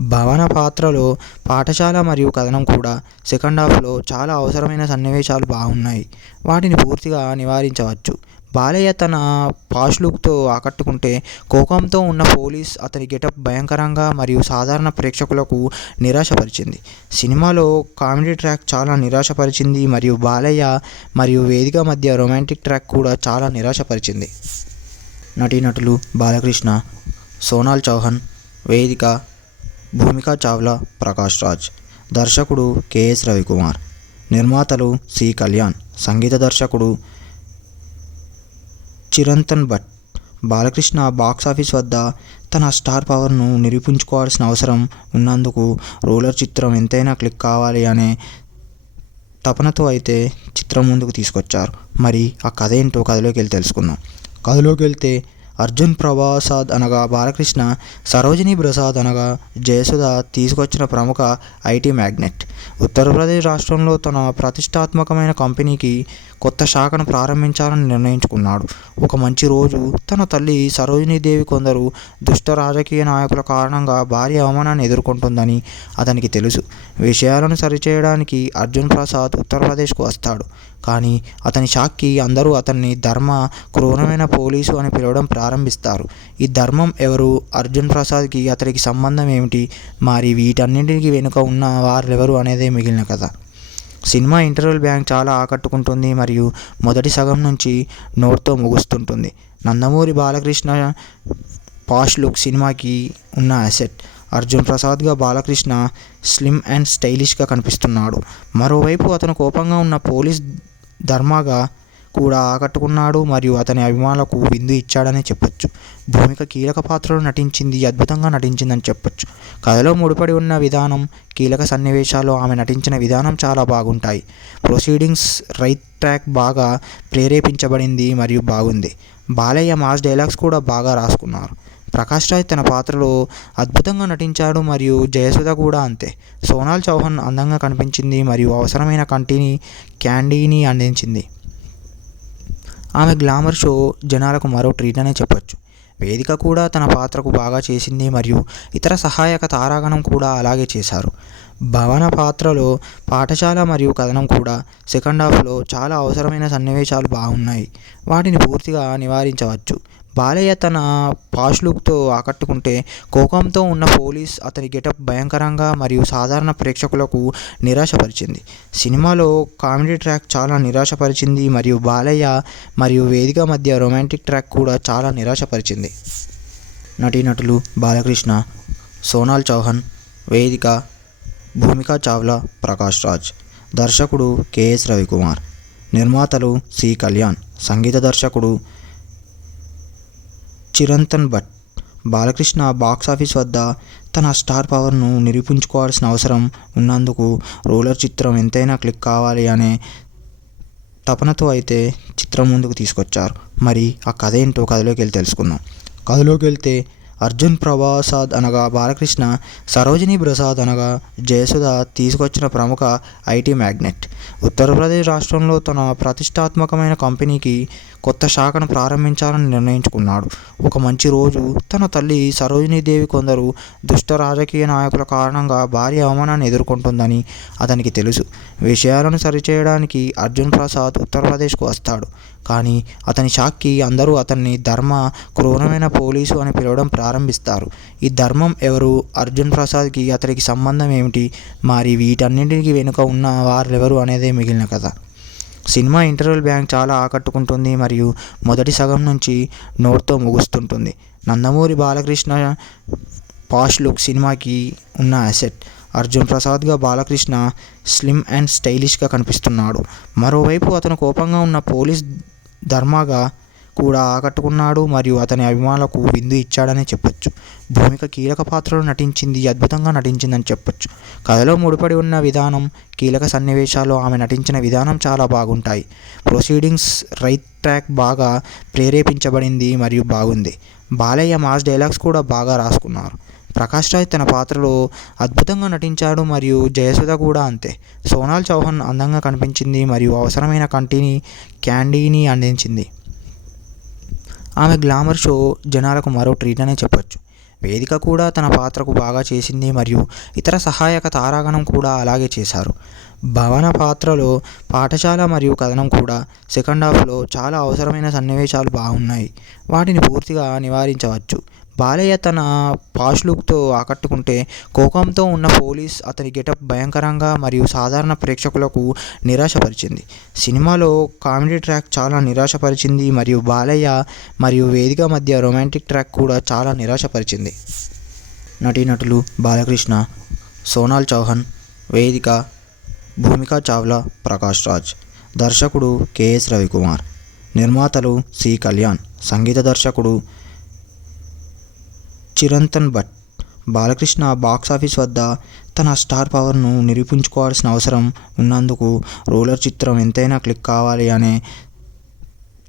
భవన పాత్రలో పాఠశాల మరియు కథనం కూడా సెకండ్ హాఫ్లో చాలా అవసరమైన సన్నివేశాలు బాగున్నాయి. వాటిని పూర్తిగా నివారించవచ్చు. బాలయ్య తన పాష్ లుక్తో ఆకట్టుకుంటే, కోపంతో ఉన్న పోలీస్ అతని గెటప్ భయంకరంగా మరియు సాధారణ ప్రేక్షకులకు నిరాశపరిచింది. సినిమాలో కామెడీ ట్రాక్ చాలా నిరాశపరిచింది మరియు బాలయ్య మరియు వేదిక మధ్య రొమాంటిక్ ట్రాక్ కూడా చాలా నిరాశపరిచింది. నటీనటులు బాలకృష్ణ, సోనాల్ చౌహాన్, వేదిక, భూమిక చావ్లా, ప్రకాష్ రాజ్. దర్శకుడు కెఎస్ రవికుమార్. నిర్మాతలు సి కళ్యాణ్. సంగీత దర్శకుడు చిరంతన్ భట్. బాలకృష్ణ బాక్సాఫీస్ వద్ద తన స్టార్ పవర్ను నిరూపించుకోవాల్సిన అవసరం ఉన్నందుకు రోలర్ చిత్రం ఎంతైనా క్లిక్ కావాలి అనే తపనతో అయితే చిత్రం ముందుకు తీసుకొచ్చారు. మరి ఆ కథ ఏంటో కథలోకి వెళ్ళి తెలుసుకుందాం. కథలోకి వెళ్తే అర్జున్ ప్రసాద్ అనగా బాలకృష్ణ, సరోజిని ప్రసాద్ అనగా జయసుధ తీసుకొచ్చిన ప్రముఖ ఐటీ మ్యాగ్నెట్. ఉత్తరప్రదేశ్ రాష్ట్రంలో తన ప్రతిష్టాత్మకమైన కంపెనీకి కొత్త శాఖను ప్రారంభించాలని నిర్ణయించుకున్నాడు. ఒక మంచి రోజు తన తల్లి సరోజినీదేవి కొందరు దుష్ట రాజకీయ నాయకుల కారణంగా భారీ అవమానాన్ని ఎదుర్కొంటుందని అతనికి తెలుసు. విషయాలను సరిచేయడానికి అర్జున్ ప్రసాద్ ఉత్తరప్రదేశ్కు వస్తాడు. కానీ అతని షాక్కి అందరూ అతన్ని ధర్మ క్రూరమైన పోలీసు అని పిలవడం ప్రారంభిస్తారు. ఈ ధర్మం ఎవరు, అర్జున్ ప్రసాద్కి అతనికి సంబంధం ఏమిటి, మరి వీటన్నింటికి వెనుక ఉన్న వారెవరు అనేదే మిగిలిన కథ. సినిమా ఇంటర్వెల్ బ్యాంక్ చాలా ఆకట్టుకుంటుంది మరియు మొదటి సగం నుంచి నోట్తో ముగుస్తుంటుంది. నందమూరి బాలకృష్ణ పాష్ లుక్ సినిమాకి ఉన్న అసెట్. అర్జున్ ప్రసాద్గా బాలకృష్ణ స్లిమ్ అండ్ స్టైలిష్గా కనిపిస్తున్నాడు. మరోవైపు అతను కోపంగా ఉన్న పోలీస్ ధర్మగా కూడా ఆకట్టుకున్నాడు మరియు అతని అభిమానులకు విందు ఇచ్చాడని చెప్పొచ్చు. భూమిక కీలక పాత్రలో నటించింది, అద్భుతంగా నటించిందని చెప్పొచ్చు. కథలో ముడిపడి ఉన్న విధానం, కీలక సన్నివేశాల్లో ఆమె నటించిన విధానం చాలా బాగుంటాయి. ప్రొసీడింగ్స్ రైట్ ట్రాక్ బాగా ప్రేరేపించబడింది మరియు బాగుంది. బాలయ్య మాస్ డైలాగ్స్ కూడా బాగా రాసుకున్నారు. ప్రకాష్ రాజ్ తన పాత్రలో అద్భుతంగా నటించాడు మరియు జయసుధ కూడా అంతే. సోనాల్ చౌహాన్ అందంగా కనిపించింది మరియు అవసరమైన క్యాండీని అందించింది. ఆమె గ్లామర్ షో జనాలకు మరో ట్రీట్ అనే చెప్పొచ్చు. వేదిక కూడా తన పాత్రకు బాగా చేసింది మరియు ఇతర సహాయక తారాగణం కూడా అలాగే చేశారు. భవన పాత్రలో పాఠశాల మరియు కథనం కూడా సెకండ్ హాఫ్లో చాలా అవసరమైన సన్నివేశాలు బాగున్నాయి. వాటిని పూర్తిగా నివారించవచ్చు. బాలయ్య తన పాష్ లుక్తో ఆకట్టుకుంటే, కోపంతో ఉన్న పోలీస్ అతని గెటప్ భయంకరంగా మరియు సాధారణ ప్రేక్షకులకు నిరాశపరిచింది. సినిమాలో కామెడీ ట్రాక్ చాలా నిరాశపరిచింది మరియు బాలయ్య మరియు వేదిక మధ్య రొమాంటిక్ ట్రాక్ కూడా చాలా నిరాశపరిచింది. నటీనటులు బాలకృష్ణ, సోనాల్ చౌహాన్, వేదిక, భూమిక చావ్లా, ప్రకాష్ రాజ్. దర్శకుడు కెఎస్ రవికుమార్, నిర్మాతలు సి కళ్యాణ్, సంగీత దర్శకుడు చిరంతన్ భట్. బాలకృష్ణ బాక్సాఫీస్ వద్ద తన స్టార్ పవర్ను నిరూపించుకోవాల్సిన అవసరం ఉన్నందుకు రూలర్ చిత్రం ఎంతైనా క్లిక్ కావాలి అనే తపనతో అయితే చిత్రం ముందుకు తీసుకొచ్చారు. మరి ఆ కథ ఏంటో కథలోకి వెళ్ళి తెలుసుకుందాం. కథలోకి వెళ్తే అర్జున్ ప్రసాద్ అనగా బాలకృష్ణ, సరోజిని ప్రసాద్ అనగా జయసుధ తీసుకొచ్చిన ప్రముఖ ఐటీ మ్యాగ్నెట్. ఉత్తరప్రదేశ్ రాష్ట్రంలో తన ప్రతిష్టాత్మకమైన కంపెనీకి కొత్త శాఖను ప్రారంభించాలని నిర్ణయించుకున్నాడు. ఒక మంచి రోజు తన తల్లి సరోజినీదేవి కొందరు దుష్ట రాజకీయ నాయకుల కారణంగా భారీ అవమానాన్ని ఎదుర్కొంటుందని అతనికి తెలుసు. విషయాలను సరిచేయడానికి అర్జున్ ప్రసాద్ ఉత్తరప్రదేశ్కు వస్తాడు. కానీ అతని షాక్కి అందరూ అతన్ని ధర్మ క్రూరమైన పోలీసు అని పిలవడం ప్రారంభిస్తారు. ఈ ధర్మం ఎవరు, అర్జున్ ప్రసాద్కి అతడికి సంబంధం ఏమిటి, మరి వీటన్నింటికి వెనుక ఉన్న వారెవరు అనేదే మిగిలిన కథ. సినిమా ఇంటర్వెల్ బ్యాంక్ చాలా ఆకట్టుకుంటుంది మరియు మొదటి సగం నుంచి నోట్తో ముగుస్తుంటుంది. నందమూరి బాలకృష్ణ పాష్ లుక్ సినిమాకి ఉన్న అసెట్. అర్జున్ ప్రసాద్గా బాలకృష్ణ స్లిమ్ అండ్ స్టైలిష్గా కనిపిస్తున్నాడు. మరోవైపు అతను కోపంగా ఉన్న పోలీస్ ధర్మగా కూడా ఆకట్టుకున్నాడు మరియు అతని అభిమానులకు విందు ఇచ్చాడనే చెప్పొచ్చు. భూమిక కీలక పాత్రలో నటించింది, అద్భుతంగా నటించిందని చెప్పొచ్చు. కథలో ముడిపడి ఉన్న విధానం, కీలక సన్నివేశాలు, ఆమె నటించిన విధానం చాలా బాగుంటాయి. ప్రొసీడింగ్స్ రైట్ ట్రాక్ బాగా ప్రేరేపించబడింది మరియు బాగుంది. బాలయ్య మాస్ డైలాగ్స్ కూడా బాగా రాసుకున్నారు. ప్రకాష్ రాజ్ తన పాత్రలో అద్భుతంగా నటించాడు మరియు జయసుధ కూడా అంతే. సోనాల్ చౌహాన్ అందంగా కనిపించింది మరియు అవసరమైన క్యాండీని అందించింది. ఆమె గ్లామర్ షో జనాలకు మరో ట్రీట్ అనే చెప్పొచ్చు. వేదిక కూడా తన పాత్రకు బాగా చేసింది మరియు ఇతర సహాయక తారాగణం కూడా అలాగే చేశారు. భవన పాత్రలో పాఠశాల మరియు కథనం కూడా సెకండ్ హాఫ్లో చాలా అవసరమైన సన్నివేశాలు బాగున్నాయి. వాటిని పూర్తిగా నివారించవచ్చు. బాలయ్య తన పాష్ లుక్తో ఆకట్టుకుంటే, కోపంతో ఉన్న పోలీస్ అతని గెటప్ భయంకరంగా మరియు సాధారణ ప్రేక్షకులకు నిరాశపరిచింది. సినిమాలో కామెడీ ట్రాక్ చాలా నిరాశపరిచింది మరియు బాలయ్య మరియు వేదిక మధ్య రొమాంటిక్ ట్రాక్ కూడా చాలా నిరాశపరిచింది. నటీనటులు బాలకృష్ణ, సోనాల్ చౌహాన్, వేదిక, భూమికా చావ్లా, ప్రకాష్ రాజ్. దర్శకుడు కెఎస్ రవికుమార్, నిర్మాతలు సి కళ్యాణ్, సంగీత దర్శకుడు చిరంతన్ భట్. బాలకృష్ణ బాక్సాఫీస్ వద్ద తన స్టార్ పవర్ను నిరూపించుకోవాల్సిన అవసరం ఉన్నందుకు రూలర్ చిత్రం ఎంతైనా క్లిక్ కావాలి అనే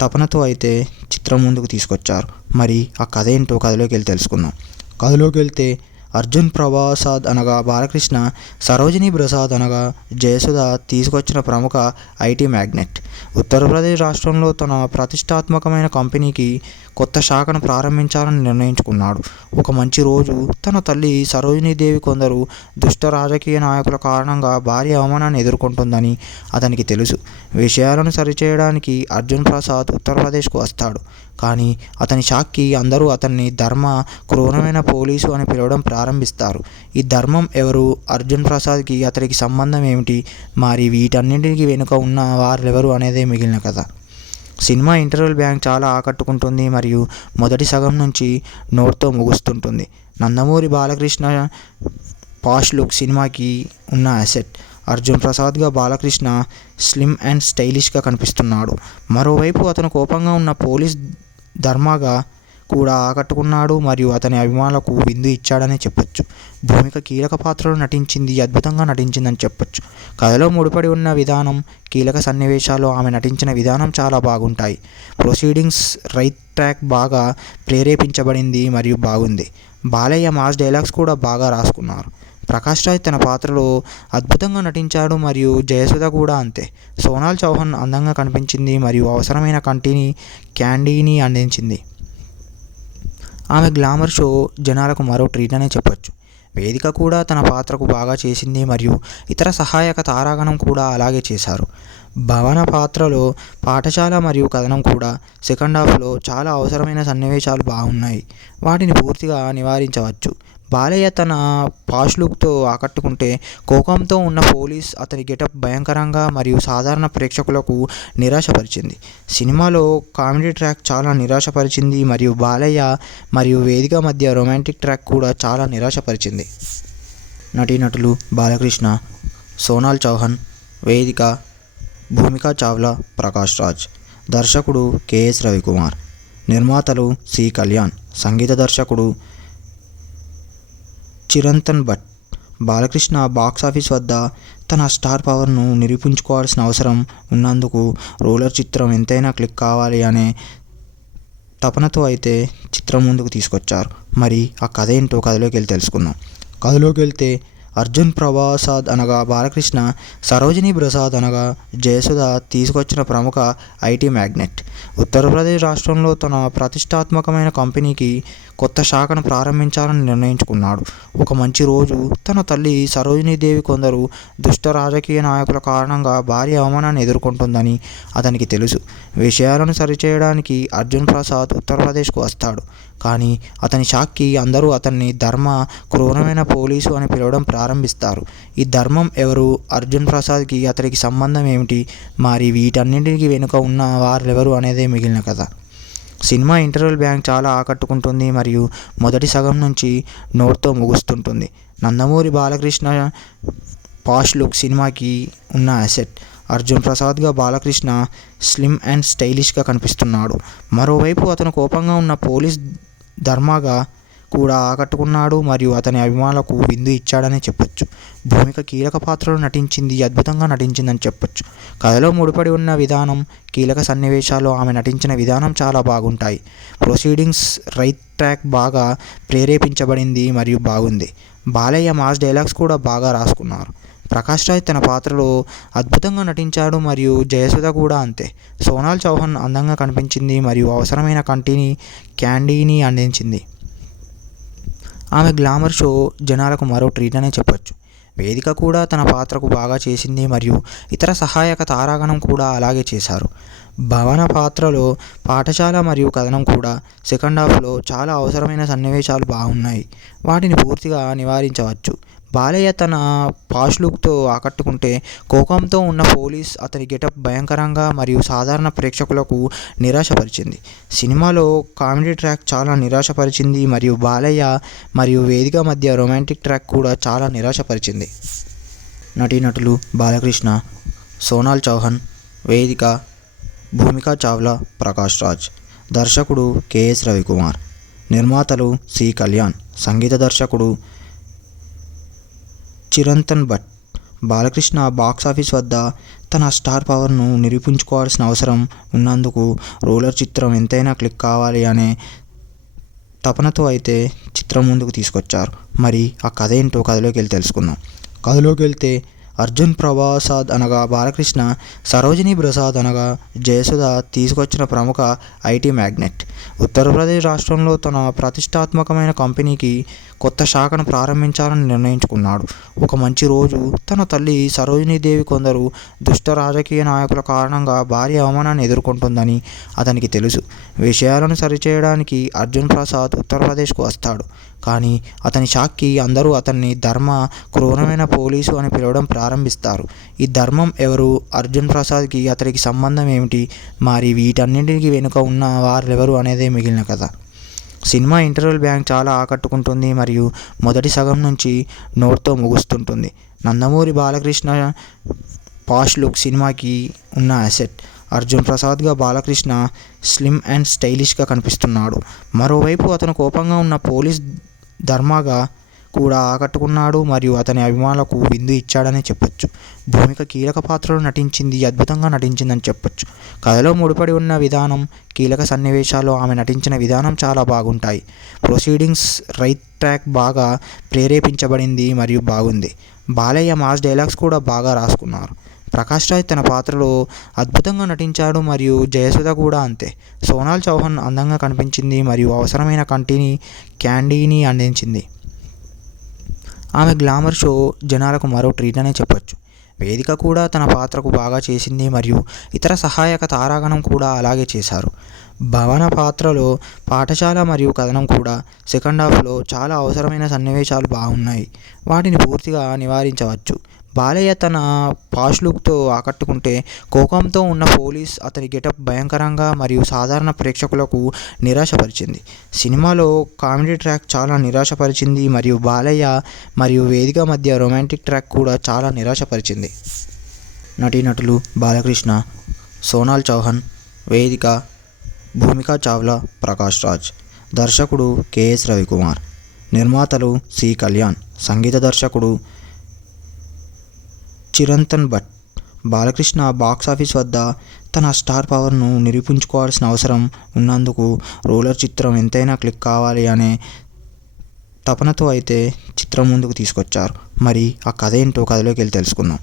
తపనతో అయితే చిత్రం ముందుకు తీసుకొచ్చారు. మరి ఆ కథ ఏంటో కథలోకి వెళ్ళి తెలుసుకుందాం. కథలోకి వెళ్తే అర్జున్ ప్రసాద్ అనగా బాలకృష్ణ, సరోజిని ప్రసాద్ అనగా జయసుధ తీసుకొచ్చిన ప్రముఖ ఐటీ మ్యాగ్నెట్. ఉత్తరప్రదేశ్ రాష్ట్రంలో తన ప్రతిష్టాత్మకమైన కంపెనీకి కొత్త శాఖను ప్రారంభించాలని నిర్ణయించుకున్నాడు. ఒక మంచి రోజు తన తల్లి సరోజినీదేవి కొందరు దుష్ట రాజకీయ నాయకుల కారణంగా భారీ అవమానాన్ని ఎదుర్కొంటుందని అతనికి తెలుసు. విషయాలను సరిచేయడానికి అర్జున్ ప్రసాద్ ఉత్తరప్రదేశ్కు వస్తాడు. కానీ అతని షాక్కి అందరూ అతన్ని ధర్మ క్రూరమైన పోలీసు అని పిలవడం ప్రారంభిస్తారు. ఈ ధర్మం ఎవరు, అర్జున్ ప్రసాద్కి అతడికి సంబంధం ఏమిటి, మరి వీటన్నింటికి వెనుక ఉన్న వారెవరు అనేదే మిగిలిన కథ. సినిమా ఇంటర్వెల్ బ్యాంక్ చాలా ఆకట్టుకుంటుంది మరియు మొదటి సగం నుంచి నోట్తో ముగుస్తుంటుంది. నందమూరి బాలకృష్ణ పాష్ లుక్ సినిమాకి ఉన్న అసెట్. అర్జున్ ప్రసాద్గా బాలకృష్ణ స్లిమ్ అండ్ స్టైలిష్గా కనిపిస్తున్నాడు. మరోవైపు అతను కోపంగా ఉన్న పోలీస్ ధర్మగా కూడా ఆకట్టుకున్నాడు మరియు అతని అభిమానులకు విందు ఇచ్చాడనే చెప్పొచ్చు. భూమిక కీలక పాత్రలో నటించింది, అద్భుతంగా నటించిందని చెప్పొచ్చు. కథలో ముడిపడి ఉన్న విధానం, కీలక సన్నివేశాలు, ఆమె నటించిన విధానం చాలా బాగుంటాయి. ప్రొసీడింగ్స్ రైట్ ట్రాక్ బాగా ప్రేరేపించబడింది మరియు బాగుంది. బాలయ్య మాస్ డైలాగ్స్ కూడా బాగా రాసుకున్నారు. ప్రకాష్ రాజ్ తన పాత్రలో అద్భుతంగా నటించాడు మరియు జయసుధ కూడా అంతే. సోనాల్ చౌహాన్ అందంగా కనిపించింది మరియు అవసరమైన క్యాండీని అందించింది. ఆమె గ్లామర్ షో జనాలకు మరో ట్రీట్ అనే చెప్పొచ్చు. వేదిక కూడా తన పాత్రకు బాగా చేసింది మరియు ఇతర సహాయక తారాగణం కూడా అలాగే చేశారు. భవన పాత్రలో పాఠశాల మరియు కథనం కూడా సెకండ్ హాఫ్లో చాలా అవసరమైన సన్నివేశాలు బాగున్నాయి. వాటిని పూర్తిగా నివారించవచ్చు. బాలయ్య తన పాష్ లుక్తో ఆకట్టుకుంటే, కోపంతో ఉన్న పోలీస్ అతని గెటప్ భయంకరంగా మరియు సాధారణ ప్రేక్షకులకు నిరాశపరిచింది. సినిమాలో కామెడీ ట్రాక్ చాలా నిరాశపరిచింది మరియు బాలయ్య మరియు వేదిక మధ్య రొమాంటిక్ ట్రాక్ కూడా చాలా నిరాశపరిచింది. నటీనటులు బాలకృష్ణ, సోనాల్ చౌహాన్, వేదిక భూమికా చావ్లా, ప్రకాష్ రాజ్. దర్శకుడు కెఎస్ రవికుమార్. నిర్మాతలు సి కళ్యాణ్. సంగీత దర్శకుడు చిరంతన్ భట్. బాలకృష్ణ బాక్సాఫీస్ వద్ద తన స్టార్ పవర్ను నిరూపించుకోవాల్సిన అవసరం ఉన్నందుకు రూలర్ చిత్రం ఎంతైనా క్లిక్ కావాలి అనే తపనతో అయితే చిత్రం ముందుకు తీసుకొచ్చారు. మరి ఆ కథ ఏంటో కథలోకి వెళ్ళి తెలుసుకుందాం. కథలోకి వెళ్తే అర్జున్ ప్రసాద్ అనగా బాలకృష్ణ, సరోజిని ప్రసాద్ అనగా జయసుధ తీసుకొచ్చిన ప్రముఖ ఐటీ మ్యాగ్నెట్. ఉత్తరప్రదేశ్ రాష్ట్రంలో తన ప్రతిష్టాత్మకమైన కంపెనీకి కొత్త శాఖను ప్రారంభించాలని నిర్ణయించుకున్నాడు. ఒక మంచి రోజు తన తల్లి సరోజినీదేవి కొందరు దుష్ట రాజకీయ నాయకుల కారణంగా భారీ అవమానాన్ని ఎదుర్కొంటుందని అతనికి తెలుసు. విషయాలను సరిచేయడానికి అర్జున్ ప్రసాద్ ఉత్తరప్రదేశ్కు వస్తాడు. కానీ అతని షాక్కి అందరూ అతన్ని ధర్మ క్రూరమైన పోలీసు అని పిలవడం ప్రారంభిస్తారు. ఈ ధర్మం ఎవరు, అర్జున్ ప్రసాద్కి అతనికి సంబంధం ఏమిటి, మరి వీటన్నింటికి వెనుక ఉన్న వారెవరు అనేదే మిగిలిన కథ. సినిమా ఇంటర్వెల్ బ్యాంక్ చాలా ఆకట్టుకుంటుంది మరియు మొదటి సగం నుంచి నోట్తో ముగుస్తుంటుంది. నందమూరి బాలకృష్ణ పాష్ లుక్ సినిమాకి ఉన్న అసెట్. అర్జున్ ప్రసాద్గా బాలకృష్ణ స్లిమ్ అండ్ స్టైలిష్గా కనిపిస్తున్నాడు. మరోవైపు అతను కోపంగా ఉన్న పోలీస్ ధర్మగా కూడా ఆకట్టుకున్నాడు మరియు అతని అభిమానులకు విందు ఇచ్చాడని చెప్పొచ్చు. భూమిక కీలక పాత్రలో నటించింది, అద్భుతంగా నటించిందని చెప్పొచ్చు. కథలో ముడిపడి ఉన్న విధానం, కీలక సన్నివేశాల్లో ఆమె నటించిన విధానం చాలా బాగుంటాయి. ప్రొసీడింగ్స్ రైట్ ట్రాక్ బాగా ప్రేరేపించబడింది మరియు బాగుంది. బాలయ్య మాస్ డైలాగ్స్ కూడా బాగా రాసుకున్నారు. ప్రకాష్ రాజ్ తన పాత్రలో అద్భుతంగా నటించాడు మరియు జయసుధ కూడా అంతే. సోనాల్ చౌహాన్ అందంగా కనిపించింది మరియు అవసరమైన క్యాండీని అందించింది. ఆమె గ్లామర్ షో జనాలకు మరో ట్రీట్ అనే చెప్పొచ్చు. వేదిక కూడా తన పాత్రకు బాగా చేసింది మరియు ఇతర సహాయక తారాగణం కూడా అలాగే చేశారు. భవన పాత్రలో పాఠశాల మరియు కథనం కూడా సెకండ్ హాఫ్లో చాలా అవసరమైన సన్నివేశాలు బాగున్నాయి. వాటిని పూర్తిగా నివారించవచ్చు. బాలయ్య తన పాష్ లుక్తో ఆకట్టుకుంటే, కోపంతో ఉన్న పోలీస్ అతని గెటప్ భయంకరంగా మరియు సాధారణ ప్రేక్షకులకు నిరాశపరిచింది. సినిమాలో కామెడీ ట్రాక్ చాలా నిరాశపరిచింది మరియు బాలయ్య మరియు వేదిక మధ్య రొమాంటిక్ ట్రాక్ కూడా చాలా నిరాశపరిచింది. నటీనటులు బాలకృష్ణ, సోనాల్ చౌహాన్. వేదిక భూమికా చావ్లా, ప్రకాష్ రాజ్. దర్శకుడు కెఎస్ రవికుమార్. నిర్మాతలు సి కళ్యాణ్. సంగీత దర్శకుడు చిరంతన్ భట్. బాలకృష్ణ బాక్సాఫీస్ వద్ద తన స్టార్ పవర్ను నిరూపించుకోవాల్సిన అవసరం ఉన్నందుకు రూలర్ చిత్రం ఎంతైనా క్లిక్ కావాలి అనే తపనతో అయితే చిత్రం ముందుకు తీసుకొచ్చారు. మరి ఆ కథ ఏంటో కథలోకి వెళ్ళి తెలుసుకుందాం. కథలోకి వెళ్తే అర్జున్ ప్రసాద్ అనగా బాలకృష్ణ, సరోజిని ప్రసాద్ అనగా జయసుధ తీసుకొచ్చిన ప్రముఖ ఐటీ మ్యాగ్నెట్. ఉత్తరప్రదేశ్ రాష్ట్రంలో తన ప్రతిష్టాత్మకమైన కంపెనీకి కొత్త శాఖను ప్రారంభించాలని నిర్ణయించుకున్నాడు. ఒక మంచి రోజు తన తల్లి సరోజినీదేవి కొందరు దుష్ట రాజకీయ నాయకుల కారణంగా భారీ అవమానాన్ని ఎదుర్కొంటుందని అతనికి తెలుసు. విషయాలను సరిచేయడానికి అర్జున్ ప్రసాద్ ఉత్తరప్రదేశ్కు వస్తాడు. కానీ అతని షాక్కి అందరూ అతన్ని ధర్మ క్రూరమైన పోలీసు అని పిలవడం ప్రారంభిస్తారు. ఈ ధర్మం ఎవరు, అర్జున్ ప్రసాద్కి అతనికి సంబంధం ఏమిటి, మరి వీటన్నింటికి వెనుక ఉన్న వారెవరు అనేదే మిగిలిన కథ. సినిమా ఇంటర్వెల్ బ్యాంక్ చాలా ఆకట్టుకుంటుంది మరియు మొదటి సగం నుంచి నోట్తో ముగుస్తుంటుంది. నందమూరి బాలకృష్ణ పాష్ లుక్ సినిమాకి ఉన్న అసెట్. అర్జున్ ప్రసాద్గా బాలకృష్ణ స్లిమ్ అండ్ స్టైలిష్గా కనిపిస్తున్నాడు. మరోవైపు అతను కోపంగా ఉన్న పోలీస్ ధర్మగా కూడా ఆకట్టుకున్నాడు మరియు అతని అభిమానులకు విందు ఇచ్చాడని చెప్పొచ్చు. భూమిక కీలక పాత్రలో నటించింది, అద్భుతంగా నటించిందని చెప్పొచ్చు. కథలో ముడిపడి ఉన్న విధానం, కీలక సన్నివేశాల్లో ఆమె నటించిన విధానం చాలా బాగుంటాయి. ప్రొసీడింగ్స్ రైట్ ట్రాక్ బాగా ప్రేరేపించబడింది మరియు బాగుంది. బాలయ్య మాస్ డైలాగ్స్ కూడా బాగా రాసుకున్నారు. ప్రకాష్ రాజ్ తన పాత్రలో అద్భుతంగా నటించాడు మరియు జయసుధ కూడా అంతే. సోనాల్ చౌహాన్ అందంగా కనిపించింది మరియు అవసరమైన క్యాండీని అందించింది. ఆమె గ్లామర్ షో జనాలకు మరో ట్రీట్ అనే చెప్పొచ్చు. వేదిక కూడా తన పాత్రకు బాగా చేసింది మరియు ఇతర సహాయక తారాగణం కూడా అలాగే చేశారు. భవన పాత్రలో పాఠశాల మరియు కథనం కూడా సెకండ్ హాఫ్లో చాలా అవసరమైన సన్నివేశాలు బాగున్నాయి. వాటిని పూర్తిగా నివారించవచ్చు. బాలయ్య తన పాష్ లుక్తో ఆకట్టుకుంటే, కోపంతో ఉన్న పోలీస్ అతని గెటప్ భయంకరంగా మరియు సాధారణ ప్రేక్షకులకు నిరాశపరిచింది. సినిమాలో కామెడీ ట్రాక్ చాలా నిరాశపరిచింది మరియు బాలయ్య మరియు వేదిక మధ్య రొమాంటిక్ ట్రాక్ కూడా చాలా నిరాశపరిచింది. నటీనటులు బాలకృష్ణ, సోనాల్ చౌహాన్, వేదిక, భూమికా చావ్లా, ప్రకాష్ రాజ్. దర్శకుడు కెఎస్ రవికుమార్. నిర్మాతలు సి కళ్యాణ్. సంగీత దర్శకుడు చిరంతన్ భట్. బాలకృష్ణ బాక్సాఫీస్ వద్ద తన స్టార్ పవర్ను నిరూపించుకోవాల్సిన అవసరం ఉన్నందుకు రోలర్ చిత్రం ఎంతైనా క్లిక్ కావాలి అనే తపనతో అయితే చిత్రం ముందుకు తీసుకొచ్చారు. మరి ఆ కథ ఏంటో కథలోకి వెళ్ళి తెలుసుకుందాం.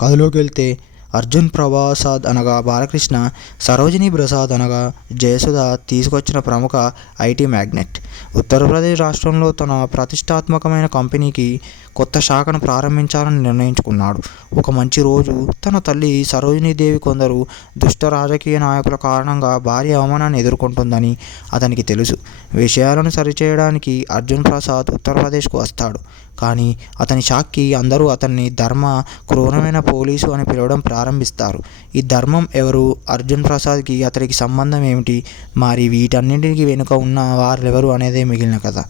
కథలోకి వెళ్తే అర్జున్ ప్రసాద్ అనగా బాలకృష్ణ, సరోజిని ప్రసాద్ అనగా జయసుధ తీసుకొచ్చిన ప్రముఖ ఐటీ మ్యాగ్నెట్. ఉత్తరప్రదేశ్ రాష్ట్రంలో తన ప్రతిష్టాత్మకమైన కంపెనీకి కొత్త శాఖను ప్రారంభించాలని నిర్ణయించుకున్నాడు. ఒక మంచి రోజు తన తల్లి సరోజినీదేవి కొందరు దుష్ట రాజకీయ నాయకుల కారణంగా భారీ అవమానాన్ని ఎదుర్కొంటుందని అతనికి తెలుసు. విషయాలను సరిచేయడానికి అర్జున్ ప్రసాద్ ఉత్తరప్రదేశ్కు వస్తాడు. కానీ అతని షాక్కి అందరూ అతన్ని ధర్మ క్రూరమైన పోలీసు అని పిలవడం ప్రారంభిస్తారు. ఈ ధర్మం ఎవరు? అర్జున్ ప్రసాద్కి అతడికి సంబంధం ఏమిటి? మరి వీటన్నింటికి వెనుక ఉన్న వారెవరు అనేదే మిగిలిన కథ.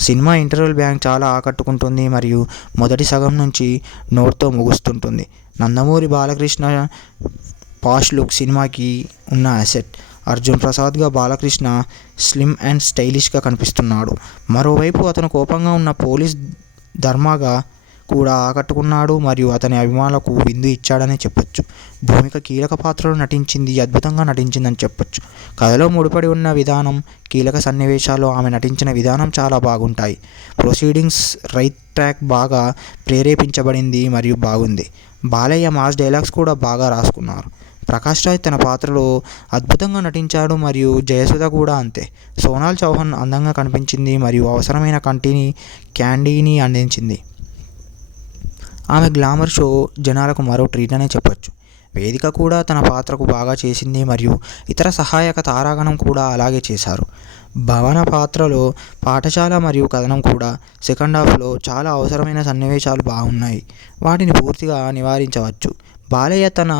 సినిమా ఇంటర్వెల్ బ్యాంక్ చాలా ఆకట్టుకుంటుంది మరియు మొదటి సగం నుంచి నోట్తో ముగుస్తుంటుంది. నందమూరి బాలకృష్ణ పాష్ లుక్ సినిమాకి ఉన్న అసెట్. అర్జున్ ప్రసాద్గా బాలకృష్ణ స్లిమ్ అండ్ స్టైలిష్గా కనిపిస్తున్నాడు. మరోవైపు అతను కోపంగా ఉన్న పోలీస్ ధర్మగా కూడా ఆకట్టుకున్నాడు మరియు అతని అభిమానులకు విందు ఇచ్చాడని చెప్పొచ్చు. భూమిక కీలక పాత్రలో నటించింది, అద్భుతంగా నటించిందని చెప్పొచ్చు. కథలో ముడిపడి ఉన్న విధానం, కీలక సన్నివేశాలు, ఆమె నటించిన విధానం చాలా బాగుంటాయి. ప్రొసీడింగ్స్ రైట్ ట్రాక్ బాగా ప్రేరేపించబడింది మరియు బాగుంది. బాలయ్య మాస్ డైలాగ్స్ కూడా బాగా రాసుకున్నారు. ప్రకాష్ రాజ్ తన పాత్రలో అద్భుతంగా నటించాడు మరియు జయసుధ కూడా అంతే. సోనాల్ చౌహాన్ అందంగా కనిపించింది మరియు అవసరమైన క్యాండీని అందించింది. ఆమె గ్లామర్ షో జనాలకు మరో ట్రీట్ అనే చెప్పొచ్చు. వేదిక కూడా తన పాత్రకు బాగా చేసింది మరియు ఇతర సహాయక తారాగణం కూడా అలాగే చేశారు. భవన పాత్రలో పాఠశాల మరియు కథనం కూడా సెకండ్ హాఫ్లో చాలా అవసరమైన సన్నివేశాలు బాగున్నాయి. వాటిని పూర్తిగా నివారించవచ్చు. బాలయ్య తన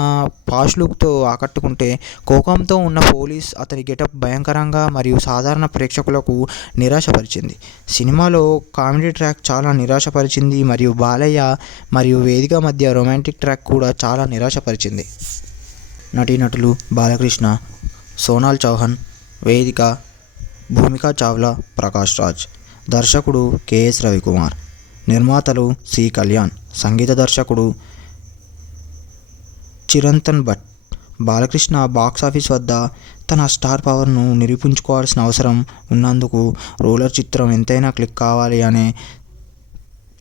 పాష్ లుక్తో ఆకట్టుకుంటే, కోపంతో ఉన్న పోలీస్ అతని గెటప్ భయంకరంగా మరియు సాధారణ ప్రేక్షకులకు నిరాశపరిచింది. సినిమాలో కామెడీ ట్రాక్ చాలా నిరాశపరిచింది మరియు బాలయ్య మరియు వేదిక మధ్య రొమాంటిక్ ట్రాక్ కూడా చాలా నిరాశపరిచింది. నటీనటులు బాలకృష్ణ, సోనాల్ చౌహాన్, వేదిక, భూమికా చావ్లా, ప్రకాష్ రాజ్. దర్శకుడు కెఎస్ రవికుమార్. నిర్మాతలు సి కళ్యాణ్. సంగీత దర్శకుడు చిరంతన్ భట్. బాలకృష్ణ బాక్సాఫీస్ వద్ద తన స్టార్ పవర్ను నిరూపించుకోవాల్సిన అవసరం ఉన్నందుకు రోలర్ చిత్రం ఎంతైనా క్లిక్ కావాలి అనే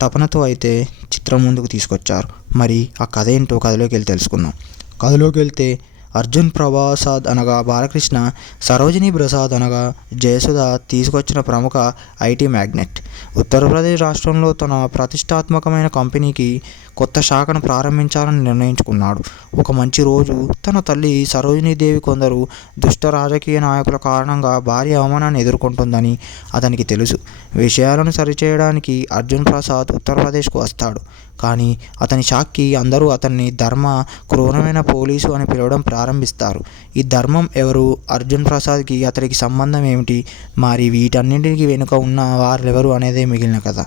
తపనతో అయితే చిత్రం ముందుకు తీసుకొచ్చారు. మరి ఆ కథ ఏంటో కథలోకి వెళ్ళి తెలుసుకుందాం. కథలోకి వెళ్తే అర్జున్ ప్రసాద్ అనగా బాలకృష్ణ, సరోజిని ప్రసాద్ అనగా జయసుధ తీసుకొచ్చిన ప్రముఖ ఐటీ మ్యాగ్నెట్. ఉత్తరప్రదేశ్ రాష్ట్రంలో తన ప్రతిష్టాత్మకమైన కంపెనీకి కొత్త శాఖను ప్రారంభించాలని నిర్ణయించుకున్నాడు. ఒక మంచి రోజు తన తల్లి సరోజినీదేవి కొందరు దుష్ట రాజకీయ నాయకుల కారణంగా భారీ అవమానాన్ని ఎదుర్కొంటుందని అతనికి తెలుసు. విషయాలను సరిచేయడానికి అర్జున్ ప్రసాద్ ఉత్తరప్రదేశ్కు వస్తాడు. కానీ అతని షాక్కి అందరూ అతన్ని ధర్మ క్రూరమైన పోలీసు అని పిలవడం ప్రారంభిస్తారు. ఈ ధర్మం ఎవరు? అర్జున్ ప్రసాద్కి అతడికి సంబంధం ఏమిటి? మరి వీటన్నింటికి వెనుక ఉన్న వారెవరు అనేదే మిగిలిన కథ.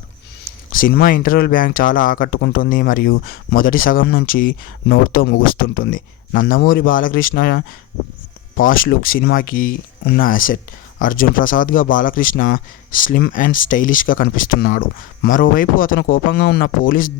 సినిమా ఇంటర్వెల్ బ్యాంక్ చాలా ఆకట్టుకుంటుంది మరియు మొదటి సగం నుంచి నోట్తో ముగుస్తుంటుంది. నందమూరి బాలకృష్ణ పాష్ లుక్ సినిమాకి ఉన్న అసెట్. అర్జున్ ప్రసాద్గా బాలకృష్ణ స్లిమ్ అండ్ స్టైలిష్గా కనిపిస్తున్నాడు. మరోవైపు అతను కోపంగా ఉన్న పోలీస్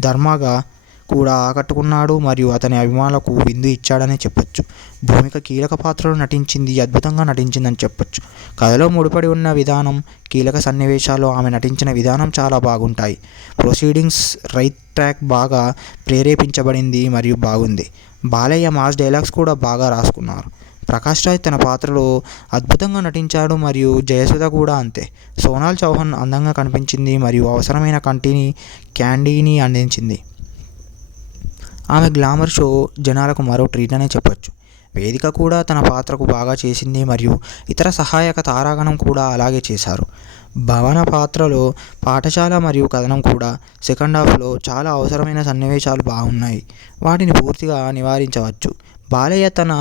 ధర్మగా కూడా ఆకట్టుకున్నాడు మరియు అతని అభిమానులకు విందు ఇచ్చాడని చెప్పొచ్చు. భూమిక కీలక పాత్రలో నటించింది, అద్భుతంగా నటించిందని చెప్పొచ్చు. కథలో ముడిపడి ఉన్న విధానం, కీలక సన్నివేశాలు, ఆమె నటించిన విధానం చాలా బాగుంటాయి. ప్రొసీడింగ్స్ రైట్ ట్రాక్ బాగా ప్రేరేపించబడింది మరియు బాగుంది. బాలయ్య మాస్ డైలాగ్స్ కూడా బాగా రాసుకున్నారు. ప్రకాష్ రాజ్ తన పాత్రలో అద్భుతంగా నటించాడు మరియు జయసుధ కూడా అంతే. సోనాల్ చౌహాన్ అందంగా కనిపించింది మరియు అవసరమైన క్యాండీని అందించింది. ఆమె గ్లామర్ షో జనాలకు మరో ట్రీట్ అనే చెప్పొచ్చు. వేదిక కూడా తన పాత్రకు బాగా చేసింది మరియు ఇతర సహాయక తారాగణం కూడా అలాగే చేశారు. భవన పాత్రలో పాఠశాల మరియు కథనం కూడా సెకండ్ హాఫ్లో చాలా అవసరమైన సన్నివేశాలు బాగున్నాయి. వాటిని పూర్తిగా నివారించవచ్చు. బాలయ్య తన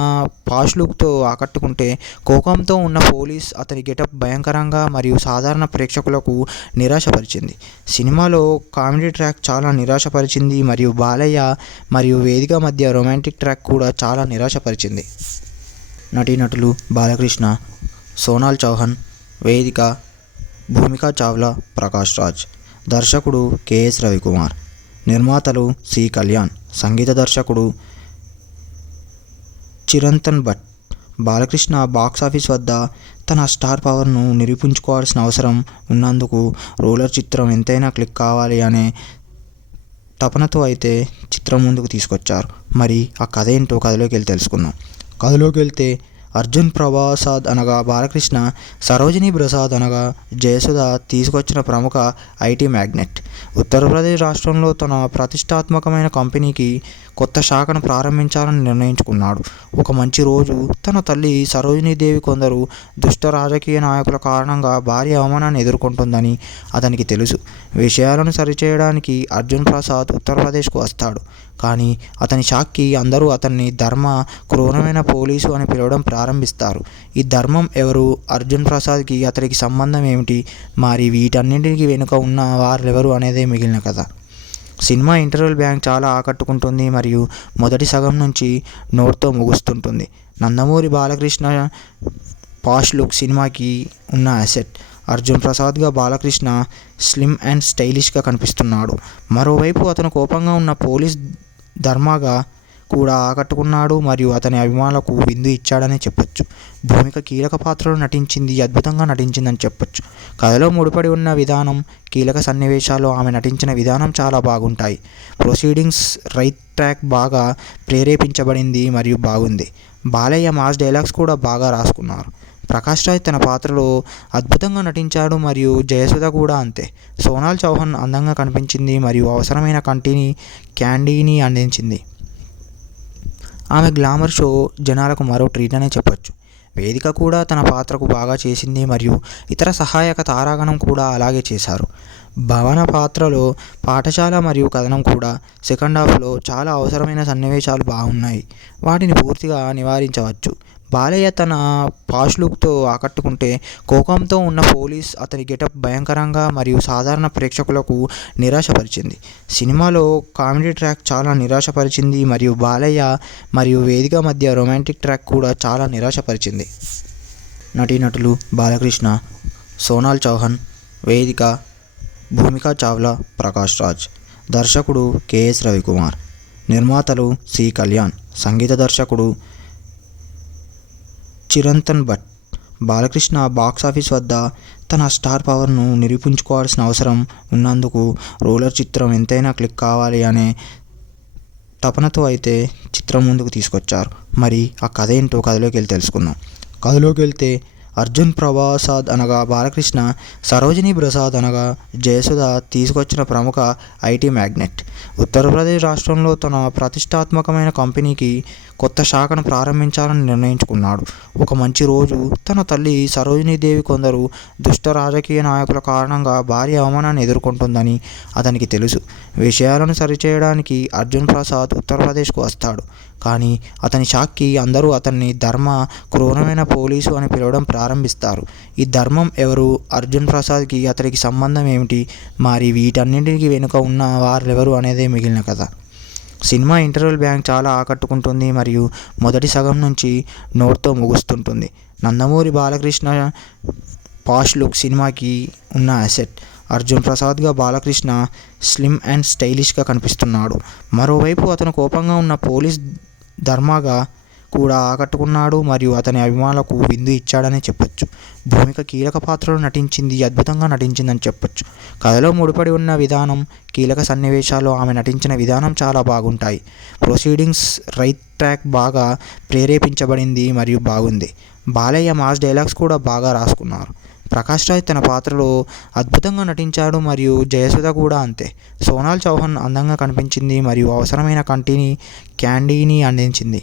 పాష్ లుక్తో ఆకట్టుకుంటే, కోపంతో ఉన్న పోలీస్ అతని గెటప్ భయంకరంగా మరియు సాధారణ ప్రేక్షకులకు నిరాశపరిచింది. సినిమాలో కామెడీ ట్రాక్ చాలా నిరాశపరిచింది మరియు బాలయ్య మరియు వేదిక మధ్య రొమాంటిక్ ట్రాక్ కూడా చాలా నిరాశపరిచింది. నటీనటులు బాలకృష్ణ, సోనాల్ చౌహాన్, వేదిక, భూమికా చావ్లా, ప్రకాష్ రాజ్. దర్శకుడు కెఎస్ రవికుమార్. నిర్మాతలు సి కళ్యాణ్. సంగీత దర్శకుడు చిరంతన్ భట్. బాలకృష్ణ బాక్సాఫీస్ వద్ద తన స్టార్ పవర్ను నిరూపించుకోవాల్సిన అవసరం ఉన్నందుకు రోలర్ చిత్రం ఎంతైనా క్లిక్ కావాలి అనే తపనతో అయితే చిత్రం ముందుకు తీసుకొచ్చారు. మరి ఆ కథ ఏంటో కథలోకి వెళ్ళి తెలుసుకుందాం. కథలోకి వెళ్తే, అర్జున్ ప్రసాద్ అనగా బాలకృష్ణ, సరోజిని ప్రసాద్ అనగా జయసుధ తీసుకొచ్చిన ప్రముఖ ఐటీ మ్యాగ్నెట్. ఉత్తరప్రదేశ్ రాష్ట్రంలో తన ప్రతిష్టాత్మకమైన కంపెనీకి కొత్త శాఖను ప్రారంభించాలని నిర్ణయించుకున్నాడు. ఒక మంచి రోజు తన తల్లి సరోజినీదేవి కొందరు దుష్ట రాజకీయ నాయకుల కారణంగా భారీ అవమానాన్ని ఎదుర్కొంటుందని అతనికి తెలుసు. విషయాలను సరిచేయడానికి అర్జున్ ప్రసాద్ ఉత్తరప్రదేశ్కు వస్తాడు. కానీ అతని షాక్కి అందరూ అతన్ని ధర్మ క్రూరమైన పోలీసు అని పిలవడం ప్రారంభిస్తారు. ఈ ధర్మం ఎవరు, అర్జున్ ప్రసాద్కి అతడికి సంబంధం ఏమిటి, మరి వీటన్నింటికి వెనుక ఉన్న వారెవరు అనేదే మిగిలిన కథ. సినిమా ఇంటర్వెల్ బ్యాంక్ చాలా ఆకట్టుకుంటుంది మరియు మొదటి సగం నుంచి నోట్తో ముగుస్తుంటుంది. నందమూరి బాలకృష్ణ పాష్ లుక్ సినిమాకి ఉన్న అసెట్. అర్జున్ ప్రసాద్గా బాలకృష్ణ స్లిమ్ అండ్ స్టైలిష్గా కనిపిస్తున్నాడు. మరోవైపు అతను కోపంగా ఉన్న పోలీస్ ధర్మగా కూడా ఆకట్టుకున్నాడు మరియు అతని అభిమానులకు విందు ఇచ్చాడని చెప్పొచ్చు. భూమిక కీలక పాత్రలో నటించింది, అద్భుతంగా నటించిందని చెప్పొచ్చు. కథలో ముడిపడి ఉన్న విధానం, కీలక సన్నివేశాల్లో ఆమె నటించిన విధానం చాలా బాగుంటాయి. ప్రొసీడింగ్స్ రైట్ ట్రాక్ బాగా ప్రేరేపించబడింది మరియు బాగుంది. బాలయ్య మాస్ డైలాగ్స్ కూడా బాగా రాసుకున్నారు. ప్రకాష్ రాజ్ తన పాత్రలో అద్భుతంగా నటించాడు మరియు జయసుధ కూడా అంతే. సోనాల్ చౌహాన్ అందంగా కనిపించింది మరియు అవసరమైన క్యాండీని అందించింది. ఆమె గ్లామర్ షో జనాలకు మరో ట్రీట్ అనే చెప్పొచ్చు. వేదిక కూడా తన పాత్రకు బాగా చేసింది మరియు ఇతర సహాయక తారాగణం కూడా అలాగే చేశారు. భవన పాత్రలో పాఠశాల మరియు కథనం కూడా సెకండ్ హాఫ్లో చాలా అవసరమైన సన్నివేశాలు బాగున్నాయి. వాటిని పూర్తిగా నివారించవచ్చు. బాలయ్య తన పాష్ లుక్తో ఆకట్టుకుంటే, కోపంతో ఉన్న పోలీస్ అతని గెటప్ భయంకరంగా మరియు సాధారణ ప్రేక్షకులకు నిరాశపరిచింది. సినిమాలో కామెడీ ట్రాక్ చాలా నిరాశపరిచింది మరియు బాలయ్య మరియు వేదిక మధ్య రొమాంటిక్ ట్రాక్ కూడా చాలా నిరాశపరిచింది. నటీనటులు బాలకృష్ణ, సోనాల్ చౌహాన్, వేదిక, భూమికా చావ్లా, ప్రకాష్ రాజ్. దర్శకుడు కెఎస్ రవికుమార్. నిర్మాతలు సి కళ్యాణ్. సంగీత దర్శకుడు చిరంతన్ భట్. బాలకృష్ణ బాక్సాఫీస్ వద్ద తన స్టార్ పవర్ను నిరూపించుకోవాల్సిన అవసరం ఉన్నందుకు రోలర్ చిత్రం ఎంతైనా క్లిక్ కావాలి అనే తపనతో అయితే చిత్రం ముందుకు తీసుకొచ్చారు. మరి ఆ కథ ఏంటో కథలోకి వెళ్ళి తెలుసుకుందాం. కథలోకి వెళ్తే, అర్జున్ ప్రసాద్ అనగా బాలకృష్ణ, సరోజిని ప్రసాద్ అనగా జయసుధ తీసుకొచ్చిన ప్రముఖ ఐటీ మ్యాగ్నెట్. ఉత్తరప్రదేశ్ రాష్ట్రంలో తన ప్రతిష్టాత్మకమైన కంపెనీకి కొత్త శాఖను ప్రారంభించాలని నిర్ణయించుకున్నాడు. ఒక మంచి రోజు తన తల్లి సరోజినీదేవి కొందరు దుష్ట రాజకీయ నాయకుల కారణంగా భారీ అవమానాన్ని ఎదుర్కొంటుందని అతనికి తెలుసు. విషయాలను సరిచేయడానికి అర్జున్ ప్రసాద్ ఉత్తరప్రదేశ్కు వస్తాడు. కానీ అతని షాక్కి అందరూ అతన్ని ధర్మ క్రూరమైన పోలీసు అని పిలవడం ప్రారంభిస్తారు. ఈ ధర్మం ఎవరు, అర్జున్ ప్రసాద్కి అతడికి సంబంధం ఏమిటి, మరి వీటన్నింటికి వెనుక ఉన్న వారెవరు అనేదే మిగిలిన కథ. సినిమా ఇంటర్వెల్ బ్యాంక్ చాలా ఆకట్టుకుంటుంది మరియు మొదటి సగం నుంచి నోట్తో ముగుస్తుంటుంది. నందమూరి బాలకృష్ణ పాష్ లుక్ సినిమాకి ఉన్న అసెట్. అర్జున్ ప్రసాద్గా బాలకృష్ణ స్లిమ్ అండ్ స్టైలిష్గా కనిపిస్తున్నాడు. మరోవైపు అతను కోపంగా ఉన్న పోలీస్ ధర్మగా కూడా ఆకట్టుకున్నాడు మరియు అతని అభిమానులకు విందు ఇచ్చాడని చెప్పొచ్చు. భూమిక కీలక పాత్రలో నటించింది, అద్భుతంగా నటించిందని చెప్పొచ్చు. కథలో ముడిపడి ఉన్న విధానం, కీలక సన్నివేశాల్లో ఆమె నటించిన విధానం చాలా బాగుంటాయి. ప్రొసీడింగ్స్ రైట్ ట్రాక్ బాగా ప్రేరేపించబడింది మరియు బాగుంది. బాలయ్య మాస్ డైలాగ్స్ కూడా బాగా రాసుకున్నారు. ప్రకాష్ రాజ్ తన పాత్రలో అద్భుతంగా నటించాడు మరియు జయసుధ కూడా అంతే. సోనాల్ చౌహాన్ అందంగా కనిపించింది మరియు అవసరమైన క్యాండీని అందించింది.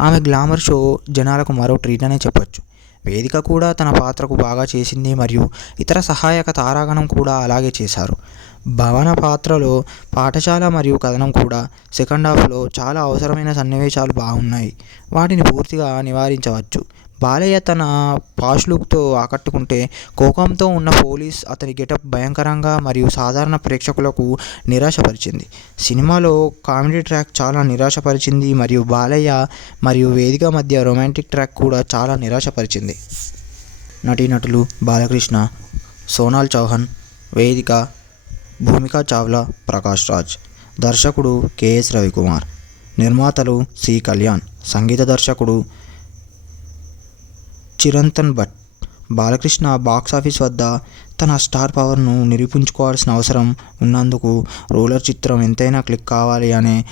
ఆమె గ్లామర్ షో జనాలకు మరో ట్రీట్ అనే చెప్పొచ్చు. వేదిక కూడా తన పాత్రకు బాగా చేసింది మరియు ఇతర సహాయక తారాగణం కూడా అలాగే చేశారు. భవన పాత్రలో పాఠశాల మరియు కథనం కూడా సెకండ్ హాఫ్లో చాలా అవసరమైన సన్నివేశాలు బాగున్నాయి. వాటిని పూర్తిగా నివారించవచ్చు. బాలయ్య తన పాష్ లుక్తో ఆకట్టుకుంటే, కోపంతో ఉన్న పోలీస్ అతని గెటప్ భయంకరంగా మరియు సాధారణ ప్రేక్షకులకు నిరాశపరిచింది. సినిమాలో కామెడీ ట్రాక్ చాలా నిరాశపరిచింది మరియు బాలయ్య మరియు వేదిక మధ్య రొమాంటిక్ ట్రాక్ కూడా చాలా నిరాశపరిచింది. నటీనటులు బాలకృష్ణ, సోనాల్ చౌహాన్, వేదిక, భూమికా చావ్లా, ప్రకాష్ రాజ్. దర్శకుడు కెఎస్ రవికుమార్. నిర్మాతలు సి కళ్యాణ్. సంగీత దర్శకుడు చిరంతన్ భట్. బాలకృష్ణ బాక్సాఫీస్ వద్ద తన స్టార్ పవర్ను నిరూపించుకోవాల్సిన అవసరం ఉన్నందుకు రోలర్ చిత్రం ఎంతైనా క్లిక్ కావాలి అనే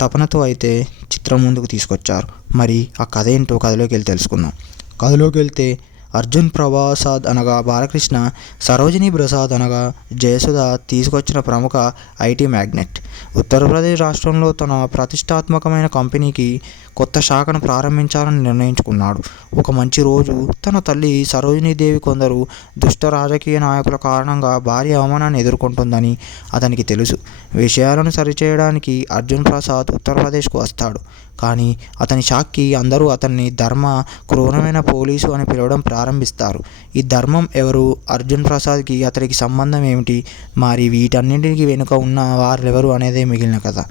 తపనతో అయితే చిత్రం ముందుకు తీసుకొచ్చారు. మరి ఆ కథ ఏంటో కథలోకి వెళ్ళి తెలుసుకుందాం. కథలోకి వెళ్తే అర్జున్ ప్రసాద్ అనగా బాలకృష్ణ, సరోజిని ప్రసాద్ అనగా జయసుధ తీసుకొచ్చిన ప్రముఖ ఐటీ మ్యాగ్నెట్. ఉత్తరప్రదేశ్ రాష్ట్రంలో తన ప్రతిష్టాత్మకమైన కంపెనీకి కొత్త శాఖను ప్రారంభించాలని నిర్ణయించుకున్నాడు. ఒక మంచి రోజు తన తల్లి సరోజినీదేవి కొందరు దుష్ట రాజకీయ నాయకుల కారణంగా భారీ అవమానాన్ని ఎదుర్కొంటుందని అతనికి తెలుసు. విషయాలను సరిచేయడానికి అర్జున్ ప్రసాద్ ఉత్తరప్రదేశ్కు వస్తాడు. కానీ అతని షాక్కి అందరూ అతన్ని ధర్మ క్రూరమైన పోలీసు అని పిలవడం ప్రారంభిస్తారు. ఈ ధర్మం ఎవరు? అర్జున్ ప్రసాద్కి అతనికి సంబంధం ఏమిటి? మరి వీటన్నింటికి వెనుక ఉన్న వారెవరు అనేదే మిగిలిన కథ.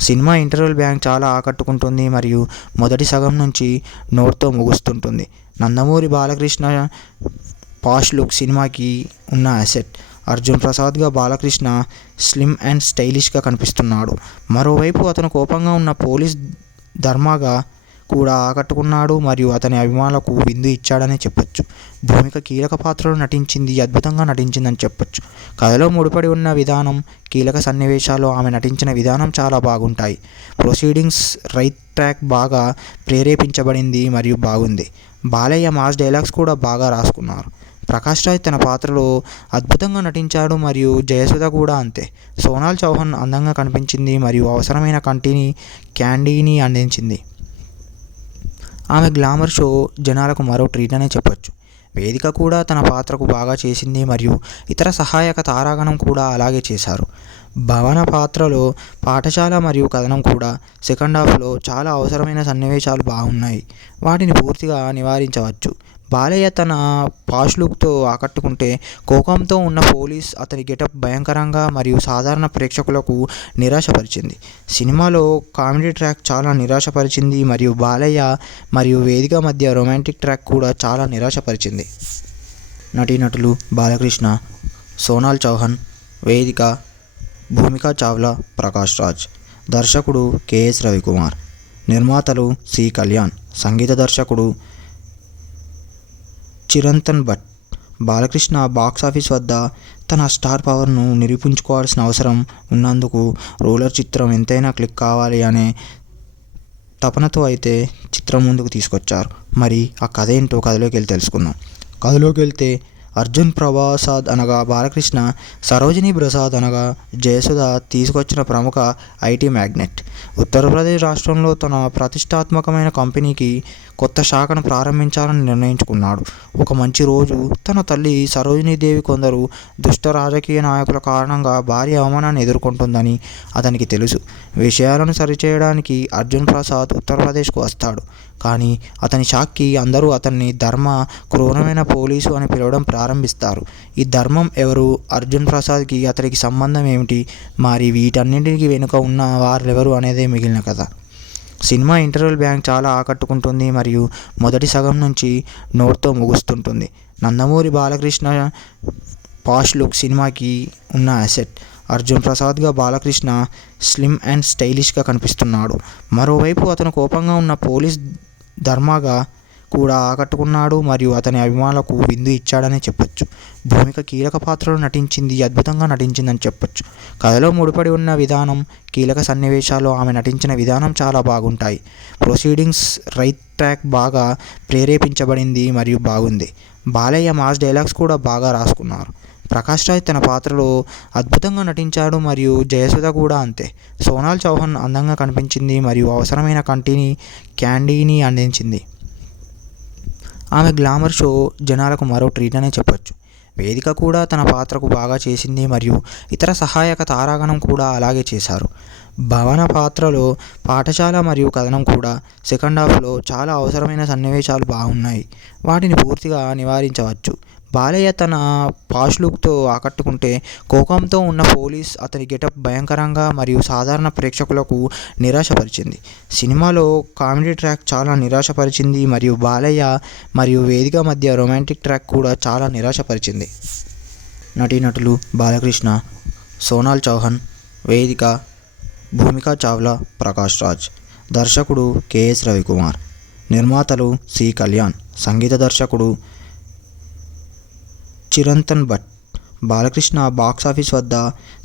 సినిమా ఇంటర్వెల్ బ్యాంక్ చాలా ఆకట్టుకుంటుంది మరియు మొదటి సగం నుంచి నోట్తో ముగుస్తుంటుంది. నందమూరి బాలకృష్ణ పాష్ లుక్ సినిమాకి ఉన్న అసెట్. అర్జున్ ప్రసాద్గా బాలకృష్ణ స్లిమ్ అండ్ స్టైలిష్గా కనిపిస్తున్నాడు. మరోవైపు అతను కోపంగా ఉన్న పోలీస్ ధర్మగా కూడా ఆకట్టుకున్నాడు మరియు అతని అభిమానులకు విందు ఇచ్చాడని చెప్పొచ్చు. భూమిక కీలక పాత్రలో నటించింది, అద్భుతంగా నటించిందని చెప్పొచ్చు. కథలో ముడిపడి ఉన్న విధానం, కీలక సన్నివేశాలు, ఆమె నటించిన విధానం చాలా బాగుంటాయి. ప్రొసీడింగ్స్ రైట్ ట్రాక్ బాగా ప్రేరేపించబడింది మరియు బాగుంది. బాలయ్య మాస్ డైలాగ్స్ కూడా బాగా రాసుకున్నారు. ప్రకాష్ రాజ్ తన పాత్రలో అద్భుతంగా నటించాడు మరియు జయసుధ కూడా అంతే. సోనాల్ చౌహాన్ అందంగా కనిపించింది మరియు అవసరమైన క్యాండీని అందించింది. ఆమె గ్లామర్ షో జనాలకు మరో ట్రీట్ అనే చెప్పొచ్చు. వేదిక కూడా తన పాత్రకు బాగా చేసింది మరియు ఇతర సహాయక తారాగణం కూడా అలాగే చేశారు. భవన పాత్రలో పాఠశాల మరియు కథనం కూడా సెకండ్ హాఫ్లో చాలా అవసరమైన సన్నివేశాలు బాగున్నాయి. వాటిని పూర్తిగా నివారించవచ్చు. బాలయ్య తన పాష్ లుక్తో ఆకట్టుకుంటే, కోపంతో ఉన్న పోలీస్ అతని గెటప్ భయంకరంగా మరియు సాధారణ ప్రేక్షకులకు నిరాశపరిచింది. సినిమాలో కామెడీ ట్రాక్ చాలా నిరాశపరిచింది మరియు బాలయ్య మరియు వేదిక మధ్య రొమాంటిక్ ట్రాక్ కూడా చాలా నిరాశపరిచింది. నటీనటులు బాలకృష్ణ, సోనాల్ చౌహాన్, వేదిక, భూమికా చావ్లా, ప్రకాష్ రాజ్. దర్శకుడు కెఎస్ రవికుమార్. నిర్మాతలు సి కళ్యాణ్. సంగీత దర్శకుడు చిరంతన్ భట్. బాలకృష్ణ బాక్సాఫీస్ వద్ద తన స్టార్ పవర్ను నిరూపించుకోవాల్సిన అవసరం ఉన్నందుకు రోలర్ చిత్రం ఎంతైనా క్లిక్ కావాలి అనే తపనతో అయితే చిత్రం ముందుకు తీసుకొచ్చారు. మరి ఆ కథ ఏంటో కథలోకి వెళ్ళి తెలుసుకుందాం. కథలోకి వెళ్తే అర్జున్ ప్రసాద్ అనగా బాలకృష్ణ, సరోజిని ప్రసాద్ అనగా జయసుధ తీసుకొచ్చిన ప్రముఖ ఐటీ మ్యాగ్నెట్. ఉత్తరప్రదేశ్ రాష్ట్రంలో తన ప్రతిష్టాత్మకమైన కంపెనీకి కొత్త శాఖను ప్రారంభించాలని నిర్ణయించుకున్నాడు. ఒక మంచి రోజు తన తల్లి సరోజినీదేవి కొందరు దుష్ట రాజకీయ నాయకుల కారణంగా భారీ అవమానాన్ని ఎదుర్కొంటుందని అతనికి తెలుసు. విషయాలను సరిచేయడానికి అర్జున్ ప్రసాద్ ఉత్తరప్రదేశ్కు వస్తాడు. కానీ అతని షాక్కి అందరూ అతన్ని ధర్మ క్రూరమైన పోలీసు అని పిలవడం ప్రారంభిస్తారు. ఈ ధర్మం ఎవరు? అర్జున్ ప్రసాద్కి అతనికి సంబంధం ఏమిటి? మరి వీటన్నింటికి వెనుక ఉన్న వారెవరు అనేదే మిగిలిన కథ. సినిమా ఇంటర్వెల్ బ్యాంక్ చాలా ఆకట్టుకుంటుంది మరియు మొదటి సగం నుంచి నోట్తో ముగుస్తుంటుంది. నందమూరి బాలకృష్ణ పాష్ లుక్ సినిమాకి ఉన్న అసెట్. అర్జున్ ప్రసాద్గా బాలకృష్ణ స్లిమ్ అండ్ స్టైలిష్గా కనిపిస్తున్నాడు. మరోవైపు అతను కోపంగా ఉన్న పోలీస్ ధర్మగా కూడా ఆకట్టుకున్నాడు మరియు అతని అభిమానులకు విందు ఇచ్చాడని చెప్పొచ్చు. భూమిక కీలక పాత్రలో నటించింది, అద్భుతంగా నటించిందని చెప్పొచ్చు. కథలో ముడిపడి ఉన్న విధానం, కీలక సన్నివేశాలు, ఆమె నటించిన విధానం చాలా బాగుంటాయి. ప్రొసీడింగ్స్ రైట్ ట్రాక్ బాగా ప్రేరేపించబడింది మరియు బాగుంది. బాలయ్య మాస్ డైలాగ్స్ కూడా బాగా రాసుకున్నారు. ప్రకాష్ రాజ్ తన పాత్రలో అద్భుతంగా నటించాడు మరియు జయసుధ కూడా అంతే. సోనాల్ చౌహాన్ అందంగా కనిపించింది మరియు అవసరమైన క్యాండీని అందించింది. ఆమె గ్లామర్ షో జనాలకు మరో ట్రీట్ అనే చెప్పొచ్చు. వేదిక కూడా తన పాత్రకు బాగా చేసింది మరియు ఇతర సహాయక తారాగణం కూడా అలాగే చేశారు. భవన పాత్రలో పాఠశాల మరియు కథనం కూడా సెకండ్ హాఫ్లో చాలా అవసరమైన సన్నివేశాలు బాగున్నాయి. వాటిని పూర్తిగా నివారించవచ్చు. బాలయ్య తన పాష్ లుక్తో ఆకట్టుకుంటే, కోపంతో ఉన్న పోలీస్ అతని గెటప్ భయంకరంగా మరియు సాధారణ ప్రేక్షకులకు నిరాశపరిచింది. సినిమాలో కామెడీ ట్రాక్ చాలా నిరాశపరిచింది మరియు బాలయ్య మరియు వేదిక మధ్య రొమాంటిక్ ట్రాక్ కూడా చాలా నిరాశపరిచింది. నటీనటులు బాలకృష్ణ, సోనాల్ చౌహాన్, వేదిక, భూమికా చావ్లా, ప్రకాష్ రాజ్. దర్శకుడు కెఎస్ రవికుమార్. నిర్మాతలు సి కళ్యాణ్. సంగీత దర్శకుడు చిరంతన్ భట్. బాలకృష్ణ బాక్సాఫీస్ వద్ద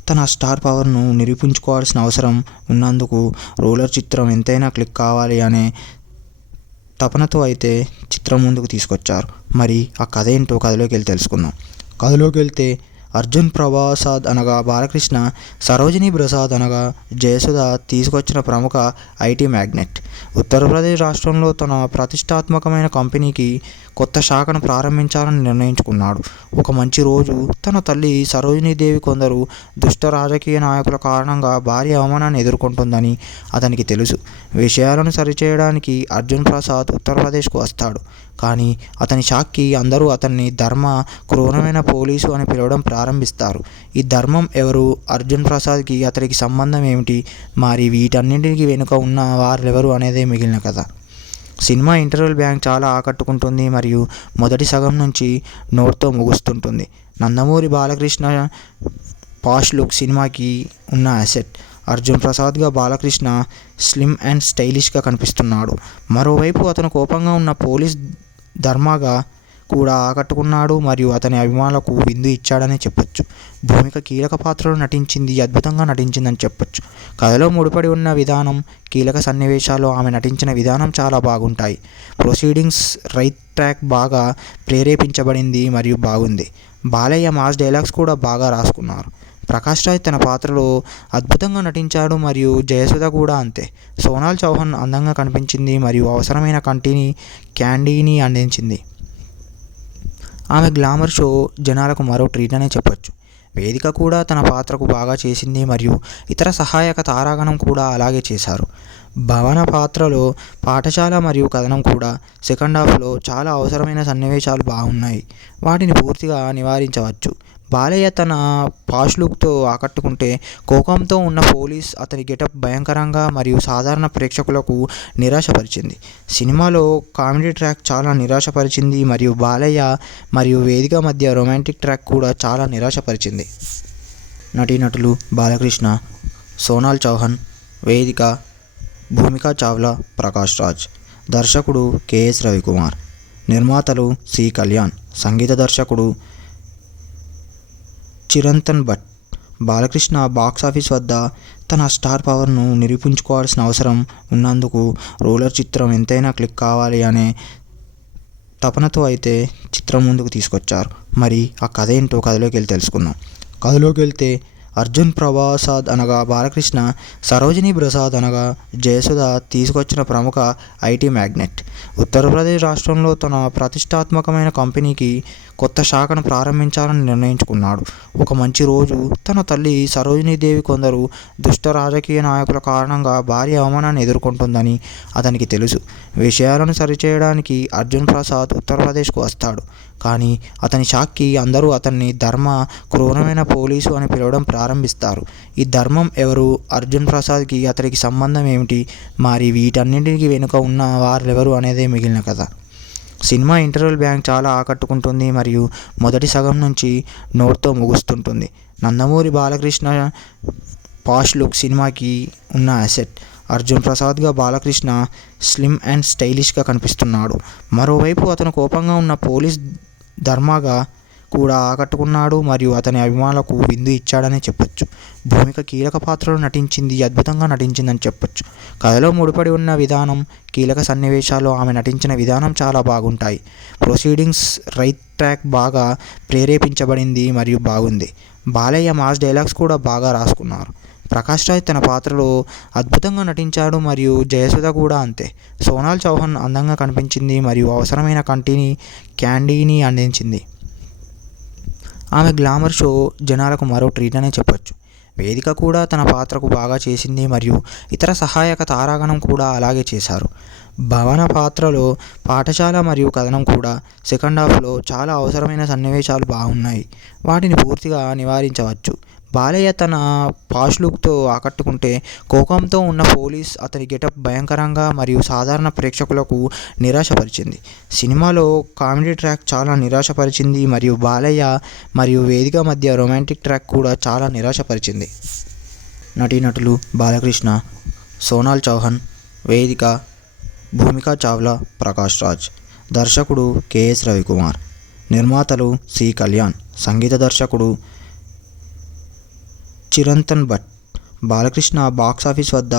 తన స్టార్ పవర్ను నిరూపించుకోవాల్సిన అవసరం ఉన్నందుకు రూలర్ చిత్రం ఎంతైనా క్లిక్ కావాలి అనే తపనతో అయితే చిత్రం ముందుకు తీసుకొచ్చారు. మరి ఆ కథ ఏంటో కథలోకి వెళ్ళి తెలుసుకుందాం. కథలోకి వెళ్తే అర్జున్ ప్రసాద్ అనగా బాలకృష్ణ, సరోజిని ప్రసాద్ అనగా జయసుధ తీసుకొచ్చిన ప్రముఖ ఐటీ మ్యాగ్నెట్. ఉత్తరప్రదేశ్ రాష్ట్రంలో తన ప్రతిష్టాత్మకమైన కంపెనీకి కొత్త శాఖను ప్రారంభించాలని నిర్ణయించుకున్నాడు. ఒక మంచి రోజు తన తల్లి సరోజినీదేవి కొందరు దుష్ట రాజకీయ నాయకుల కారణంగా భారీ అవమానాన్ని ఎదుర్కొంటుందని అతనికి తెలుసు. విషయాలను సరిచేయడానికి అర్జున్ ప్రసాద్ ఉత్తరప్రదేశ్కు వస్తాడు. కానీ అతని షాక్కి అందరూ అతన్ని ధర్మ, క్రూరమైన పోలీసు అని పిలవడం ప్రారంభిస్తారు. ఈ ధర్మం ఎవరు, అర్జున్ ప్రసాద్కి అతనికి సంబంధం ఏమిటి, మరి వీటన్నింటికి వెనుక ఉన్న వారెవరు అనేదే మిగిలిన కథ. సినిమా ఇంటర్వెల్ బ్యాంక్ చాలా ఆకట్టుకుంటుంది మరియు మొదటి సగం నుంచి నోట్తో ముగుస్తుంటుంది. నందమూరి బాలకృష్ణ పాష్ లుక్ సినిమాకి ఉన్న అసెట్. అర్జున్ ప్రసాద్గా బాలకృష్ణ స్లిమ్ అండ్ స్టైలిష్గా కనిపిస్తున్నాడు. మరోవైపు అతను కోపంగా ఉన్న పోలీస్ ధర్మగా కూడా ఆకట్టుకున్నాడు మరియు అతని అభిమానులకు విందు ఇచ్చాడనే చెప్పొచ్చు. భూమిక కీలక పాత్రలో నటించింది, అద్భుతంగా నటించిందని చెప్పొచ్చు. కథలో ముడిపడి ఉన్న విధానం, కీలక సన్నివేశాల్లో ఆమె నటించిన విధానం చాలా బాగుంటాయి. ప్రొసీడింగ్స్ రైట్ ట్రాక్ బాగా ప్రేరేపించబడింది మరియు బాగుంది. బాలయ్య మాస్ డైలాగ్స్ కూడా బాగా రాసుకున్నారు. ప్రకాష్ రాజ్ తన పాత్రలో అద్భుతంగా నటించాడు మరియు జయసుధ కూడా అంతే. సోనాల్ చౌహాన్ అందంగా కనిపించింది మరియు అవసరమైన క్యాండీని అందించింది. ఆమె గ్లామర్ షో జనాలకు మరో ట్రీట్ అనే చెప్పొచ్చు. వేదిక కూడా తన పాత్రకు బాగా చేసింది మరియు ఇతర సహాయక తారాగణం కూడా అలాగే చేశారు. భవన పాత్రలో పాఠశాల మరియు కథనం కూడా సెకండ్ హాఫ్లో చాలా అవసరమైన సన్నివేశాలు బాగున్నాయి. వాటిని పూర్తిగా నివారించవచ్చు. బాలయ్య తన పాష్ లుక్తో ఆకట్టుకుంటే, కోపంతో ఉన్న పోలీస్ అతని గెటప్ భయంకరంగా మరియు సాధారణ ప్రేక్షకులకు నిరాశపరిచింది. సినిమాలో కామెడీ ట్రాక్ చాలా నిరాశపరిచింది మరియు బాలయ్య మరియు వేదిక మధ్య రొమాంటిక్ ట్రాక్ కూడా చాలా నిరాశపరిచింది. నటీనటులు బాలకృష్ణ, సోనాల్ చౌహాన్, వేదిక, భూమికా చావ్లా, ప్రకాష్ రాజ్. దర్శకుడు కెఎస్ రవికుమార్. నిర్మాతలు సి కళ్యాణ్. సంగీత దర్శకుడు చిరంతన్ భట్. బాలకృష్ణ బాక్సాఫీస్ వద్ద తన స్టార్ పవర్ను నిరూపించుకోవాల్సిన అవసరం ఉన్నందుకు రూలర్ చిత్రం ఎంతైనా క్లిక్ కావాలి అనే తపనతో అయితే చిత్రం ముందుకు తీసుకొచ్చారు. మరి ఆ కథ ఏంటో కథలోకి వెళ్ళి తెలుసుకుందాం. కథలోకి వెళ్తే అర్జున్ ప్రసాద్ అనగా బాలకృష్ణ, సరోజిని ప్రసాద్ అనగా జయసుధ తీసుకొచ్చిన ప్రముఖ ఐటీ మ్యాగ్నెట్. ఉత్తరప్రదేశ్ రాష్ట్రంలో తన ప్రతిష్టాత్మకమైన కంపెనీకి కొత్త శాఖను ప్రారంభించాలని నిర్ణయించుకున్నాడు. ఒక మంచి రోజు తన తల్లి సరోజినీదేవి కొందరు దుష్ట రాజకీయ నాయకుల కారణంగా భారీ అవమానాన్ని ఎదుర్కొంటుందని అతనికి తెలుసు. విషయాలను సరిచేయడానికి అర్జున్ ప్రసాద్ ఉత్తరప్రదేశ్కు వస్తాడు. కానీ అతని షాక్కి అందరూ అతన్ని ధర్మ, క్రూరమైన పోలీసు అని పిలవడం ప్రారంభిస్తారు. ఈ ధర్మం ఎవరు, అర్జున్ ప్రసాద్కి అతనికి సంబంధం ఏమిటి, మరి వీటన్నింటికి వెనుక ఉన్న వారెవరు అనేదే మిగిలిన కథ. సినిమా ఇంటర్వెల్ బ్యాంక్ చాలా ఆకట్టుకుంటుంది మరియు మొదటి సగం నుంచి నోట్తో ముగుస్తుంటుంది. నందమూరి బాలకృష్ణ పాష్ లుక్ సినిమాకి ఉన్న అసెట్. అర్జున్ ప్రసాద్గా బాలకృష్ణ స్లిమ్ అండ్ స్టైలిష్గా కనిపిస్తున్నాడు. మరోవైపు అతను కోపంగా ఉన్న పోలీస్ ధర్మగా కూడా ఆకట్టుకున్నాడు మరియు అతని అభిమానులకు విందు ఇచ్చాడనే చెప్పొచ్చు. భూమిక కీలక పాత్రలో నటించింది, అద్భుతంగా నటించిందని చెప్పొచ్చు. కథలో ముడిపడి ఉన్న విధానం, కీలక సన్నివేశాల్లో ఆమె నటించిన విధానం చాలా బాగుంటాయి. ప్రొసీడింగ్స్ రైట్ ట్రాక్ బాగా ప్రేరేపించబడింది మరియు బాగుంది. బాలయ్య మాస్ డైలాగ్స్ కూడా బాగా రాసుకున్నారు. ప్రకాష్ రాజ్ తన పాత్రలో అద్భుతంగా నటించాడు మరియు జయసుధ కూడా అంతే. సోనాల్ చౌహాన్ అందంగా కనిపించింది మరియు అవసరమైన క్యాండీని అందించింది. ఆమె గ్లామర్ షో జనాలకు మరో ట్రీట్ అనే చెప్పొచ్చు. వేదిక కూడా తన పాత్రకు బాగా చేసింది మరియు ఇతర సహాయక తారాగణం కూడా అలాగే చేశారు. భవన పాత్రలో పాఠశాల మరియు కథనం కూడా సెకండ్ హాఫ్లో చాలా అవసరమైన సన్నివేశాలు బాగున్నాయి. వాటిని పూర్తిగా నివారించవచ్చు. బాలయ్య తన పాష్ లుక్తో ఆకట్టుకుంటే, కోపంతో ఉన్న పోలీస్ అతని గెటప్ భయంకరంగా మరియు సాధారణ ప్రేక్షకులకు నిరాశపరిచింది. సినిమాలో కామెడీ ట్రాక్ చాలా నిరాశపరిచింది మరియు బాలయ్య మరియు వేదిక మధ్య రొమాంటిక్ ట్రాక్ కూడా చాలా నిరాశపరిచింది. నటీనటులు బాలకృష్ణ, సోనాల్ చౌహాన్, వేదిక, భూమికా చావ్లా, ప్రకాష్ రాజ్. దర్శకుడు కెఎస్ రవికుమార్. నిర్మాతలు సి కళ్యాణ్. సంగీత దర్శకుడు చిరంతన్ భట్. బాలకృష్ణ బాక్సాఫీస్ వద్ద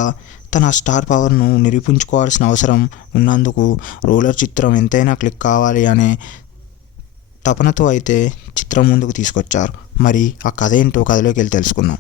తన స్టార్ పవర్ను నిరూపించుకోవాల్సిన అవసరం ఉన్నందుకు రోలర్ చిత్రం ఎంతైనా క్లిక్ కావాలి అనే తపనతో అయితే చిత్రం ముందుకు తీసుకొచ్చారు. మరి ఆ కథ ఏంటో కథలోకి వెళ్ళి తెలుసుకుందాం.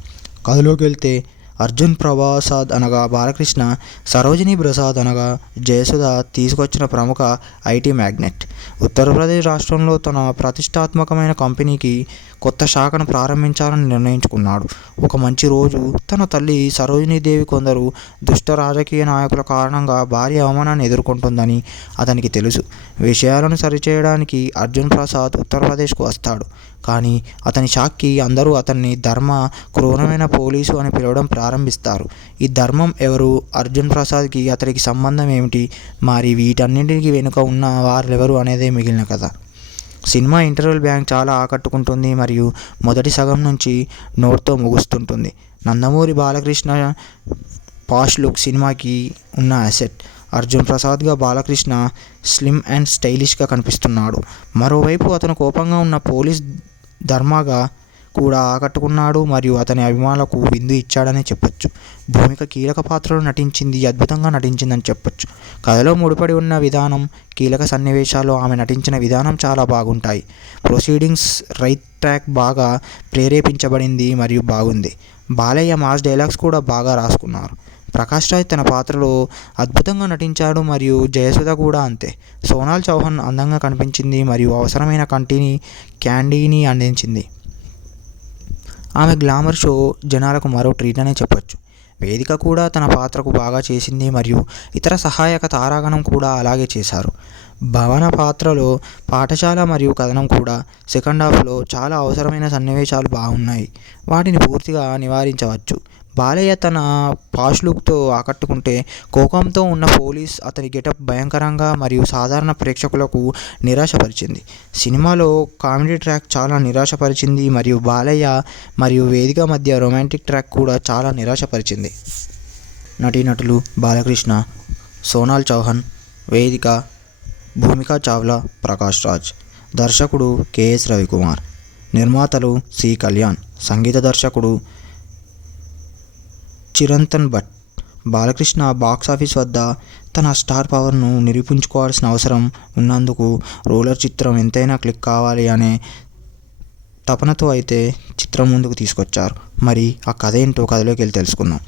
కథలోకి వెళ్తే అర్జున్ ప్రసాద్ అనగా బాలకృష్ణ, సరోజిని ప్రసాద్ అనగా జయసుధ తీసుకొచ్చిన ప్రముఖ ఐటీ మ్యాగ్నెట్. ఉత్తరప్రదేశ్ రాష్ట్రంలో తన ప్రతిష్టాత్మకమైన కంపెనీకి కొత్త శాఖను ప్రారంభించాలని నిర్ణయించుకున్నాడు. ఒక మంచి రోజు తన తల్లి సరోజినీదేవి కొందరు దుష్ట రాజకీయ నాయకుల కారణంగా భారీ అవమానాన్ని ఎదుర్కొంటుందని అతనికి తెలుసు. విషయాలను సరిచేయడానికి అర్జున్ ప్రసాద్ ఉత్తరప్రదేశ్కు వస్తాడు. కానీ అతని షాక్కి అందరూ అతన్ని ధర్మ క్రూరమైన పోలీసు అని పిలవడం ప్రారంభిస్తారు. ఈ ధర్మం ఎవరు, అర్జున్ ప్రసాద్కి అతనికి సంబంధం ఏమిటి, మరి వీటన్నింటికి వెనుక ఉన్న వారెవరు అనేదే మిగిలిన కథ. సినిమా ఇంటర్వెల్ బ్యాంక్ చాలా ఆకట్టుకుంటుంది మరియు మొదటి సగం నుంచి నోట్తో ముగుస్తుంటుంది. నందమూరి బాలకృష్ణ పాష్ లుక్ సినిమాకి ఉన్న అసెట్. అర్జున్ ప్రసాద్గా బాలకృష్ణ స్లిమ్ అండ్ స్టైలిష్గా కనిపిస్తున్నాడు. మరోవైపు అతను కోపంగా ఉన్న పోలీస్ ధర్మగా కూడా ఆకట్టుకున్నాడు మరియు అతని అభిమానులకు విందు ఇచ్చాడని చెప్పొచ్చు. భూమిక కీలక పాత్రలో అద్భుతంగా నటించిందని చెప్పొచ్చు. కథలో ముడిపడి ఉన్న విధానం, కీలక సన్నివేశాల్లో ఆమె నటించిన విధానం చాలా బాగుంటాయి. ప్రొసీడింగ్స్ రైట్ ట్రాక్ బాగా ప్రేరేపించబడింది మరియు బాగుంది. బాలయ్య మాస్ డైలాగ్స్ కూడా బాగా రాసుకున్నారు. ప్రకాష్ రాజ్ తన పాత్రలో అద్భుతంగా నటించాడు మరియు జయసుధ కూడా అంతే. సోనాల్ చౌహాన్ అందంగా కనిపించింది మరియు అవసరమైన క్యాండీని అందించింది. ఆమె గ్లామర్ షో జనాలకు మరో ట్రీట్ అనే చెప్పొచ్చు. వేదిక కూడా తన పాత్రకు బాగా చేసింది మరియు ఇతర సహాయక తారాగణం కూడా అలాగే చేశారు. భవన పాత్రలో పాఠశాల మరియు కథనం కూడా సెకండ్ హాఫ్లో చాలా అవసరమైన సన్నివేశాలు బాగున్నాయి. వాటిని పూర్తిగా నివారించవచ్చు. బాలయ్య తన పాష్ లుక్తో ఆకట్టుకుంటే, కోపంతో ఉన్న పోలీస్ అతని గెటప్ భయంకరంగా మరియు సాధారణ ప్రేక్షకులకు నిరాశపరిచింది. సినిమాలో కామెడీ ట్రాక్ చాలా నిరాశపరిచింది మరియు బాలయ్య మరియు వేదిక మధ్య రొమాంటిక్ ట్రాక్ కూడా చాలా నిరాశపరిచింది. నటీనటులు బాలకృష్ణ, సోనాల్ చౌహాన్, వేదిక, భూమికా చావ్లా, ప్రకాష్ రాజ్. దర్శకుడు కెఎస్ రవికుమార్. నిర్మాతలు సి కళ్యాణ్. సంగీత దర్శకుడు చిరంతన్ భట్. బాలకృష్ణ బాక్సాఫీస్ వద్ద తన స్టార్ పవర్ను నిరూపించుకోవాల్సిన అవసరం ఉన్నందుకు రోలర్ చిత్రం ఎంతైనా క్లిక్ కావాలి అనే తపనతో అయితే చిత్రం ముందుకు తీసుకొచ్చారు. మరి ఆ కథ ఏంటో కథలోకి వెళ్ళి తెలుసుకుందాం.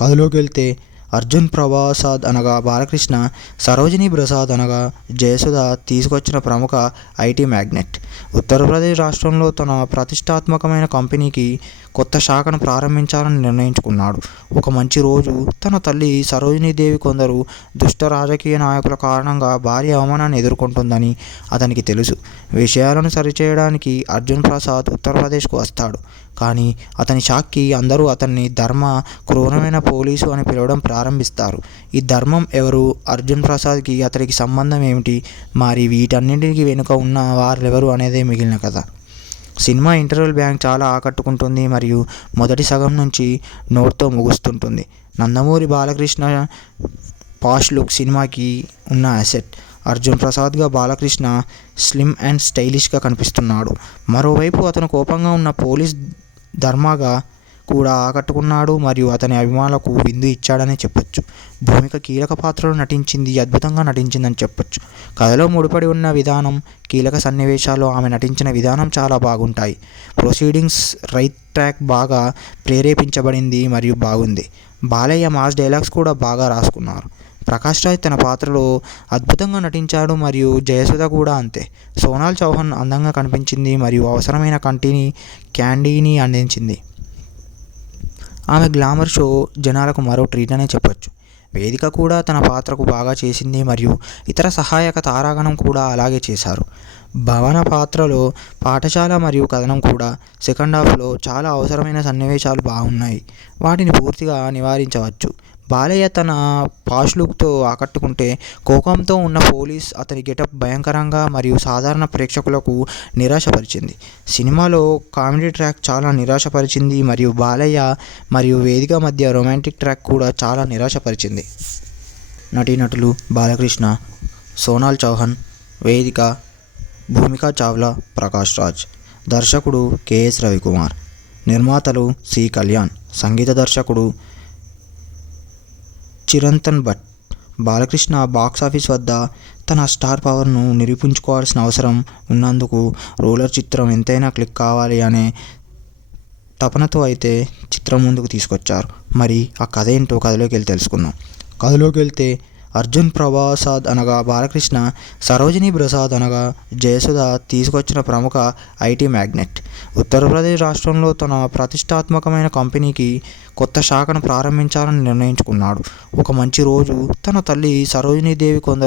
కథలోకి వెళ్తే అర్జున్ ప్రసాద్ అనగా బాలకృష్ణ, సరోజిని ప్రసాద్ అనగా జయసుధ తీసుకొచ్చిన ప్రముఖ ఐటీ మ్యాగ్నెట్. ఉత్తరప్రదేశ్ రాష్ట్రంలో తన ప్రతిష్టాత్మకమైన కంపెనీకి కొత్త శాఖను ప్రారంభించాలని నిర్ణయించుకున్నాడు. ఒక మంచి రోజు తన తల్లి సరోజినీదేవి కొందరు దుష్ట రాజకీయ నాయకుల కారణంగా భారీ అవమానాన్ని ఎదుర్కొంటుందని అతనికి తెలుసు. విషయాలను సరిచేయడానికి అర్జున్ ప్రసాద్ ఉత్తరప్రదేశ్కు వస్తాడు. కానీ అతని షాక్కి అందరూ అతన్ని ధర్మ క్రూరమైన పోలీసు అని పిలవడం ప్రారంభిస్తారు. ఈ ధర్మం ఎవరు, అర్జున్ ప్రసాద్కి అతనికి సంబంధం ఏమిటి, మరి వీటన్నింటికి వెనుక ఉన్న వారెవరు అనేదే మిగిలిన కథ. సినిమా ఇంటర్వెల్ బ్యాంక్ చాలా ఆకట్టుకుంటుంది మరియు మొదటి సగం నుంచి నోట్తో ముగుస్తుంటుంది. నందమూరి బాలకృష్ణ పాష్ లుక్ సినిమాకి ఉన్న అసెట్. అర్జున్ ప్రసాద్గా బాలకృష్ణ స్లిమ్ అండ్ స్టైలిష్గా కనిపిస్తున్నాడు. మరోవైపు అతను కోపంగా ఉన్న పోలీస్ ధర్మగా కూడా ఆకట్టుకున్నాడు మరియు అతని అభిమానులకు విందు ఇచ్చాడని చెప్పొచ్చు. భూమిక కీలక పాత్రలో నటించింది, అద్భుతంగా నటించిందని చెప్పొచ్చు. కథలో ముడిపడి ఉన్న విధానం, కీలక సన్నివేశాలు, ఆమె నటించిన విధానం చాలా బాగుంటాయి. ప్రొసీడింగ్స్ రైట్ ట్రాక్ బాగా ప్రేరేపించబడింది మరియు బాగుంది. బాలయ్య మాస్ డైలాగ్స్ కూడా బాగా రాసుకున్నారు. ప్రకాష్ రాజ్ తన పాత్రలో అద్భుతంగా నటించాడు మరియు జయసుధ కూడా అంతే. సోనాల్ చౌహాన్ అందంగా కనిపించింది మరియు అవసరమైన క్యాండీని అందించింది. ఆమె గ్లామర్ షో జనాలకు మరో ట్రీట్ అనే చెప్పొచ్చు. వేదిక కూడా తన పాత్రకు బాగా చేసింది మరియు ఇతర సహాయక తారాగణం కూడా అలాగే చేశారు. భవన పాత్రలో పాఠశాల మరియు కథనం కూడా సెకండ్ హాఫ్లో చాలా అవసరమైన సన్నివేశాలు బాగున్నాయి. వాటిని పూర్తిగా నివారించవచ్చు. బాలయ్య తన పాష్ లుక్తో ఆకట్టుకుంటే, కోపంతో ఉన్న పోలీస్ అతని గెటప్ భయంకరంగా మరియు సాధారణ ప్రేక్షకులకు నిరాశపరిచింది. సినిమాలో కామెడీ ట్రాక్ చాలా నిరాశపరిచింది మరియు బాలయ్య మరియు వేదిక మధ్య రొమాంటిక్ ట్రాక్ కూడా చాలా నిరాశపరిచింది. నటీనటులు బాలకృష్ణ, సోనాల్ చౌహాన్, వేదిక, భూమికా చావ్లా, ప్రకాష్ రాజ్. దర్శకుడు కెఎస్ రవికుమార్. నిర్మాతలు సి కళ్యాణ్. సంగీత దర్శకుడు చిరంతన్ భట్. బాలకృష్ణ బాక్సాఫీస్ వద్ద తన స్టార్ పవర్ను నిరూపించుకోవాల్సిన అవసరం ఉన్నందుకు రోలర్ చిత్రం ఎంతైనా క్లిక్ కావాలి అనే తపనతో అయితే చిత్రం ముందుకు తీసుకొచ్చారు. మరి ఆ కథ ఏంటో కథలోకి వెళ్ళి తెలుసుకుందాం. కథలోకి వెళ్తే అర్జున్ ప్రసాద్ అనగా బాలకృష్ణ, సరోజిని ప్రసాద్ అనగా జయసుధ తీసుకొచ్చిన ప్రముఖ ఐటీ మ్యాగ్నెట్. ఉత్తరప్రదేశ్ రాష్ట్రంలో తన ప్రతిష్టాత్మకమైన కంపెనీకి కొత్త శాఖను ప్రారంభించాలని నిర్ణయించుకున్నాడు. ఒక మంచి రోజు తన తల్లి సరోజినీదేవి కొందరు